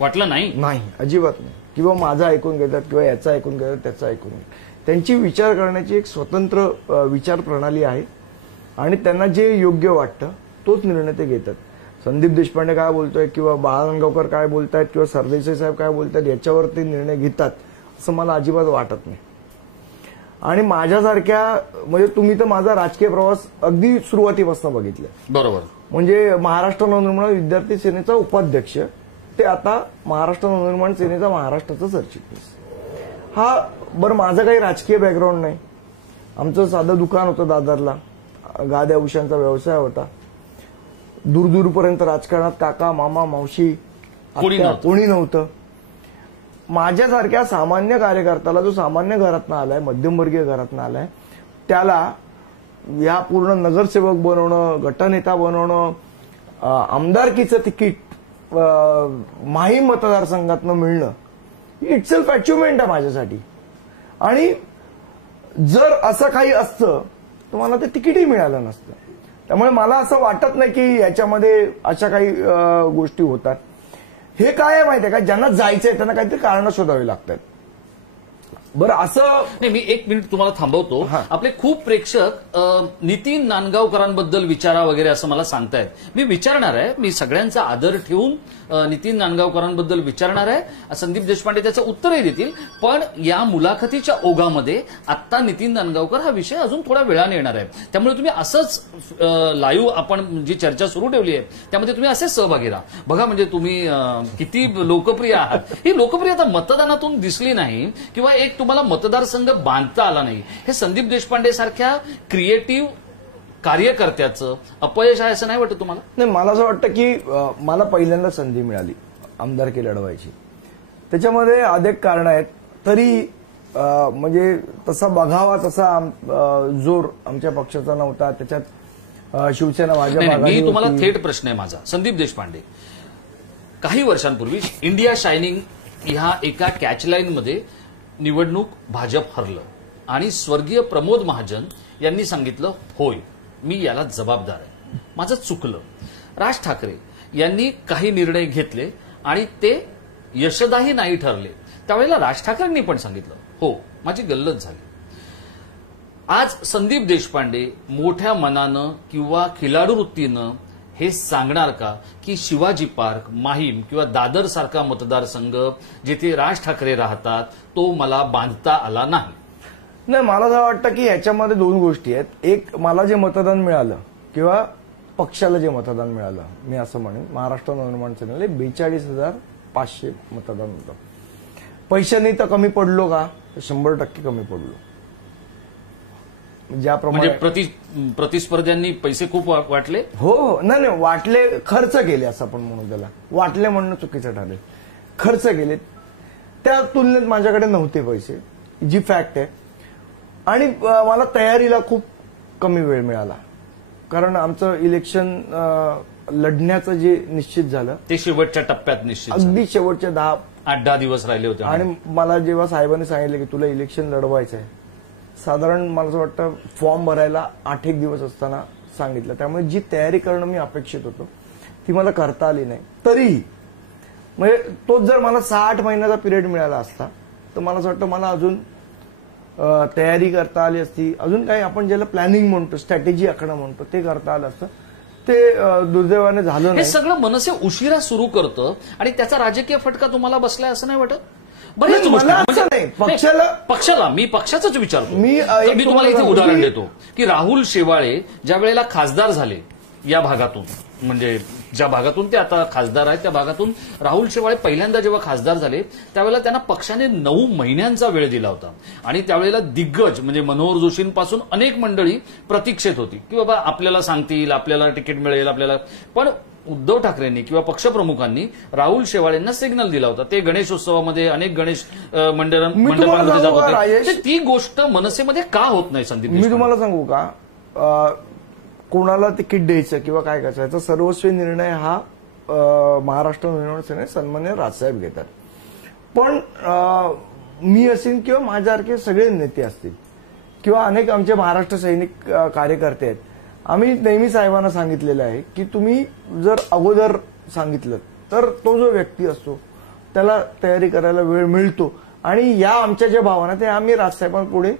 वाटलं नाही? नाही, अजिबात नाही. किंवा माझं ऐकून घेतात किंवा याचं ऐकून घेतात, त्याचं ऐकून घेतात. त्यांची विचार करण्याची एक स्वतंत्र विचार प्रणाली आहे आणि त्यांना जे योग्य वाटतं तोच निर्णय ते घेतात. संदीप देशपांडे काय बोलतोय किंवा बाळानगावकर काय बोलतायत किंवा सरदेसाई साहेब काय बोलतायत याच्यावर ते निर्णय घेतात असं मला अजिबात वाटत नाही. आणि माझ्यासारख्या म्हणजे तुम्ही तर माझा राजकीय प्रवास अगदी सुरुवातीपासून बघितलाय. बरोबर. म्हणजे महाराष्ट्र नवनिर्माण विद्यार्थी सेनेचा उपाध्यक्ष ते आता महाराष्ट्र नवनिर्माण सेनेचा महाराष्ट्राचा सरचिटणीस. हा बरं माझं काही राजकीय बॅकग्राऊंड नाही. आमचं साधं दुकान होतं दादरला, गाद्या उशांचा व्यवसाय होता. दूरदूरपर्यंत राजकारणात काका मामा मावशी कोणी नव्हतं. माझ्यासारख्या सामान्य कार्यकर्त्याला जो सामान्य घरातनं आलाय, मध्यमवर्गीय घरातनं आलाय, त्याला या पूर्ण नगरसेवक बनवणं, गटनेता बनवणं, आमदारकीचं तिकीट माहीम मतदारसंघातनं मिळणं इट्स सेल्फ अचिव्हमेंट आहे माझ्यासाठी. आणि जर असं काही असतं तर मला ते तिकीटही मिळालं नसतं. त्यामुळे मला असं वाटत नाही की याच्यामध्ये अशा काही गोष्टी होतात. हे काय आहे माहितीये का, ज्यांना जायचंय त्यांना काहीतरी कारणं शोधावी लागतात. बरं असं नाही, मी एक मिनिट तुम्हाला थांबवतो. आपले खूप प्रेक्षक नितीन नांदगावकरांबद्दल विचारा वगैरे असं मला सांगतायत. मी विचारणार आहे, मी सगळ्यांचा आदर ठेवून नितीन नांदगावकरांबद्दल विचारणार आहे. संदीप देशपांडे त्याचं उत्तरही देतील. पण या मुलाखतीच्या ओघामध्ये आत्ता नितीन नांदगावकर हा विषय अजून थोड्या वेळाने येणार आहे. त्यामुळे तुम्ही असंच लाईव्ह आपण जी चर्चा सुरू ठेवली आहे त्यामध्ये तुम्ही असेच सहभागी राहा. बघा म्हणजे तुम्ही किती लोकप्रिय आहात. ही लोकप्रियता मतदानातून दिसली नाही किंवा एक तुम्हाला मतदारसंघ बांधता आला नाही, हे संदीप देशपांडे सारख्या क्रिएटिव्ह कार्यकर्त्याचं अपयश आहे असं नाही वाटत तुम्हाला? नाही, मला असं वाटतं की मला पहिल्यांदा संधी मिळाली आमदारकी लढवायची. त्याच्यामध्ये अनेक कारणं आहेत. तरी म्हणजे तसा बघावा तसा जोर आमच्या पक्षाचा नव्हता. त्याच्यात शिवसेना भाजप. मी तुम्हाला थेट प्रश्न आहे माझा. संदीप देशपांडे काही वर्षांपूर्वी इंडिया शायनिंग ह्या एका कॅचलाईनमध्ये निवडणूक भाजप हरलं आणि स्वर्गीय प्रमोद महाजन यांनी सांगितलं, होय मी याला जबाबदार आहे, माझं चुकलं. राज ठाकरे यांनी काही निर्णय घेतले आणि ते यशदाही नाही ठरले. त्यावेळेला राज ठाकरेंनी पण सांगितलं, हो माझी गल्लत झाली. आज संदीप देशपांडे मोठ्या मनानं किंवा खिलाडू वृत्तीनं हे सांगणार का की शिवाजी पार्क, माहीम किंवा दादर सारखा मतदारसंघ जिथे राज ठाकरे राहतात तो मला बांधता आला नाही? नाही, मला असं वाटतं की याच्यामध्ये दोन गोष्टी आहेत. एक, मला जे मतदान मिळालं किंवा पक्षाला जे मतदान मिळालं, मी असं म्हणेन महाराष्ट्र नवनिर्माण सेनेला 42,500 मतदान होतं. पैशांनी तर कमी पडलो का? 100% कमी पडलो. ज्याप्रमाणे म्हणजे प्रतिस्पर्ध्यांनी पैसे खूप वाटले. हो, नाही वाटले, खर्च केले असं आपण म्हणू, त्याला वाटले म्हणणं चुकीचं ठरेल. खर्च केले, त्या तुलनेत माझ्याकडे नव्हते पैसे, जी फॅक्ट आहे. आणि मला तयारीला खूप कमी वेळ मिळाला, कारण आमचं इलेक्शन लढण्याचं जे निश्चित झालं ते शेवटच्या टप्प्यात निश्चित झालं. अगदी शेवटचे 8-10 दिवस राहिले होते. आणि मला जेव्हा साहेबांनी सांगितलं की तुला इलेक्शन लढवायचं आहे, साधारण मला असं वाटतं फॉर्म भरायला 8-1 दिवस असताना सांगितलं. त्यामुळे जी तयारी करणं मी अपेक्षित होतो ती मला करता आली नाही. तरीही म्हणजे तोच जर मला 6-8 महिन्याचा पिरियड मिळाला असता तर मला असं वाटतं मला अजून तयारी करता आली असती, अजून काही आपण ज्याला प्लॅनिंग म्हणतो, स्ट्रॅटेजी आखणं म्हणतो, ते करता आलं असतं. ते दुर्दैवाने झालं हे नाही. सगळं मनसे उशिरा सुरू करतं आणि त्याचा राजकीय फटका तुम्हाला बसलाय असं नाही वाटत? बरेच मला असं नाही, पक्षाला मी पक्षाचाच विचारतो. मी मी तुम्हाला इथे उदाहरण देतो की राहुल शेवाळे ज्या वेळेला खासदार झाले या भागातून, म्हणजे ज्या भागातून ते आता खासदार आहेत त्या भागातून राहुल शेवाळे पहिल्यांदा जेव्हा खासदार झाले त्यावेळेला त्यांना पक्षाने 9 महिन्यांचा वेळ दिला होता. आणि त्यावेळेला दिग्गज म्हणजे मनोहर जोशींपासून अनेक मंडळी प्रतीक्षेत होती की बाबा आपल्याला सांगतील, आपल्याला तिकीट मिळेल आपल्याला. पण उद्धव ठाकरेंनी किंवा पक्षप्रमुखांनी राहुल शेवाळेंना सिग्नल दिला होता. ते गणेशोत्सवामध्ये अनेक गणेश मंडपांमध्ये जात होते. ती गोष्ट मनसेमध्ये का होत नाही संदीप? मी तुम्हाला सांगू का, कोणाला तिकीट द्यायचं किंवा काय करायचं याचा सर्वस्वी निर्णय हा महाराष्ट्र नवनिर्माण सेनेचे सन्माननीय राजसाहेब घेतात. पण मी असेल किंवा माझ्यासारखे सगळे नेते असतील किंवा अनेक आमचे महाराष्ट्र सैनिक कार्यकर्ते आहेत, आम्ही नेहमी साहेबांना सांगितलेलं आहे की तुम्ही जर अगोदर सांगितलं तर तो जो व्यक्ती असतो त्याला तयारी करायला वेळ मिळतो. आणि या आमच्या ज्या भावना ते आम्ही राजसाहेबांपुढे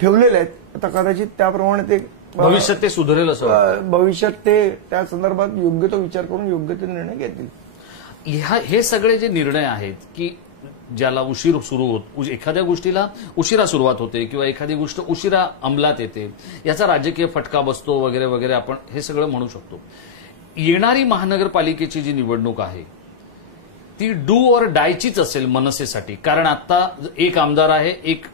ठेवलेल्या आहेत. आता कदाचित त्याप्रमाणे ते भविष्यात ते सुधारेल असं भविष्यात ते त्या संदर्भात योग्य तो विचार करून योग्य ते निर्णय घेतील. हे सगळे जे निर्णय आहेत की ज्याला उशीर सुरू होत, एखाद्या गोष्टीला उशिरा सुरुवात होते किंवा एखादी गोष्ट उशिरा अंमलात येते, याचा राजकीय फटका बसतो वगैरे वगैरे, आपण हे सगळं म्हणू शकतो. येणारी महानगरपालिकेची जी निवडणूक आहे ती डू ऑर डायचीच असेल मनसेसाठी. कारण आता एक आमदार आहे, एक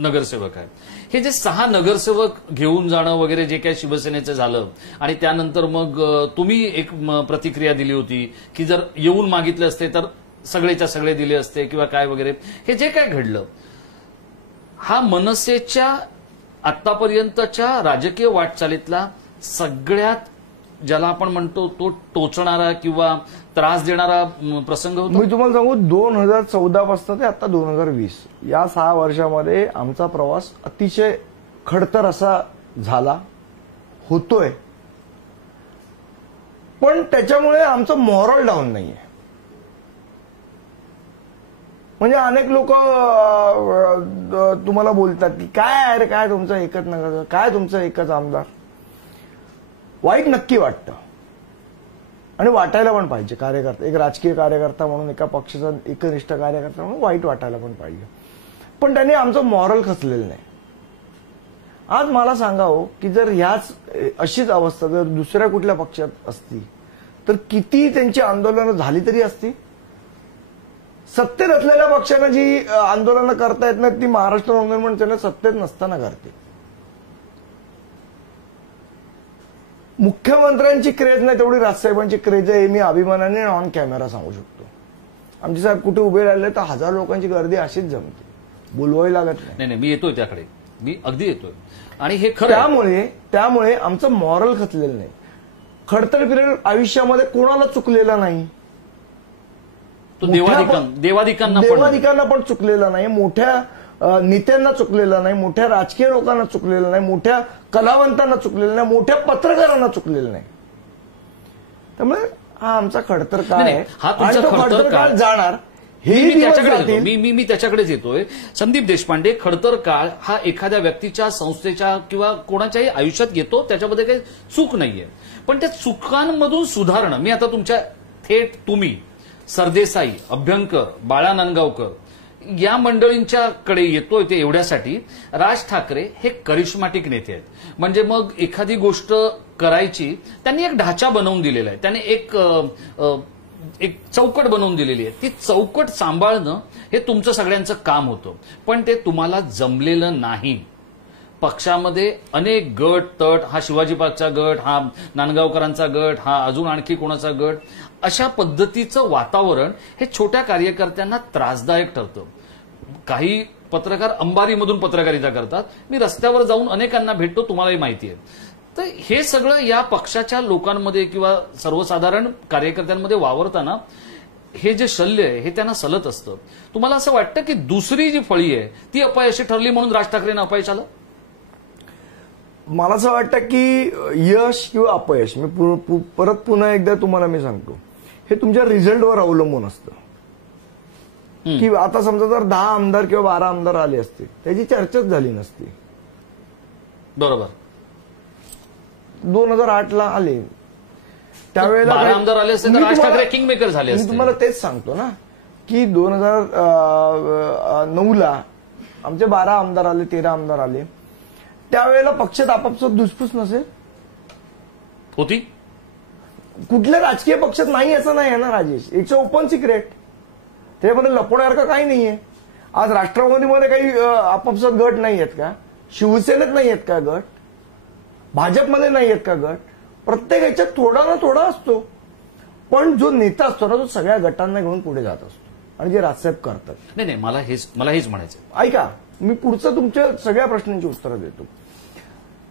नगरसेवक आहे. हे जे 6 नगरसेवक घेऊन जाणं वगैरे जे काही शिवसेनेचं झालं आणि त्यानंतर मग तुम्ही एक प्रतिक्रिया दिली होती की जर येऊन मागितले असते तर सगळेच्या सगळे दिले असते किंवा काय वगैरे, हे जे काय घडलं हा मनसेच्या आतापर्यंतच्या राजकीय वाटचालीतला सगळ्यात ज्याला आपण म्हणतो तो टोचणारा किंवा त्रास देणारा प्रसंग होता. मी तुम्हाला सांगू, 2014 पासून ते आता 2020 या 6 वर्षामध्ये आमचा प्रवास अतिशय खडतर असा झाला होतोय. पण त्याच्यामुळे आमचं मॉरल डाऊन नाहीये. म्हणजे अनेक लोक तुम्हाला बोलतात की काय अरे काय तुमचं एकच नगर, काय तुमचं एकच आमदार. वाईट नक्की वाटतं आणि वाटायला पण पाहिजे. कार्यकर्ता, एक राजकीय कार्यकर्ता म्हणून, एका पक्षाचा एकनिष्ठ कार्यकर्ता म्हणून वाईट वाटायला पण पाहिजे. पण त्यांनी आमचं मॉरल खचलेलं नाही. आज मला सांगावं की जर ह्याच अशीच अवस्था जर दुसऱ्या कुठल्या पक्षात असती तर किती त्यांची आंदोलनं झाली तरी असती. सत्तेत असलेल्या पक्षानं जी आंदोलनं करता येत नाहीत ती महाराष्ट्र नवनिर्माण सेना सत्तेत नसताना करते. मुख्यमंत्र्यांची क्रेज नाही तेवढी राजसाहेबांची क्रेज आहे, हे मी अभिमानाने ऑन कॅमेरा सांगू शकतो. आमचे साहेब कुठे उभे राहिले तर 1000 लोकांची गर्दी अशीच जमते, बोलवाही लागत नाही. नाही, मी येतोय त्याकडे, मी अगदी येतोय. आणि हे खरं त्यामुळे आमचं मॉरल खचलेलं नाही. खडतर पिरियड आयुष्यामध्ये कोणाला चुकलेला नाही. तो देवादिकांना पण चुकलेला नाही, मोठ्या नेत्यांना चुकलेला नाही, मोठ्या राजकीय लोकांना चुकलेला नाही, मोठ्या कलावंतांना चुकलेला नाही, मोठ्या पत्रकारांना चुकलेला नाही. त्यामुळे हा आमचा खडतर काळ आहे आणि तो खडतर काळ जाणार. मी त्याच्याकडेच येतोय. संदीप देशपांडे, खडतर काळ हा एखाद्या व्यक्तीच्या, संस्थेच्या किंवा कोणाच्याही आयुष्यात येतो, त्याच्यामध्ये काही चूक नाहीये. पण त्या चुकांमधून सुधारणं, मी आता तुमच्या थेट तुम्ही सरदेसाई, अभ्यंकर, बाळा नांदगावकर या मंडळींच्याकडे येतोय ते एवढ्यासाठी, राज ठाकरे हे करिश्माटिक नेते आहेत. म्हणजे मग एखादी गोष्ट करायची, त्यांनी एक ढाचा बनवून दिलेला आहे, त्यांनी एक चौकट बनवून दिलेली आहे. ती चौकट सांभाळणं हे तुमचं सगळ्यांचं काम होतं, पण ते तुम्हाला जमलेलं नाही. पक्षामध्ये अनेक गट तट, हा शिवाजी पार्कचा गट, हा नांदगावकरांचा गट, हा अजून आणखी कोणाचा गट, अशा पद्धतीचं वातावरण हे छोट्या कार्यकर्त्यांना त्रासदायक ठरतं. काही पत्रकार अंबारीमधून पत्रकारिता करतात. मी रस्त्यावर जाऊन अनेकांना भेटतो, तुम्हालाही माहिती आहे. तर हे सगळं या पक्षाच्या लोकांमध्ये किंवा सर्वसाधारण कार्यकर्त्यांमध्ये वावरताना हे जे शल्य आहे हे त्यांना सलत असतं. तुम्हाला असं वाटतं की दुसरी जी फळी आहे ती अपयशी ठरली म्हणून राज ठाकरेंना अपयश आलं? मला असं वाटतं की यश किंवा अपयश, मी परत पुन्हा एकदा तुम्हाला मी सांगतो, हे तुमच्या रिझल्टवर अवलंबून असतं. की आता समजा जर 10 आमदार किंवा 12 आमदार आले असते, त्याची चर्चाच झाली नसती. बरोबर. 2008ला आले त्यावेळेला 12 आमदार आले असते तर राज ठाकरे किंगमेकर झाले असते. मी तुम्हाला तेच सांगतो ना की 2009ला आमचे 12 आमदार आले, 13 आमदार आले. त्यावेळेला पक्षात आपापसात धुसफूस नसेल होती. कुठल्या राजकीय पक्षात नाही असं नाही आहे ना राजेश. It's open secret. त्यामध्ये लपवण्यासारखं काही नाहीये. आज राष्ट्रवादीमध्ये काही आपापसात गट नाही आहेत का? शिवसेनेत नाही आहेत का गट? भाजपमध्ये नाही आहेत का गट? प्रत्येक ह्याच्यात थोडा ना थोडा असतो. पण जो नेता असतो ना तो सगळ्या गटांना घेऊन पुढे जात असतो आणि जे राजसाहेब करतात. नाही, मला हेच म्हणायचं. ऐका, मी पुढचं तुमच्या सगळ्या प्रश्नांची उत्तरं देतो.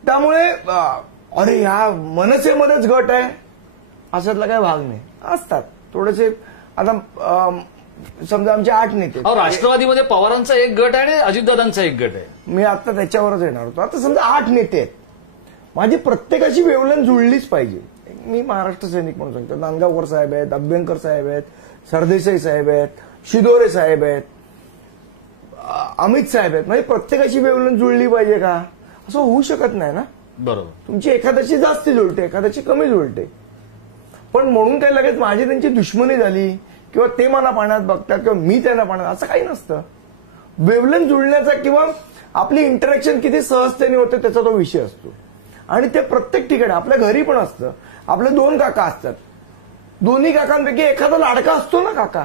त्यामुळे अरे या मनसेमध्येच गट आहे अशातला काही भाग नाही. असतात थोडेसे. आता समजा आमचे 8 नेते. राष्ट्रवादीमध्ये पवारांचा एक गट आहे आणि अजितदादांचा एक गट आहे. मी आता त्याच्यावरच येणार होतो. आता समजा 8 नेते आहेत. माझी प्रत्येकाची वेवलन जुळलीच पाहिजे. मी महाराष्ट्र सैनिक म्हणून सांगतो. नांदगावकर साहेब आहेत, अभ्यंकर साहेब आहेत, सरदेसाई साहेब आहेत, शिदोरे साहेब आहेत, अमित साहेब आहेत. म्हणजे प्रत्येकाची वेवलन जुळली पाहिजे का? असं होऊ शकत नाही ना. बरोबर. तुमची एखाद्याची जास्त जुळते, एखाद्याची कमी जुळते. पण म्हणून काही लगेच माझी त्यांची दुश्मनी झाली किंवा ते मला पाण्यात बघतात किंवा मी त्यांना पाण्यात, असं काही नसतं. वेवलन जुळण्याचा किंवा आपली इंटरॅक्शन किती सहजतेने होते त्याचा तो विषय असतो. आणि ते प्रत्येक ठिकाणी आपल्या घरी पण असतं. आपले 2 काका असतात. दोन्ही काकांपैकी एखादा लाडका असतो ना काका,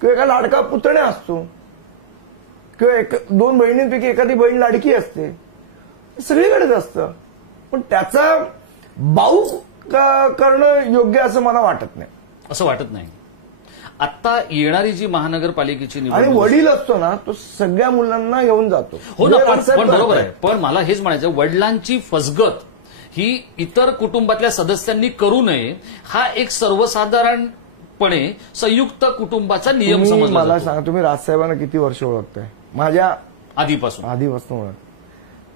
किंवा एखादा लाडका पुतण्या असतो, किंवा 2 बहिणींपैकी एखादी बहीण लाडकी असते. सगळीकडेच असतं. पण त्याचा बाऊ करणं योग्य असं मला वाटत नाही. असं वाटत नाही. आता येणारी जी महानगरपालिकेची आणि निवडणूक, वडील असतो ना तो सगळ्या मुलांना घेऊन जातो. हो ना, पण बरोबर आहे. पण मला हेच म्हणायचं, वडिलांची फसगत ही इतर कुटुंबातल्या सदस्यांनी करू नये हा एक सर्वसाधारणपणे संयुक्त कुटुंबाचा नियम समजला मला जातो. सांगा, तुम्ही राजसाहेबांना किती वर्ष ओळखताय? माझ्या आधीपासून ओळख.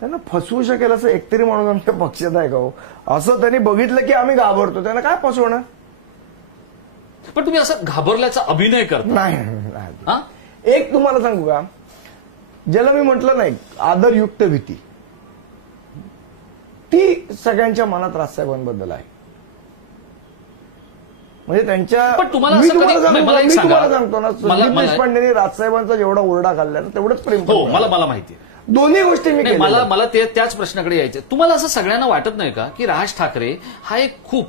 त्यांना फसवू शकेल असं एकतरी माणूस आमच्या पक्षात आहे का हो? असं त्यांनी बघितलं की आम्ही घाबरतो, त्यांना काय फसवणार? पण तुम्ही असं घाबरल्याचा अभिनय करता. नाही. एक तुम्हाला सांगू का, ज्याला मी म्हटलं नाही आदरयुक्त भीती, ती सगळ्यांच्या मनात राजसाहेबांबद्दल आहे. म्हणजे त्यांच्या, पण तुम्हाला मी असं तुम्हाला सांगतो ना, संदीप देशपांडेंनी राजसाहेबांचा जेवढा ओरडा खाल्ला तेवढंच प्रेम. हो, मला माहिती आहे. दोन्ही गोष्टी मी केल्या. मला त्याच प्रश्नाकडे यायचं. तुम्हाला असं सगळ्यांना वाटत नाही का की राज ठाकरे हा एक खूप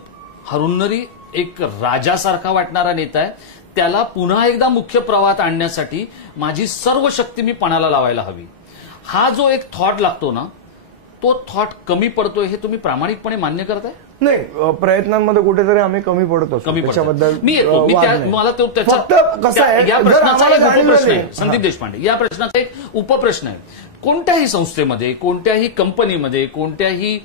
हरुन्नरी, एक राजासारखा वाटणारा नेता आहे? त्याला पुन्हा एकदा मुख्य प्रवाहात आणण्यासाठी माझी सर्व शक्ती मी पणाला लावायला हवी, हा जो एक थॉट लागतो ना, तो थॉट कमी पडतोय हे तुम्ही प्रामाणिकपणे मान्य करताय? नाही, प्रयत्नांमध्ये कुठेतरी आम्ही कमी पडतो. त्याच्याबद्दल मी येतो. मला तो फक्त कसं आहे, या प्रश्नाचा एक उपप्रश्न आहे संदीप देशपांडे. या प्रश्नाचा एक उपप्रश्न आहे. कोणत्याही संस्थेमध्ये, कोणत्याही कंपनीमध्ये, कोणत्याही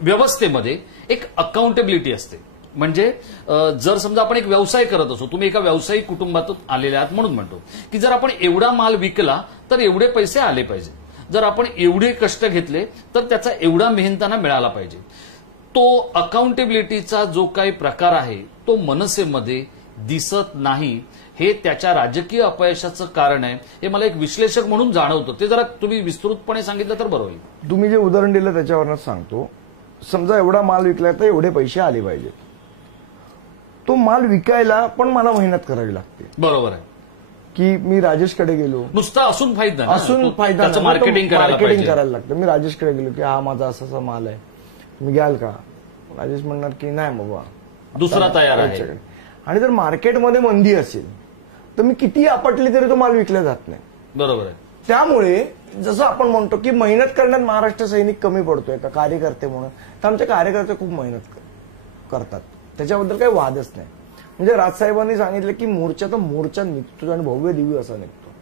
व्यवस्थेमध्ये एक अकाउंटेबिलिटी असते. म्हणजे जर समजा आपण एक व्यवसाय करत असो, तुम्ही एका व्यावसायिक कुटुंबातून आलेले आहात म्हणून म्हणतो की जर आपण एवढा माल विकला तर एवढे पैसे आले पाहिजे, जर आपण एवढे कष्ट घेतले तर त्याचा एवढा मेहनताना मिळाला पाहिजे. तो अकाउंटेबिलिटीचा जो काही प्रकार आहे तो मनसेमध्ये दिसत नाही. हे त्याच्या राजकीय अपयशाचं कारण आहे, हे मला एक विश्लेषक म्हणून जाणवतं. ते जरा तुम्ही विस्तृतपणे सांगितलं तर बरं होईल. तुम्ही जे उदाहरण दिलं त्याच्यावरच सांगतो. समजा एवढा माल विकला तर एवढे पैसे आले पाहिजेत. तो माल विकायला पण मला मेहनत करावी लागते. बरोबर आहे की मी राजेशकडे गेलो, नुसता असून फायदा नाही. असून फायदा त्याचं नाही. मार्केटिंग करायला मार्केटिंग पाहिजे. करायला लागतं. मी राजेशकडे गेलो की हा माझा असा माल आहे, तुम्ही घ्याल का? राजेश म्हणणार की नाही बाबा, दुसरा तयार आहे. याच्याकडे. आणि जर मार्केटमध्ये मंदी असेल तर मी किती आपटली तरी तो माल विकला जात नाही. बरोबर आहे. त्यामुळे जसं आपण म्हणतो की मेहनत करण्यात महाराष्ट्र सैनिक कमी पडतोय का कार्यकर्ते म्हणून, तर आमचे कार्यकर्ते खूप मेहनत करतात, त्याच्याबद्दल काही वादच नाही. म्हणजे राजसाहेबांनी सांगितलं की मोर्चा तर मोर्चा निघतो आणि भव्य दिव्य असा निघतो.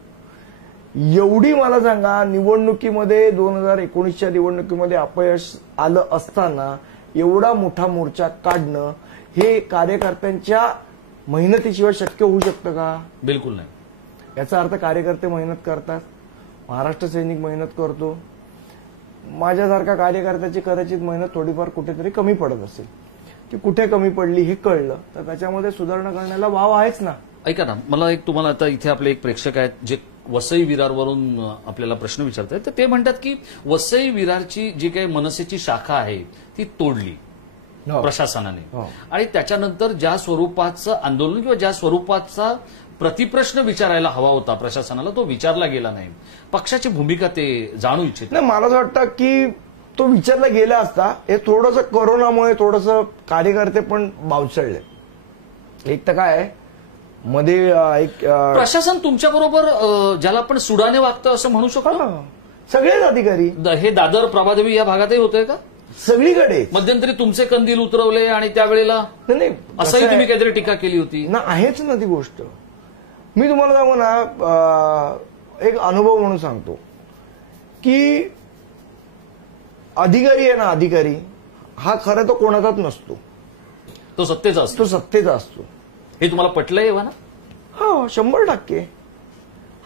एवढी मला सांगा, निवडणुकीमध्ये 2019च्या निवडणुकीमध्ये अपयश आलं असताना एवढा मोठा मोर्चा काढणं हे कार्यकर्त्यांच्या मेहनतीशिवाय शक्य होऊ शकतं का? बिलकुल नाही. याचा अर्थ कार्यकर्ते मेहनत करतात, महाराष्ट्र सैनिक मेहनत करतो. माझ्यासारखा कार्यकर्त्याची कदाचित मेहनत थोडीफार कुठेतरी कमी पडत असेल. ती कुठे कमी पडली हे कळलं तर त्याच्यामध्ये सुधारणा करण्याला वाव आहेच ना. ऐका ना, मला एक तुम्हाला आता इथे आपले एक प्रेक्षक आहेत जे वसई विरारवरून आपल्याला प्रश्न विचारतात. तर ते म्हणतात की वसई विरारची जी काही मनसेची शाखा आहे ती तोडली प्रशासनाने, आणि त्याच्यानंतर ज्या स्वरूपाचं आंदोलन किंवा ज्या स्वरूपाचा प्रतिप्रश्न विचारायला हवा होता प्रशासनाला तो विचारला गेला नाही. पक्षाची भूमिका ते जाणू इच्छित नाही. मला असं वाटतं की तो विचारला गेला असता. हे थोडंसं कोरोनामुळे थोडंसं कार्यकर्ते पण बावचळले. एक तर काय मध्ये एक प्रशासन तुमच्या बरोबर ज्याला आपण सुडाने वागतं असं म्हणू शकतो. सगळेच अधिकारी हे दादर प्रभादेवी या भागातही होतंय का? सगळीकडे मध्यंतरी तुमचे कंदील उतरवले आणि त्यावेळेला नाही असंही तुम्ही काहीतरी टीका केली होती ना. आहेच ना ती गोष्ट. मी तुम्हाला सांगू ना, एक अनुभव म्हणून सांगतो की अधिकारी आहे ना, अधिकारी हा खरं तो कोणाचाच नसतो, तो सत्तेचा असतो. तो सत्तेचा असतो. हे तुम्हाला पटलंय ना? हा 100%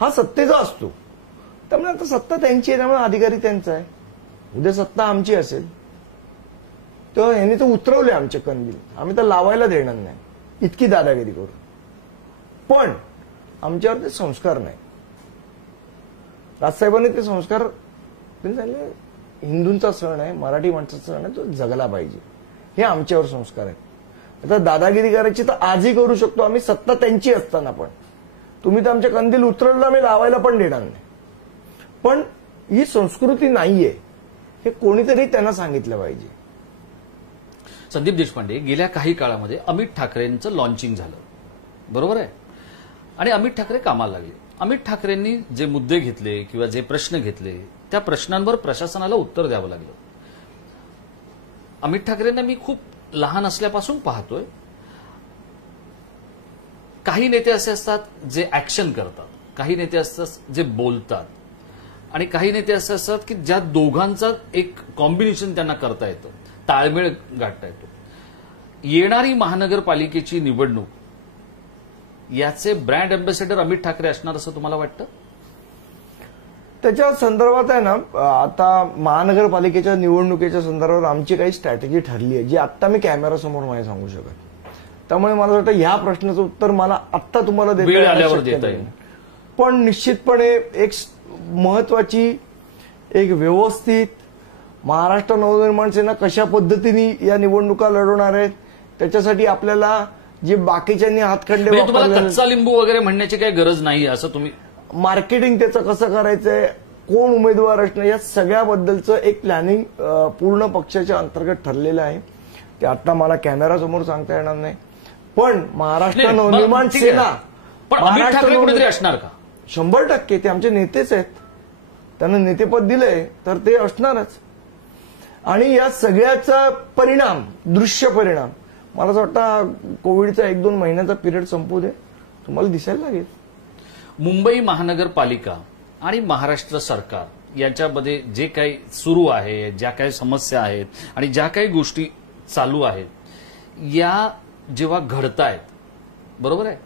हा सत्तेचा असतो. त्यामुळे आता सत्ता त्यांची आहे, त्यामुळे अधिकारी त्यांचा आहे. उद्या सत्ता आमची असेल तर यांनी तर उतरवले आमचे कंदील, आम्ही तर लावायला देणार नाही, इतकी दादागिरी करू. पण आमच्यावर ते संस्कार नाही. राजसाहेबांनी ते संस्कार त्यांनी सांगितले हिंदूंचा सण आहे, मराठी माणसाचा सण आहे, तो जगला पाहिजे. हे आमच्यावर संस्कार आहेत. आता दादागिरी करायची तर आजही करू शकतो आम्ही, सत्ता त्यांची असताना. पण तुम्ही तर आमच्या कंदील उतरवलं, आम्ही लावायला पण देणार नाही. पण ही संस्कृती नाहीये हे कोणीतरी त्यांना सांगितलं पाहिजे. संदीप देशपांडे, गेल्या काही काळामध्ये अमित ठाकरेंचं लॉन्चिंग झालं, बरोबर आहे, आणि अमित ठाकरे कामाला लागले. अमित ठाकरेंनी जे मुद्दे घेतले किंवा जे प्रश्न घेतले त्या प्रश्नांवर प्रशासनाला उत्तर द्यावं लागलं. अमित ठाकरेंना मी खूप लहान असल्यापासून पाहतोय. काही नेते असे असतात जे ऍक्शन करतात, काही नेते असतात जे बोलतात, आणि काही नेते असे असतात की ज्या दोघांचा एक कॉम्बिनेशन त्यांना करता येतं, ताळमेळ गाठता येतो. येणारी महानगरपालिकेची निवडणूक याचे ब्रँड अँबॅसेडर अमित ठाकरे असणार असं तुम्हाला वाटतं? त्याच्या संदर्भात आहे ना, आता महानगरपालिकेच्या निवडणुकीच्या संदर्भात आमची काही स्ट्रॅटेजी ठरली आहे जी आत्ता मी कॅमेरासमोर नाही सांगू शकत. त्यामुळे मला वाटतं ह्या प्रश्नाचं उत्तर मला आत्ता तुम्हाला वेळ आल्यावर देता येईल. पण निश्चितपणे एक महत्वाची, एक व्यवस्थित महाराष्ट्र नवनिर्माण सेना कशा पद्धतीने या निवडणुका लढवणार आहेत त्याच्यासाठी आपल्याला जे बाकीच्यांनी हातखंडे तुम्हाला कच्चा लिंबू वगैरे म्हणण्याची काही गरज नाही असं तुम्ही, मार्केटिंग त्याचं कसं करायचंय, कोण उमेदवार असणं, या सगळ्याबद्दलचं एक प्लॅनिंग पूर्ण पक्षाच्या अंतर्गत ठरलेलं आहे. ते आता मला कॅमेरासमोर सांगता येणार नाही. पण महाराष्ट्र नवनिर्माण सेना, पण अमित ठाकरे कुठेतरी असणार का? 100% ते आमचे नेतेच आहेत. त्यांना नेतेपद दिलंय तर ते असणारच. आणि या सगळ्याचा परिणाम, दृश्य परिणाम, मला असं वाटतं कोविडचा 1-2 महिन्याचा पिरियड संपू दे, तुम्हाला दिसायला लागेल. मुंबई महानगरपालिका आणि महाराष्ट्र सरकार यांच्यामध्ये जे काही सुरू आहे, ज्या काही समस्या आहेत आणि ज्या काही गोष्टी चालू आहेत, या जेव्हा घडतायत, बरोबर आहे,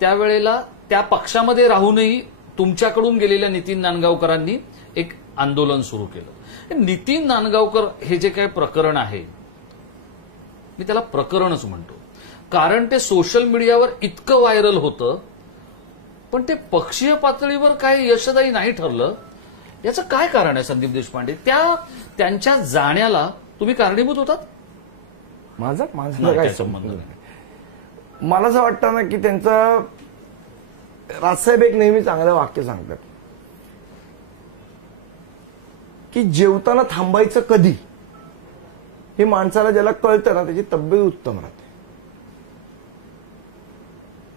त्यावेळेला त्या पक्षामध्ये राहूनही तुमच्याकडून गेलेल्या नितीन नांदगावकरांनी एक आंदोलन सुरू केलं. नितीन नांदगावकर हे जे काय प्रकरण आहे, मी त्याला प्रकरणच म्हणतो, कारण ते सोशल मीडियावर इतकं व्हायरल होतं, पण ते पक्षीय पातळीवर काय यशदायी नाही ठरलं. याचं काय कारण आहे संदीप देशपांडे? त्यांच्या जाण्याला तुम्ही कारणीभूत होतात? माझा नाही, काय काय संबंध नाही. मला असं वाटतं ना की त्यांचा राजसाहेब एक नेहमी चांगलं वाक्य सांगतात की जेवताना थांबायचं कधी हे माणसाला ज्याला कळतं ना त्याची तब्येत उत्तम राहते.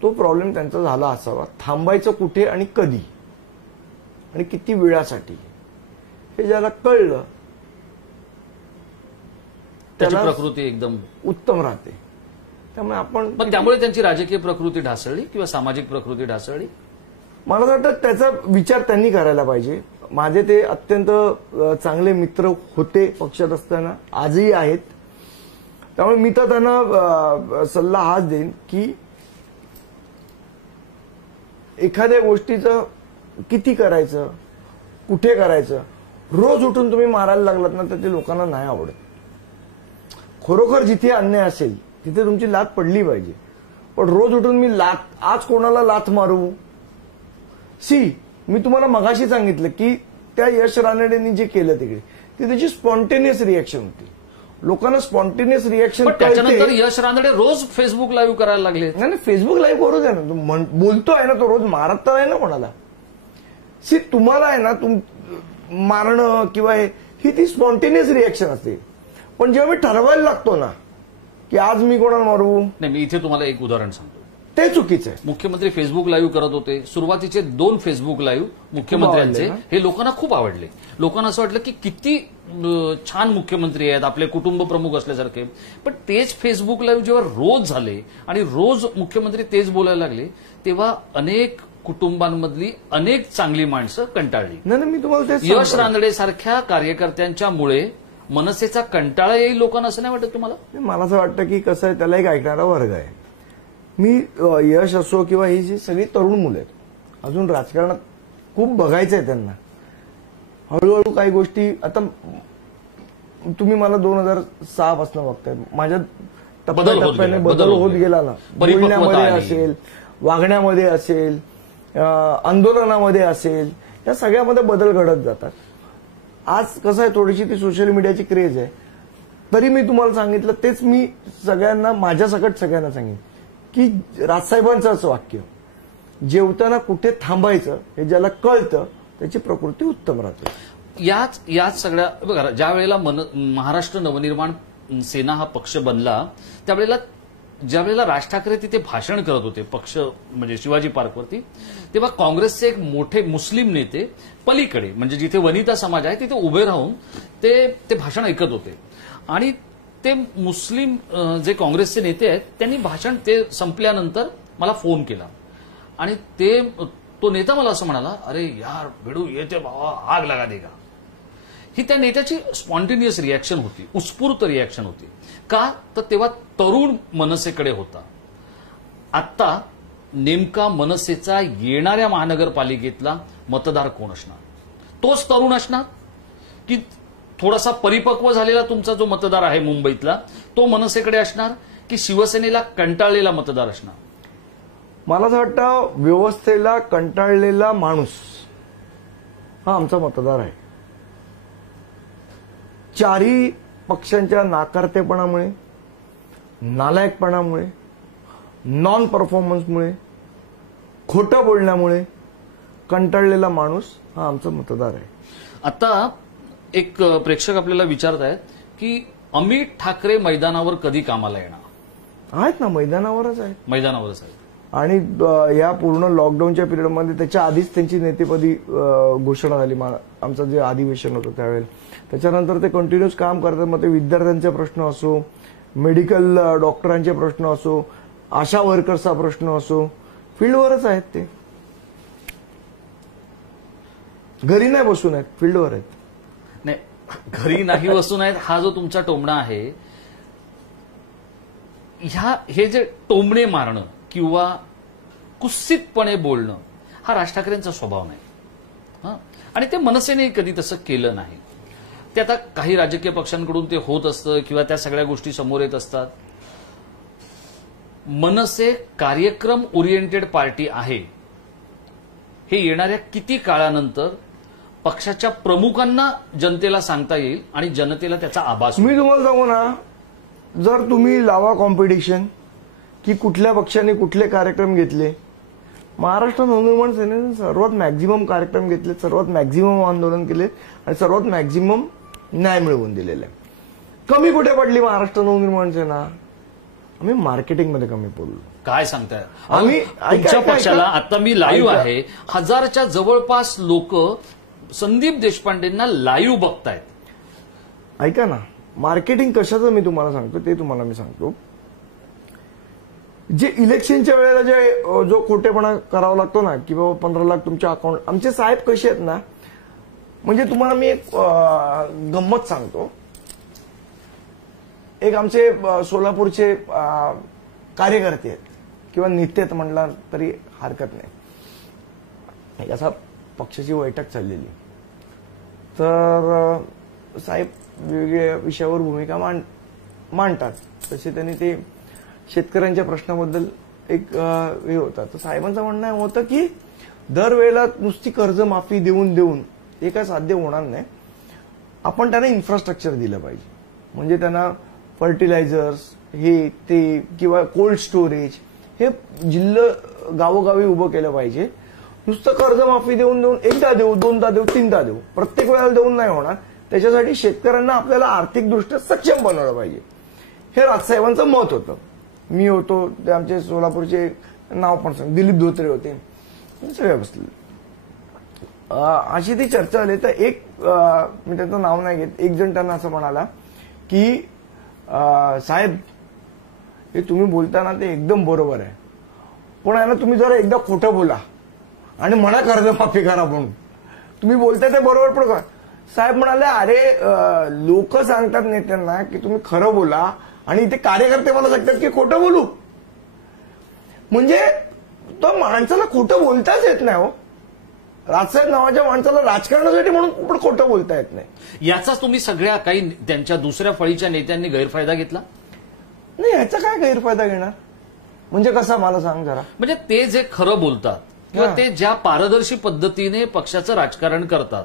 तो प्रॉब्लेम त्यांचा झाला असावा. थांबायचं कुठे आणि कधी आणि किती वेळासाठी हे ज्याला कळलं त्याची त्याला प्रकृती एकदम उत्तम राहते. त्यामुळे आपण पण त्यामुळे त्यांची राजकीय प्रकृती ढासळली किंवा सामाजिक प्रकृती ढासळली? मला असं वाटतं त्याचा विचार त्यांनी करायला पाहिजे. माझे ते अत्यंत चांगले मित्र होते पक्षात असताना, आजही आहेत. त्यामुळे मी तर त्यांना सल्ला हाच देईन की एखाद्या गोष्टीचं किती करायचं, कुठे करायचं, रोज उठून तुम्ही मारायला लागलात ना तर ते लोकांना नाही आवडत. खरोखर जिथे अन्याय असेल तिथे तुमची लाथ पडली पाहिजे. पण रोज उठून मी आज कोणाला लाथ मारू? मी तुम्हाला मगाशी सांगितलं की त्या यश रानडेंनी जे केलं तिकडे ती त्याची स्पॉन्टेनियस रिएक्शन होती. लोकांना स्पॉन्टेनियस रिएक्शन. त्याच्यानंतर यश रानडे रोज फेसबुक लाईव्ह करायला लागले. नाही, फेसबुक लाईव्ह करू द्या ना. बोलतोय ना तो, रोज मारत तर आहे ना कोणाला. तुम्हाला आहे ना मारणं किंवा ही ती स्पॉन्टेनियस रिएक्शन असते. पण जेव्हा मी ठरवायला लागतो ना की आज मी कोणाला मारू, नाही, मी इथे तुम्हाला एक उदाहरण सांगतो, ते चुकीचं आहे. मुख्यमंत्री फेसबुक लाईव्ह करत होते. सुरुवातीचे 2 फेसबुक लाईव्ह मुख्यमंत्र्यांचे हे लोकांना खूप आवडले. लोकांना असं वाटलं की किती छान मुख्यमंत्री आहेत, आपले कुटुंब प्रमुख असल्यासारखे. पण तेच फेसबुक लाईव्ह जेव्हा रोज झाले आणि रोज मुख्यमंत्री तेच बोलायला लागले, तेव्हा अनेक कुटुंबांमधली अनेक चांगली माणसं कंटाळली. नाही, मी तुम्हाला यश रानडे सारख्या कार्यकर्त्यांच्यामुळे मनसेचा कंटाळा येईल लोकांना, असं नाही वाटत तुम्हाला? मला असं वाटतं की कसं आहे, त्याला एक ऐकणारा वर्ग आहे. मी यश असो किंवा ही जी सगळी तरुण मुलं आहेत, अजून राजकारणात खूप बघायचं आहे त्यांना. हळूहळू काही गोष्टी, आता तुम्ही मला 2006 पासून बघताय, माझ्या टप्प्याटप्प्याने बदल होत गेला ना. बोलण्यामध्ये असेल, वागण्यामध्ये असेल, आंदोलनामध्ये असेल, या सगळ्यामध्ये बदल घडत जातात. आज कसं आहे, थोडीशी ती सोशल मीडियाची क्रेज आहे. तरी मी तुम्हाला सांगितलं तेच मी सगळ्यांना, माझ्यासकट सगळ्यांना सांगेन की राजसाहेबांचं असं वाक्य, जेवताना कुठे थांबायचं हे ज्याला कळतं त्याची प्रकृती उत्तम राहते. याच सगळ्या बघा, ज्या वेळेला महाराष्ट्र नवनिर्माण सेना हा पक्ष बनला, ज्या वेळेला राज ठाकरे तिथे भाषण करत होते, पक्ष म्हणजे शिवाजी पार्कवरती, तेव्हा काँग्रेसचे एक मोठे मुस्लिम नेते पलीकडे, म्हणजे जिथे वनिता समाज आहे तिथे उभे राहून ते भाषण ऐकत होते. आणि ते मुस्लिम जे काँग्रेसचे नेते आहेत त्यांनी भाषण ते संपल्यानंतर मला फोन केला आणि तो नेता मला असं म्हणाला, अरे यार भिडू येते भावा, आग लगा देगा. ही त्या नेत्याची स्पॉन्टेनियस रिॲक्शन होती, उत्स्फूर्त रिॲक्शन होती. का तर तेव्हा तरुण मनसेकडे होता. आत्ता नेमका मनसेचा येणाऱ्या महानगरपालिकेतला मतदार कोण असणार? तोच तरुण असणार की थोडासा परिपक्व झालेला तुमचा जो मतदार आहे मुंबईतला, तो मनसेकडे असणार की शिवसेनेला कंटाळलेला मतदार असणार? मला असं वाटतं व्यवस्थेला कंटाळलेला माणूस हा आमचा मतदार आहे. चारही पक्षांच्या नाकारतेपणामुळे, नालायकपणामुळे, नॉन परफॉर्मन्समुळे, खोटं बोलण्यामुळे कंटाळलेला माणूस हा आमचा मतदार आहे. आता एक प्रेक्षक आपल्याला विचारत आहेत की अमित ठाकरे मैदानावर कधी कामाला येणार? आहेत ना, मैदानावरच आहेत. मैदानावरच आहेत. आणि या पूर्ण लॉकडाऊनच्या पिरियडमध्ये त्याच्या आधीच त्यांची नेतेपदी घोषणा झाली. आमचं जे अधिवेशन होतं त्यावेळेला, त्याच्यानंतर ते कंटिन्युअस काम करतात. मग ते विद्यार्थ्यांचे प्रश्न असो, मेडिकल डॉक्टरांचे प्रश्न असो, आशा वर्कर्सचा प्रश्न असो, फील्डवरच आहेत. ते घरी नाही बसून आहेत, फील्डवर आहेत. नाही, घरी नाही बसून आहेत हा जो तुमचा टोमणा आहे, हे जे टोमणे मारणं किंवा कुत्सितपणे बोलणं हा राज ठाकरेंचा स्वभाव नाही. हं? आणि ते मनसेने कधी तसं केलं नाही. ते आता काही राजकीय पक्षांकडून ते होत असतं किंवा त्या सगळ्या गोष्टी समोर येत असतात. मनसे कार्यक्रम ओरिएंटेड पार्टी आहे हे येणाऱ्या किती काळानंतर पक्षाच्या प्रमुखांना जनतेला सांगता येईल आणि जनतेला त्याचा आभास होईल. मी तुम्हाला सांगू ना, जर तुम्ही लावा कॉम्पिटिशन की कुठल्या पक्षाने कुठले कार्यक्रम घेतले, महाराष्ट्र नवनिर्माण सेनेने सर्वात मॅक्झिमम कार्यक्रम घेतले, सर्वात मॅक्झिमम आंदोलन केले आणि सर्वात मॅक्झिमम न्याय मिळवून दिलेला आहे. कमी कुठे पडली महाराष्ट्र नवनिर्माण सेना? आम्ही मार्केटिंगमध्ये कमी पडलो. काय सांगताय आम्ही तुमच्या पक्षाला? आता मी लाईव्ह आहे, 1000च्या जवळपास लोक संदीप देशपांडेंना लाईव्ह बघतायत. ऐका ना, मार्केटिंग कशाचं मी तुम्हाला सांगतो ते तुम्हाला मी सांगतो. जे इलेक्शनच्या वेळेला जो खोटेपणा करावा लागतो ना की बाबा 15 लाख तुमच्या अकाउंट, आमचे साहेब कसे आहेत ना, म्हणजे तुम्हाला मी एक गंमत सांगतो. एक आमचे सोलापूरचे कार्यकर्ते आहेत किंवा नेते आहेत म्हणला तरी हरकत नाही. एक असा पक्षाची बैठक चाललेली, तर साहेब वेगवेगळ्या विषयावर भूमिका मांडतात. तसे त्यांनी ते शेतकऱ्यांच्या प्रश्नाबद्दल एक हे होता. तर साहेबांचं म्हणणं होतं की दरवेळेला नुसती कर्जमाफी देऊन देऊन हे काय साध्य होणार नाही. आपण त्यांना इन्फ्रास्ट्रक्चर दिलं पाहिजे. म्हणजे त्यांना फर्टिलायझर्स हे ते किंवा कोल्ड स्टोरेज हे जिल्हा गावोगावी उभं केलं पाहिजे. नुसतं कर्जमाफी देऊन देऊन एकदा देऊ, दोनदा देऊ, तीनदा देऊ, प्रत्येक वेळेला देऊन नाही होणार. त्याच्यासाठी शेतकऱ्यांना आपल्याला आर्थिकदृष्ट्या सक्षम बनवलं पाहिजे. हे राजसाहेबांचं मत होतं. मी होतो, ते आमचे सोलापूरचे नाव पण सांग, दिलीप धोत्रे होते, सगळे बसले. अशी ती चर्चा झाली. तर एक मी त्यांचं नाव नाही घेत, एक जण त्यांना असं म्हणाला की साहेब हे तुम्ही बोलताना ते एकदम बरोबर आहे, पण आहे ना तुम्ही जरा एकदा खोटं बोला आणि म्हणा कर्जमाफी करा म्हणून. तुम्ही बोलताय ते बरोबर पण का? साहेब म्हणाले अरे लोक सांगतात नेत्यांना की तुम्ही खरं बोला आणि इथे कार्यकर्ते मला सांगतात की खोटं बोलू. म्हणजे तो माणसाला खोटं बोलताच येत नाही हो. राजसाहेब नावाच्या माणसाला राजकारणासाठी म्हणून पण खोटं बोलता येत नाही. याचा तुम्ही सगळ्या काही त्यांच्या दुसऱ्या फळीच्या नेत्यांनी गैरफायदा घेतला नाही. ह्याचा काय गैरफायदा घेणार म्हणजे कसा मला सांग जरा. म्हणजे ते जे खरं बोलतात किंवा ते ज्या पारदर्शी पद्धतीने पक्षाचं राजकारण करतात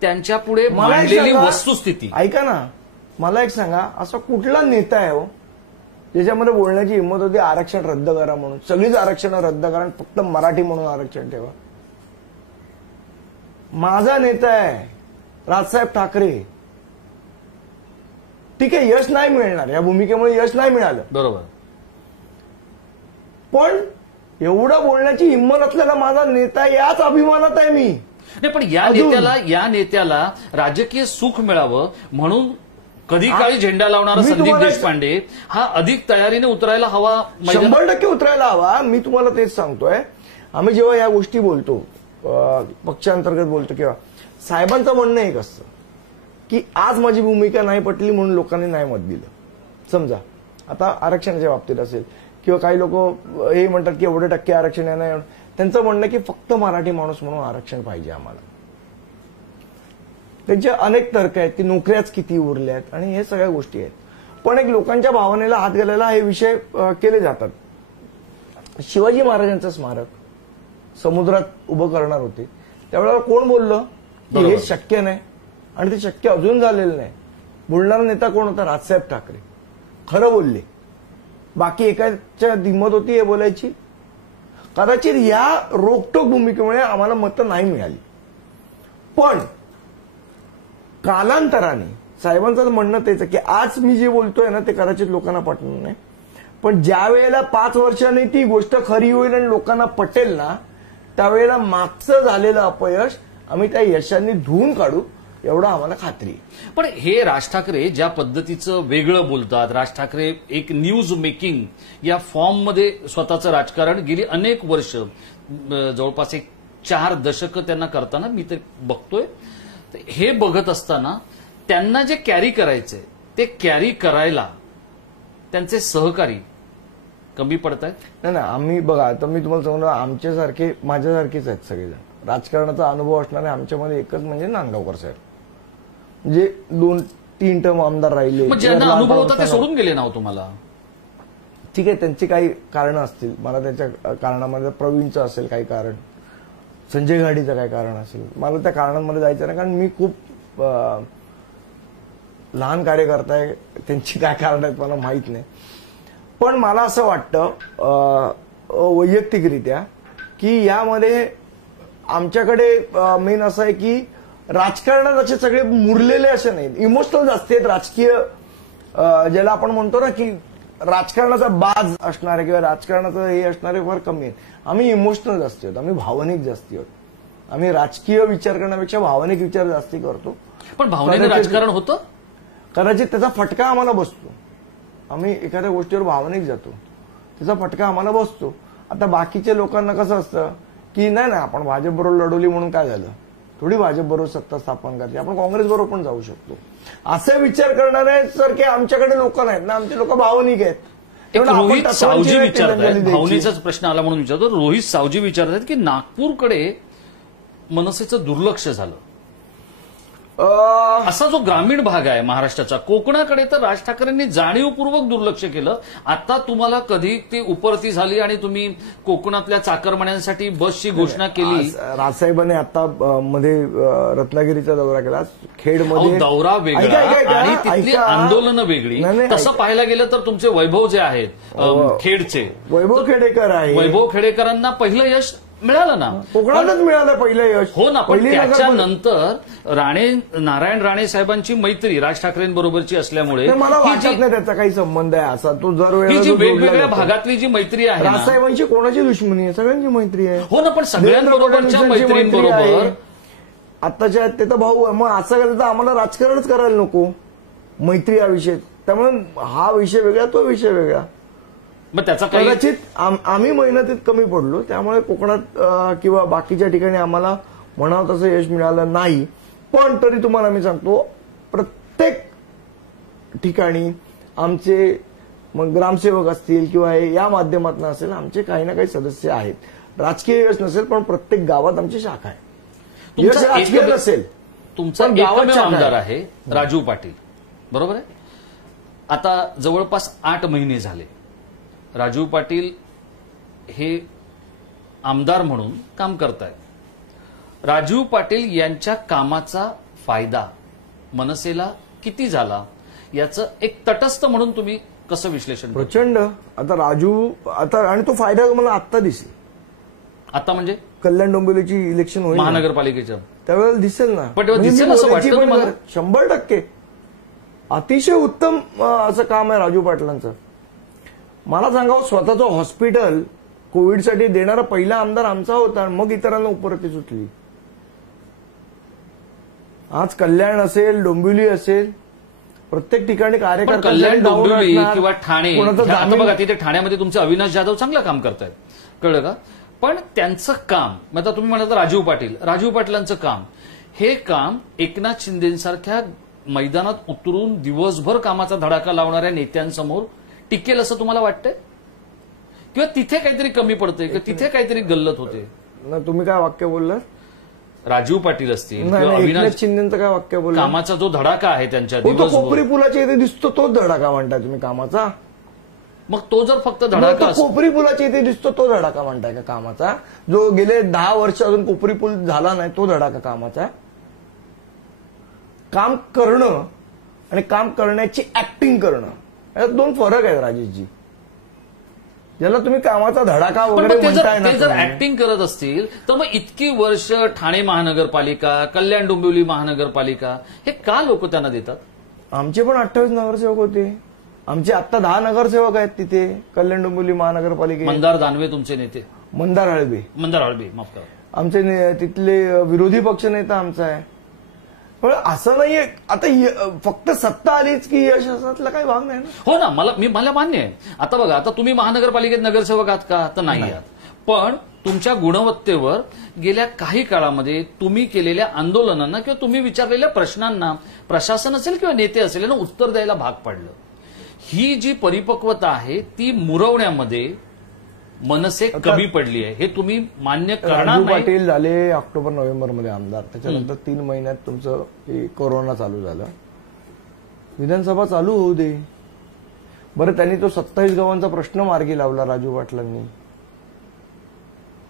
त्यांच्या पुढे मांडलेली वस्तुस्थिती. ऐका ना, मला एक सांगा, असा कुठला नेता आहे हो ज्याच्यामध्ये बोलण्याची हिंमत होती आरक्षण रद्द करा म्हणून, सगळीच आरक्षण रद्द करा, फक्त मराठी म्हणून आरक्षण ठेवा. माझा नेता आहे राजसाहेब ठाकरे. ठीक आहे, यश नाही मिळणार, या भूमिकेमुळे यश नाही मिळालं, बरोबर, पण एवढं बोलण्याची हिंमत असलेला माझा नेता, याच अभिमानात आहे मी. नाही पण या नेत्याला राजकीय सुख मिळावं म्हणून कधी काळी झेंडा लावणारा संदीप देशपांडे हा अधिक तयारीने उतरायला हवा, 100% उतरायला हवा. मी तुम्हाला तेच सांगतोय. आम्ही जेव्हा या गोष्टी बोलतो, पक्षांतर्गत बोलतो, किंवा साहेबांचं म्हणणं एक असतं की आज माझी भूमिका नाही पटली म्हणून लोकांनी नाही मत दिलं. समजा आता आरक्षणाच्या बाबतीत असेल किंवा काही लोक हे म्हणतात की एवढे टक्के आरक्षण नाही, त्यांचं म्हणणं की फक्त मराठी माणूस म्हणून आरक्षण पाहिजे आम्हाला. त्यांचे अनेक तर्क आहेत की नोकऱ्याच किती उरल्या आहेत आणि हे सगळ्या गोष्टी आहेत. पण एक लोकांच्या भावनेला हात घालायला हे विषय केले जातात. शिवाजी महाराजांचं स्मारक समुद्रात उभं करणार होते त्यावेळेला कोण बोललं की हे शक्य नाही, आणि ते शक्य अजून झालेलं नाही. बोलणारा नेता कोण होता? राजसाहेब ठाकरे. खरं बोलले. बाकी एकाच्या हिंमत होती हे बोलायची. कदाचित या रोकटोक भूमिकेमुळे आम्हाला मतं नाही मिळाली. पण कालांतराने साहेबांचं म्हणणं तेच की आज मी जे बोलतोय ना ते कदाचित लोकांना पटणार नाही, पण ज्या वेळेला 5 वर्षांनी ती गोष्ट खरी होईल आणि लोकांना पटेल ना, त्यावेळेला मागचं झालेलं अपयश आम्ही त्या यशांनी धुवून काढू, एवढं आम्हाला खात्री आहे. पण हे राज ठाकरे ज्या पद्धतीचं वेगळं बोलतात, राज ठाकरे एक न्यूज मेकिंग या फॉर्ममध्ये स्वतःचं राजकारण गेली अनेक वर्ष, जवळपास 4 दशकं त्यांना करताना मी ते बघतोय. हे बघत असताना त्यांना जे कॅरी करायचंय ते कॅरी करायला त्यांचे सहकारी कमी पडत आहेत? नाही नाही, आम्ही बघा आता मी तुम्हाला सांगतो, आमच्यासारखे माझ्यासारखेच आहेत सगळेजण. राजकारणाचा अनुभव असणारे आमच्यामध्ये एकच म्हणजे नांदगावकर साहेब, जे 2-3 टर्म आमदार राहिले. मग ज्यांना अनुभव होता ते सोडून गेले ना हो तुम्हाला? ठीक आहे, त्यांची काही कारणं असतील, मला त्याच्या कारणामध्ये प्रवीणचं असेल काही कारण, संजय गाडीचं काही कारण असेल, मला त्या कारणांमध्ये जायचं नाही, कारण मी खूप लहान कार्यकर्ता आहे, त्यांची काय कारण आहेत मला माहित नाही. पण मला असं वाटतं वैयक्तिकरित्या की यामध्ये आमच्याकडे मेन असं आहे की राजकारणात असे सगळे मुरलेले असे नाहीत, इमोशनल जास्ती आहेत. राजकीय ज्याला आपण म्हणतो ना की राजकारणाचा बाज असणारे किंवा राजकारणाचं हे असणारे फार कमी आहेत. आम्ही इमोशनल जास्ती आहोत, आम्ही भावनिक जास्ती आहोत. आम्ही राजकीय विचार करण्यापेक्षा भावनिक विचार जास्ती करतो. पण भावनेने राजकारण होतं, कदाचित त्याचा फटका आम्हाला बसतो. आम्ही एखाद्या गोष्टीवर भावनिक जातो, त्याचा फटका आम्हाला बसतो. आता बाकीच्या लोकांना कसं असतं की नाही नाही आपण भाजपबरोबर लढवली म्हणून काय झालं, थोडी भाजपबरोबर सत्ता स्थापन करायची, आपण काँग्रेसबरोबर पण जाऊ शकतो, असे विचार करणारे सारखे आमच्याकडे लोक नाहीत ना. आमचे लोक भावनिक आहेत. एक रोहित सावजी विचारतात, भावनेचाच प्रश्न आला म्हणून विचारतो. रोहित सावजी विचारतात की नागपूरकडे मनसेचं दुर्लक्ष झालं. असा जो ग्रामीण भाग आहे महाराष्ट्राचा, कोकणाकडे तर राज ठाकरेंनी जाणीवपूर्वक दुर्लक्ष केलं. आता तुम्हाला कधी ती उपरती झाली आणि तुम्ही कोकणातल्या चाकरमान्यांसाठी बसची घोषणा केली. राजसाहेबांनी आता मध्ये रत्नागिरीचा दौरा केला, खेडमध्ये दौरा वेगळा आणि तिथली आंदोलनं वेगळी. तसं पाहायला गेलं तर तुमचे वैभव जे आहेत खेडचे, वैभव खेडेकर आहे, वैभव खेडेकरांना पहिलं यश मिळालं ना, कोकणातच मिळालं पहिलं यश. हो ना, पण त्याच्यानंतर नारायण राणे साहेबांची मैत्री राज ठाकरेंबरोबरची असल्यामुळे मला वाटत नाही त्याचा काही संबंध आहे असा. तो दरवेळेला ही जी वेगवेगळ्या भागातली जी मैत्री आहे, राजसाहेबांची कोणाची दुश्मनी आहे, सगळ्यांची मैत्री आहे. हो ना, पण सगळ्यांबरोबरच्या मैत्रींबरोबर आत्ताच्या ते तर भाऊ, मग असं करायचं तर आम्हाला राजकारणच करायला नको, मैत्री हा विषय. त्यामुळे हा विषय वेगळा, तो विषय वेगळा. मग त्याचा कदाचित आम्ही मेहनतीत कमी पडलो, त्यामुळे कोकणात किंवा बाकीच्या ठिकाणी आम्हाला म्हणावं तसं यश मिळालं नाही. पण तरी तुम्हाला मी सांगतो, प्रत्येक ठिकाणी आमचे मग ग्रामसेवक असतील किंवा या माध्यमातून असेल, आमचे काही ना काही सदस्य आहेत. राजकीय यश नसेल पण प्रत्येक गावात आमची शाखा आहे. यश राजकीय नसेल, तुमचा एकमेव आमदार आहे राजू पाटील, बरोबर आहे. आता जवळपास 8 महिने झाले राजू पाटील हे आमदार म्हणून काम करतायत. राजू पाटील यांच्या कामाचा फायदा मनसेला किती झाला याचं एक तटस्थ म्हणून तुम्ही कसं विश्लेषण? प्रचंड. आता राजू आता, आणि तो फायदा तुम्हाला आत्ता दिसेल. आता म्हणजे कल्याण डोंबिवलीची इलेक्शन होईल महानगरपालिकेच्या त्यावेळेला दिसेल ना. पण दिसेल असं वाटतं तुम्हाला? 100% अतिशय उत्तम असं काम आहे राजू पाटलांचं. मला सांगावं, स्वतःचं हॉस्पिटल कोविडसाठी देणारा पहिला आमदार आमचा होता, मग इतरांना उपरती सुटली. आज कल्याण असेल, डोंबिवली असेल, प्रत्येक ठिकाणी कार्यकर्ते, कल्याण डोंबिवली किंवा ठाणे, आता बघा तिथे ठाण्यामध्ये तुमचे अविनाश जाधव चांगलं काम करतायत, कळलं का. पण त्यांचं काम, आता तुम्ही म्हणाल राजू पाटलांचं काम, हे काम एकनाथ शिंदेसारख्या मैदानात उतरून दिवसभर कामाचा धडाका लावणाऱ्या नेत्यांसमोर टिकेल असं तुम्हाला वाटतंय, किंवा तिथे काहीतरी कमी पडतंय, किंवा तिथे काहीतरी गल्लत होते? तुम्ही काय वाक्य बोललात? राजू पाटील असतील किंवा अविनाश शिंदेचं काय वाक्य बोललं? कामाचा जो धडाका आहे त्यांच्या कोपरी पुलाच्या इथे दिसतो तोच धडाका म्हणताय तुम्ही कामाचा? मग तो जर फक्त धडाका, कोपरी पुलाच्या इथे दिसतो तो धडाका म्हणताय का कामाचा? जो गेले 10 वर्ष अजून कोपरी पूल झाला नाही तो धडाका कामाचा? काम करणं आणि काम करण्याची ऍक्टिंग करणं यात 2 फरक आहेत राजेशजी. ज्याला तुम्ही कामाचा धडाका वगैरे म्हणताय ना, ते जर ऍक्टिंग करत असतील तर मग इतकी वर्ष ठाणे महानगरपालिका, कल्याण डोंबिवली महानगरपालिका, हे का लोक त्यांना देतात? आमचे पण 28 नगरसेवक होते. आमचे आता 10 नगरसेवक आहेत तिथे कल्याण डोंबिवली महानगरपालिकेत. मंदार दानवे तुमचे नेते? मंदार हळबे, माफ करा. आमचे तिथले विरोधी पक्ष नेता आमचा आहे. पण असं नाहीये आता फक्त सत्ता आलीच की यश असल्यातला काही भाग नाही ना. हो ना, मला मान्य आहे. आता बघा, आता तुम्ही महानगरपालिकेत नगरसेवक आहात का? तर नाही आहात. पण तुमच्या गुणवत्तेवर गेल्या काही काळामध्ये तुम्ही केलेल्या आंदोलनांना किंवा तुम्ही विचारलेल्या प्रश्नांना प्रशासन असेल किंवा नेते असेल यांना उत्तर द्यायला भाग पडलं. ही जी परिपक्वता आहे ती मुरवण्यामध्ये मनसे कमी पडली आहे, हे तुम्ही मान्य करणार राजू नाही? पाटील झाले ऑक्टोबर नोव्हेंबरमध्ये आमदार, त्याच्यानंतर 3 महिन्यात तुमचं हे कोरोना चालू झालं, विधानसभा चालू होऊ दे. बरं, त्यांनी तो 27 गावांचा प्रश्न मार्गी लावला राजू पाटलांनी.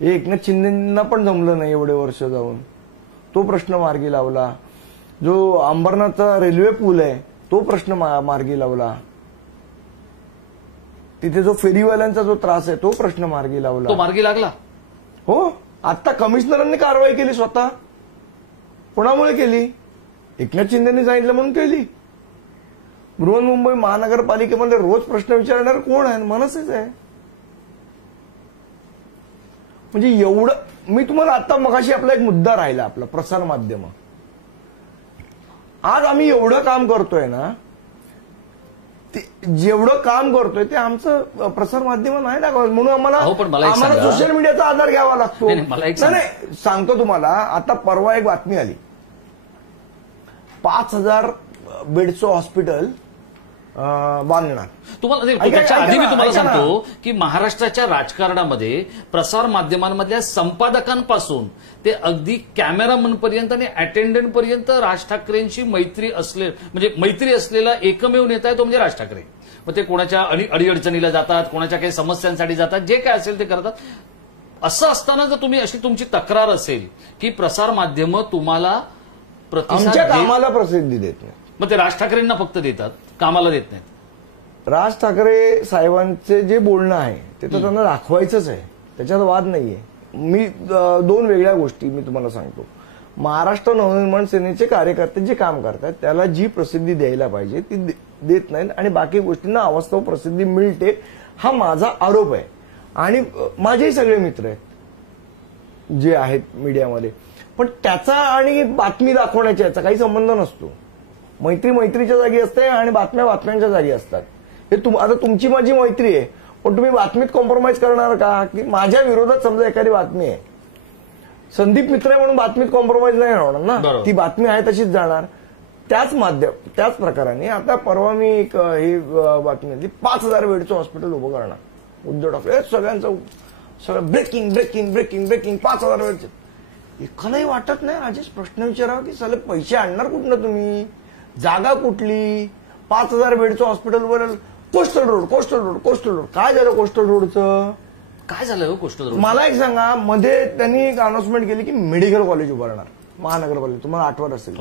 हे एकनाथ शिंदेंना पण जमलं नाही एवढे वर्ष जाऊन. तो प्रश्न मार्गी लावला. जो अंबरनाथचा रेल्वे पूल आहे तो प्रश्न मार्गी लावला. तिथे जो फेरीवाल्यांचा जो त्रास आहे तो प्रश्न मार्गी लावला. तो मार्गी लागला. हो, आता कमिशनरांनी कारवाई केली स्वतः. कोणामुळे केली? एकनाथ शिंदेनी सांगितलं म्हणून केली. बृहन्मुंबई महानगरपालिकेमध्ये रोज प्रश्न विचारणार कोण आहे? मनसेच आहे. म्हणजे एवढं मी तुम्हाला आता मगाशी आपला एक मुद्दा राहिला, आपला प्रसार माध्यम. आज आम्ही एवढं काम करतोय ना, जेवढं काम करतोय ते आमचं प्रसार माध्यम नाही दाखवत, म्हणून आम्हाला सोशल मीडियाचा आधार घ्यावा लागतो. नाही, सांगतो तुम्हाला. आता परवा एक बातमी आली, 5,000 बेडचं हॉस्पिटल बांधणार. तुम्हाला त्याच्या आधी मी तुम्हाला सांगतो की महाराष्ट्राच्या राजकारणामध्ये प्रसार माध्यमांमधल्या संपादकांपासून ते अगदी कॅमेरामन पर्यंत आणि अटेंडंट पर्यंत राज ठाकरेंची मैत्री असलेला एकमेव नेता आहे तो म्हणजे राज ठाकरे. मग ते कोणाच्या अडीअडचणीला जातात, कोणाच्या काही समस्यांसाठी जातात, जे काय असेल ते करतात. असं असताना जर तुम्ही अशी तुमची तक्रार असेल की प्रसार माध्यम तुम्हाला आमच्या कामाला प्रसिद्धी देत नाही, मग ते राज ठाकरेंना फक्त देतात, कामाला देत नाहीत. राज ठाकरे साहेबांचे जे बोलणं आहे ते तर त्यांना दाखवायचंच आहे, त्याच्यात वाद नाहीये. मी 2 वेगळ्या गोष्टी मी तुम्हाला सांगतो. महाराष्ट्र नवनिर्माण सेनेचे कार्यकर्ते जे काम करतात त्याला जी प्रसिद्धी द्यायला पाहिजे ती देत नाहीत आणि बाकी गोष्टींना अवास्तव प्रसिद्धी मिळते, हा माझा आरोप आहे. आणि माझेही सगळे मित्र आहेत जे आहेत मीडियामध्ये, पण त्याचा आणि बातमी दाखवण्याच्या याचा काही संबंध नसतो. मैत्री मैत्रीच्या जागी असते आणि बातम्या बातम्यांच्या जागी असतात. हे आता तुमची माझी मैत्री आहे, पण तुम्ही बातमीत कॉम्प्रोमाइज करणार का? की माझ्या विरोधात समजा एखादी बातमी आहे, संदीप मित्र आहे म्हणून बातमीत कॉम्प्रोमाइज नाही होणार ना, ती बातमी आहे तशीच जाणार. त्याच प्रकाराने आता परवा मी एक ही बातमी आली, 5,000 बेडचं हॉस्पिटल उभं करणार उद्धव ठाकरे. सगळ्यांचं सगळं ब्रेकिंग ब्रेकिंग ब्रेकिंग ब्रेकिंग 5,000 बेडचं. एखादंही वाटत नाही राजेश प्रश्न विचारावा की साले पैसे आणणार कुठनं तुम्ही, जागा कुठली? 5,000 बेडचं हॉस्पिटल वर कोस्टल रोड. काय झालं कोस्टल रोडचं? काय झालं कोस्टल रोड? मला एक सांगा. मध्ये त्यांनी एक अनाउन्समेंट केली की मेडिकल कॉलेज उभारणार महानगरपालिका, तुम्हाला आठवत असेल.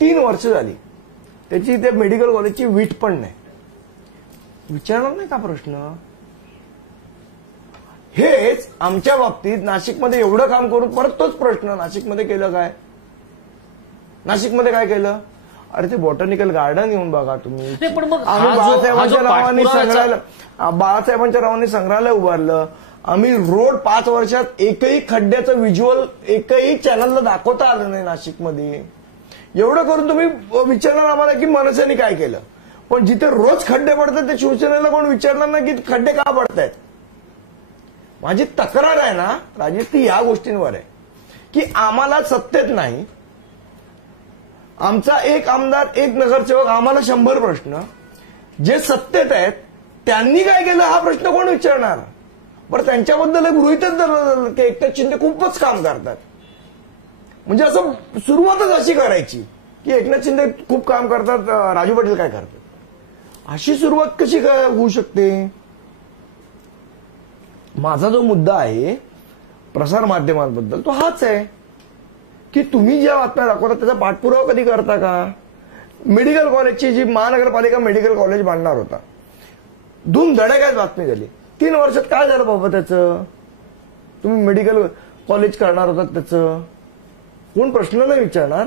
3 वर्ष झाली त्याची, त्या मेडिकल कॉलेजची वीट पण नाही. विचारणार नाही का प्रश्न? हेच आमच्या बाबतीत नाशिकमध्ये एवढं काम करून परत तोच प्रश्न, नाशिकमध्ये केलं काय? नाशिकमध्ये काय केलं? अरे ते बॉटॅनिकल गार्डन येऊन बघा तुम्ही. आम्ही बाळासाहेबांच्या नावाने संग्रहालय उभारलं. आम्ही रोड 5 वर्षात एकही खड्ड्याचं व्हिज्युअल एकही चॅनलला दाखवता आलं नाही नाशिकमध्ये. एवढं करून तुम्ही विचारणार आम्हाला की मनसेने काय केलं? पण जिथे रोज खड्डे पडतात ते शिवसेनेला कोण विचारणार नाही की खड्डे का पडतायत? माझी तक्रार आहे ना राजेश, ती या गोष्टींवर आहे की आम्हाला सत्तेत नाही, आमचा एक आमदार एक नगरसेवक, आम्हाला 100 प्रश्न. जे सत्तेत आहेत त्यांनी काय केलं हा प्रश्न कोण विचारणार? बरं, त्यांच्याबद्दल गृहीतच धरलं की एकनाथ शिंदे खूपच काम करतात. म्हणजे असं सुरुवातच अशी करायची की एकनाथ शिंदे खूप काम करतात, राजू पाटील काय करतात, अशी सुरुवात कशी होऊ शकते? माझा जो मुद्दा आहे प्रसार माध्यमांबद्दल तो हाच आहे की तुम्ही ज्या बातम्या दाखवता त्याचा पाठपुरावा कधी करता का? मेडिकल कॉलेजची जी महानगरपालिका मेडिकल कॉलेज बांधणार होता, धूमधडाक्यात बातमी झाली. 3 वर्षात काय झालं बाबा त्याचं? तुम्ही मेडिकल कॉलेज करणार होता त्याचं कोण प्रश्न नाही विचारणार?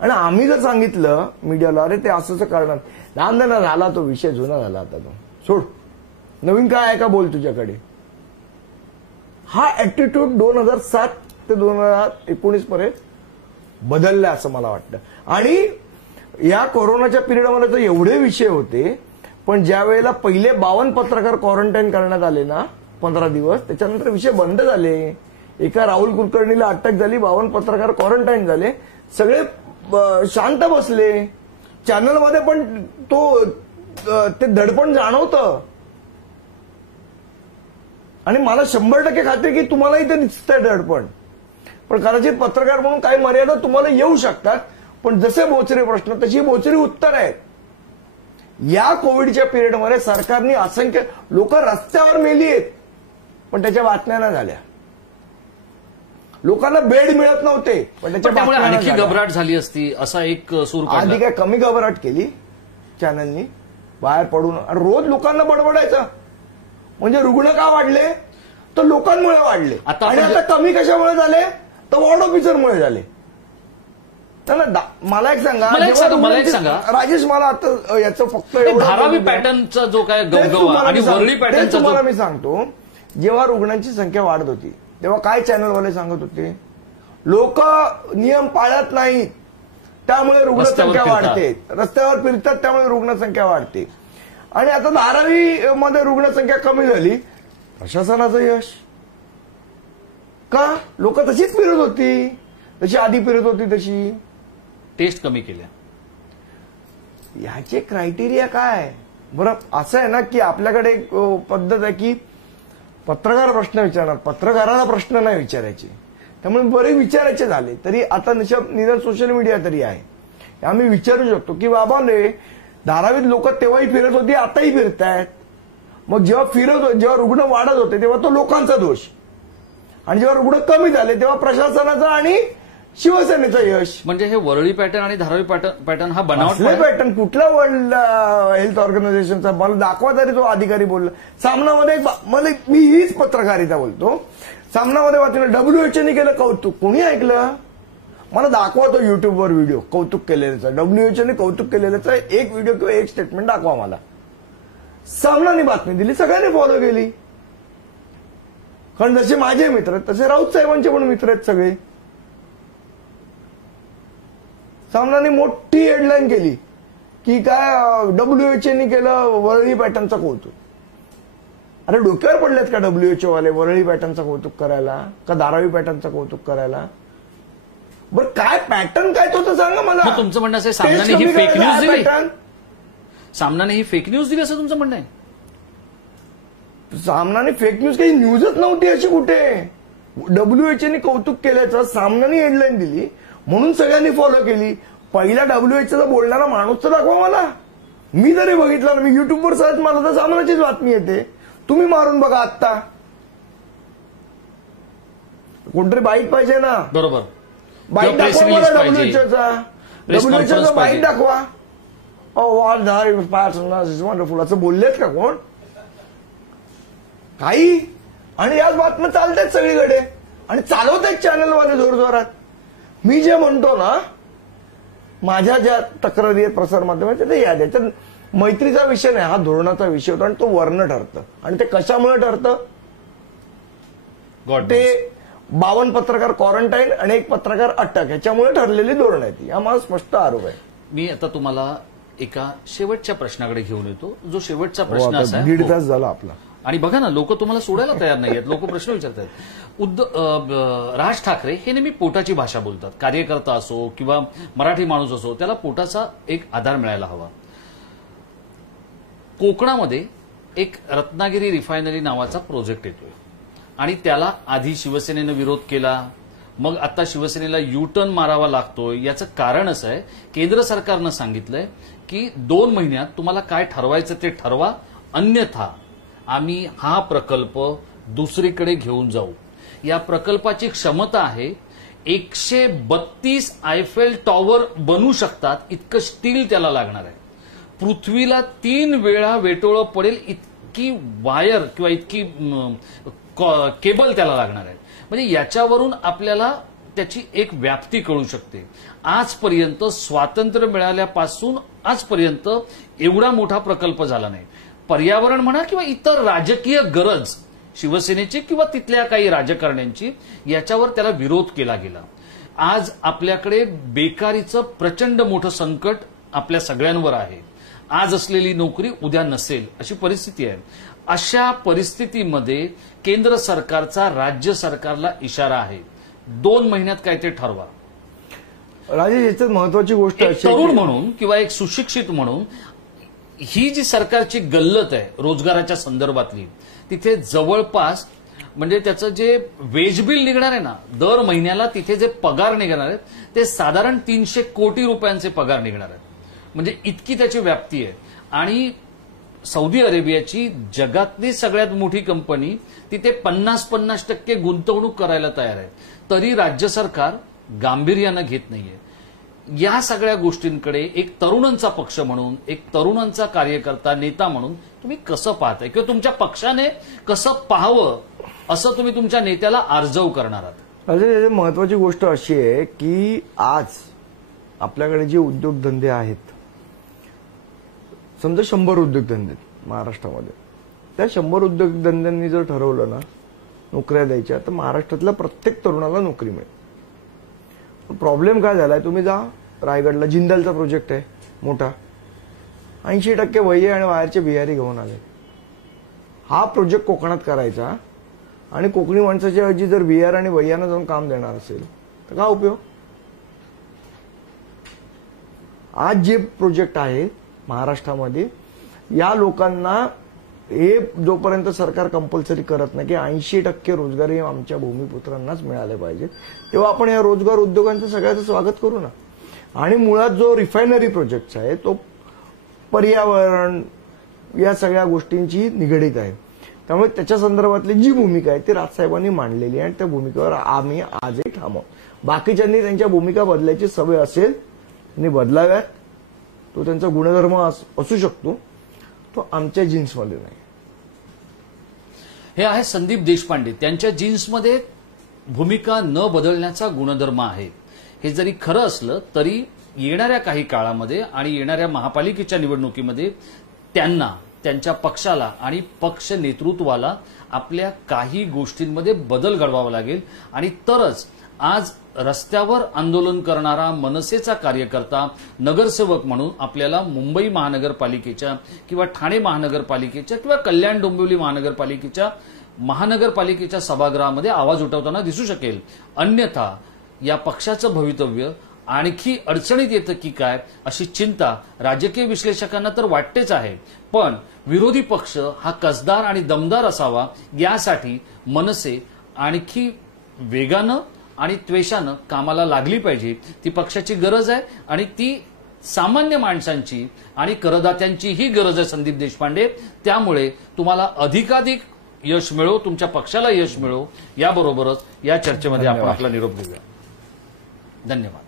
आणि आम्ही जर सांगितलं मीडियाला अरे ते असं करणार, लहान झाला तो विषय, जुना झाला आता तो सोड, नवीन काय आहे का बोल तुझ्याकडे. हा ऍटिट्यूड 2007 ते 2019 पर्यंत बदलला असं मला वाटतं. आणि या कोरोनाच्या पिरियडमध्ये तर एवढे विषय होते, पण ज्या वेळेला पहिले 52 पत्रकार क्वारंटाईन करण्यात आले ना 15 दिवस, त्याच्यानंतर विषय बंद झाले. एका राहुल कुलकर्णीला अटक झाली, 52 पत्रकार क्वारंटाईन झाले, सगळे शांत बसले. चॅनलमध्ये पण ते दडपण जाणवतं. आणि मला 100% खात्री की तुम्हालाही ते दिसतंय दडपण. पण कदाचित पत्रकार म्हणून काही मर्यादा तुम्हाला येऊ शकतात. पण जसे बोचरे प्रश्न तशी बोचरी उत्तर आहेत. या कोविडच्या पिरियडमध्ये सरकारने असंख्य लोक रस्त्यावर मेली आहेत, पण त्याच्या बातम्या नाही झाल्या. लोकांना बेड मिळत नव्हते, पण त्याच्या त्यामुळे बातम्या आणखी नाही झाल्या. घबराट झाली असती असा एक सूर काढला. आधी काय कमी घबराट केली चॅनलनी बाहेर पडून. रोज लोकांना बडबडायचं म्हणजे रुग्ण का वाढले तर लोकांमुळे वाढले. आणि आता कमी कशामुळे झाले तर वॉर्ड ऑफिसरमुळे झाले. मला एक सांगा राजेश, मला आता याचं फक्त धारावी पॅटर्नचा जो काय गवगवा आणि वरळी पॅटर्नचा तुम्हाला मी सांगतो, जेव्हा रुग्णांची संख्या वाढत होती तेव्हा काय चॅनलवाले सांगत होते, लोक नियम पाळत नाहीत त्यामुळे रुग्णसंख्या वाढते, रस्त्यावर फिरतात त्यामुळे रुग्णसंख्या वाढते. आणि आता धारावी मध्ये रुग्णसंख्या कमी झाली, प्रशासनाचं यश का? लोक तशीच फिरत होती जशी आधी फिरत होती तशी. टेस्ट कमी केल्या. ह्याचे क्रायटेरिया काय? बरं असं आहे ना की आपल्याकडे एक पद्धत आहे की पत्रकार प्रश्न विचारणार, पत्रकाराला प्रश्न नाही विचारायचे. त्यामुळे बरे विचारायचे झाले तरी आता निदान सोशल मीडिया तरी आहे, आम्ही विचारू शकतो की बाबा रे धारावीत लोक तेव्हाही फिरत होती आताही फिरतायत. मग जेव्हा रुग्ण वाढत होते तेव्हा तो लोकांचा दोष, आणि जेव्हा रुग्ण कमी झाले तेव्हा प्रशासनाचा आणि शिवसेनेचं यश. म्हणजे हे वरळी पॅटर्न आणि धारावी पॅटर्न हा बनावट पॅटर्न कुठल्या वर्ल्ड हेल्थ ऑर्गनायझेशनचा मला दाखवा तरी. तो अधिकारी बोलला सामनामध्ये, मला मी हीच पत्रकारिता बोलतो, सामनामध्ये वाचलं WHO केलं कौतुक. कोणी ऐकलं? मला दाखवा तो युट्यूबवर व्हिडिओ कौतुक केलेल्याचा, WHO कौतुक केलेल्याचा एक व्हिडिओ किंवा एक स्टेटमेंट दाखवा मला. सामनाने बातमी दिली, सगळ्यांनी फॉलो केली. कारण जसे माझे मित्र तसे राऊत साहेबांचे पण मित्र आहेत सगळे. सामनाने मोठी हेडलाईन केली की काय WHO केलं वरळी पॅटर्नचं कौतुक. अरे डोक्यावर पडलेत का WHO वाले वरळी पॅटर्नचं कौतुक करायला का धारावी पॅटर्नचं कौतुक करायला? बरं काय पॅटर्न काय तो तर सांगा मला. तुमचं म्हणणं असं सामनाने ही फेक न्यूज दिली, सामनाने ही फेक न्यूज दिली असं तुमचं म्हणणं आहे? सामनाने फेक न्यूज काही न्यूजच नव्हती अशी कुठे. WHO कौतुक केल्याचं सामनाने हेडलाईन दिली म्हणून सगळ्यांनी फॉलो केली. पहिला WHO बोलणारा माणूस तर दाखवा मला. मी जरी बघितलं ना, मी युट्यूबवर सर्च मला तर सामनाचीच बातमी येते. तुम्ही मारून बघा आत्ता. कोणतरी बाईट पाहिजे ना. बरोबर, बाईट दाखवा मला WHO बाईट दाखवा. वंडरफुल असं बोललेत का कोण काही? आणि याच बातम्या चालतात सगळीकडे आणि चालवत आहेत चॅनलवाले जोरजोरात. मी जे म्हणतो ना, माझ्या ज्या तक्रारी आहेत प्रसारमाध्यमाच्या ते याच्यात मैत्रीचा विषय नाही, हा धोरणाचा विषय होता आणि तो वर्ण ठरतं. आणि ते कशामुळे ठरतं? ते 52 पत्रकार क्वारंटाईन आणि 1 पत्रकार अटक ह्याच्यामुळे ठरलेली धोरण आहे. हा माझा स्पष्ट आरोप आहे. मी आता तुम्हाला एका शेवटच्या प्रश्नाकडे घेऊन येतो, जो शेवटचा प्रश्न असा आहे. 1.5 तास झाला आपला. आणि बघा ना, लोक तुम्हाला सोडायला तयार नाहीयेत, लोक प्रश्न विचारतात. राज ठाकरे हे नेहमी पोटाची भाषा बोलतात. कार्यकर्ता असो किंवा मराठी माणूस असो, त्याला पोटाचा एक आधार मिळायला हवा. कोकणामध्ये एक रत्नागिरी रिफायनरी नावाचा प्रोजेक्ट येतोय आणि त्याला आधी शिवसेनेनं विरोध केला, मग आता शिवसेनेला युटर्न मारावा लागतोय. याचं कारण असं आहे, केंद्र सरकारनं सांगितलंय की 2 महिन्यात तुम्हाला काय ठरवायचं ते ठरवा, अन्यथा आम्ही हा प्रकल्प दुसरीकडे घेऊन जाऊ. या प्रकल्पाची क्षमता आहे 132 आयफेल टॉवर बनू शकतात इतकं स्टील त्याला लागणार आहे. पृथ्वीला 3 वेळा वेटोळं पडेल इतकी वायर किंवा इतकी केबल त्याला लागणार आहे. म्हणजे याच्यावरून आपल्याला त्याची एक व्याप्ती कळू शकते. आजपर्यंत स्वातंत्र्य मिळाल्यापासून आजपर्यंत एवढा मोठा प्रकल्प झाला नाही. पर्यावरण म्हणा किंवा इतर राजकीय गरज शिवसेनेची किंवा तिथल्या काही राजकारण्यांची, याच्यावर त्याला विरोध केला गेला. आज आपल्याकडे बेकारीचं प्रचंड मोठं संकट आपल्या सगळ्यांवर आहे. आज असलेली नोकरी उद्या नसेल अशी परिस्थिती आहे. अशा परिस्थितीमध्ये केंद्र सरकारचा राज्य सरकारला इशारा आहे, 2 महिन्यात काय ते ठरवा. राजेश, याच्यात महत्वाची गोष्ट एक अशी तरुण म्हणून किंवा एक सुशिक्षित म्हणून ही जी सरकारची गल्लत आहे रोजगाराच्या संदर्भातली, तिथे जवळपास म्हणजे त्याचं जे वेज बिल निघणार आहे ना, दर महिन्याला तिथे जे पगार निघणार आहेत ते साधारण 300 कोटी रुपयांचे पगार निघणार आहेत. म्हणजे इतकी त्याची व्याप्ती आहे. आणि सौदी अरेबियाची जगातली सगळ्यात मोठी कंपनी तिथे 50% गुंतवणूक करायला तयार आहे, तरी राज्य सरकार गांभीर्यानं घेत नाहीये. या सगळ्या गोष्टींकडे एक तरुणांचा पक्ष म्हणून, एक तरुणांचा कार्यकर्ता नेता म्हणून तुम्ही कसं पाहताय किंवा तुमच्या पक्षाने कसं पाहावं असं तुम्ही तुमच्या नेत्याला आर्जव करणार आहात? राजेश, महत्वाची गोष्ट अशी आहे की आज आपल्याकडे जे उद्योगधंदे आहेत, समजा 100 उद्योगधंदे महाराष्ट्रामध्ये, त्या 100 उद्योगधंद्यांनी जर ठरवलं ना नोकऱ्या द्यायच्या, तर महाराष्ट्रातल्या प्रत्येक तरुणाला नोकरी मिळेल. प्रॉब्लेम काय झालाय, तुम्ही जा रायगडला, जिंदालचा प्रोजेक्ट आहे मोठा, 80% वय्ये आणि बाहेरचे बिहारी घेऊन आले. हा प्रोजेक्ट कोकणात करायचा आणि कोकणी माणसाच्या ऐवजी जर बिहार आणि वय्यांना जाऊन काम देणार असेल तर काय उपयोग? आज जे प्रोजेक्ट आहे महाराष्ट्रामध्ये, या लोकांना हे जोपर्यंत सरकार कंपल्सरी करत नाही की 80% रोजगार हे आमच्या भूमिपुत्रांनाच मिळाले पाहिजे, तेव्हा आपण या रोजगार उद्योगांचं सगळ्याचं स्वागत करू ना. आणि मुळात जो रिफायनरी प्रोजेक्ट आहे तो पर्यावरण या सगळ्या गोष्टींची निगडीत आहे. त्यामुळे त्याच्या संदर्भातली जी भूमिका आहे ती राजसाहेबांनी मांडलेली आहे आणि त्या भूमिकेवर आम्ही आजही ठाम आहोत. बाकीच्यांनी त्यांच्या भूमिका बदलायची सवय असेल त्यांनी बदलाव्यात. तो त्यांचा गुणधर्म असू शकतो, तो आमच्या जीन्समध्ये नाही. हे आहे संदीप देशपांडे. त्यांच्या जीन्समध्ये भूमिका न बदलण्याचा गुणधर्म आहे. हे जरी खरं असलं तरी येणाऱ्या काही काळामध्ये आणि येणाऱ्या महापालिकेच्या निवडणुकीमध्ये त्यांना, त्यांच्या पक्षाला आणि पक्ष नेतृत्वाला आपल्या काही गोष्टींमध्ये बदल घडवावा लागेल. आणि तरच आज रस्त्यावर आंदोलन करणारा मनसेचा कार्यकर्ता, नगरसेवक म्हणून आपल्याला मुंबई महानगरपालिकेच्या किंवा ठाणे महानगरपालिकेच्या किंवा कल्याण डोंबिवली महानगरपालिकेच्या सभागृहामध्ये आवाज उठवताना दिसू शकेल. अन्यथा या पक्षाचं भवितव्य आणखी अडचणीत येतं की काय अशी चिंता राजकीय विश्लेषकांना तर वाटतेच आहे. पण विरोधी पक्ष हा कसदार आणि दमदार असावा यासाठी मनसे आणखी वेगानं आणि त्वेषानं कामाला लागली पाहिजे. ती पक्षाची गरज आहे आणि ती सामान्य माणसांची आणि करदात्यांचीही गरज आहे संदीप देशपांडे. त्यामुळे तुम्हाला अधिकाधिक यश मिळो, तुमच्या पक्षाला यश मिळो. याबरोबरच या चर्चेमध्ये आपण आपला निरोप घेऊया. धन्यवाद.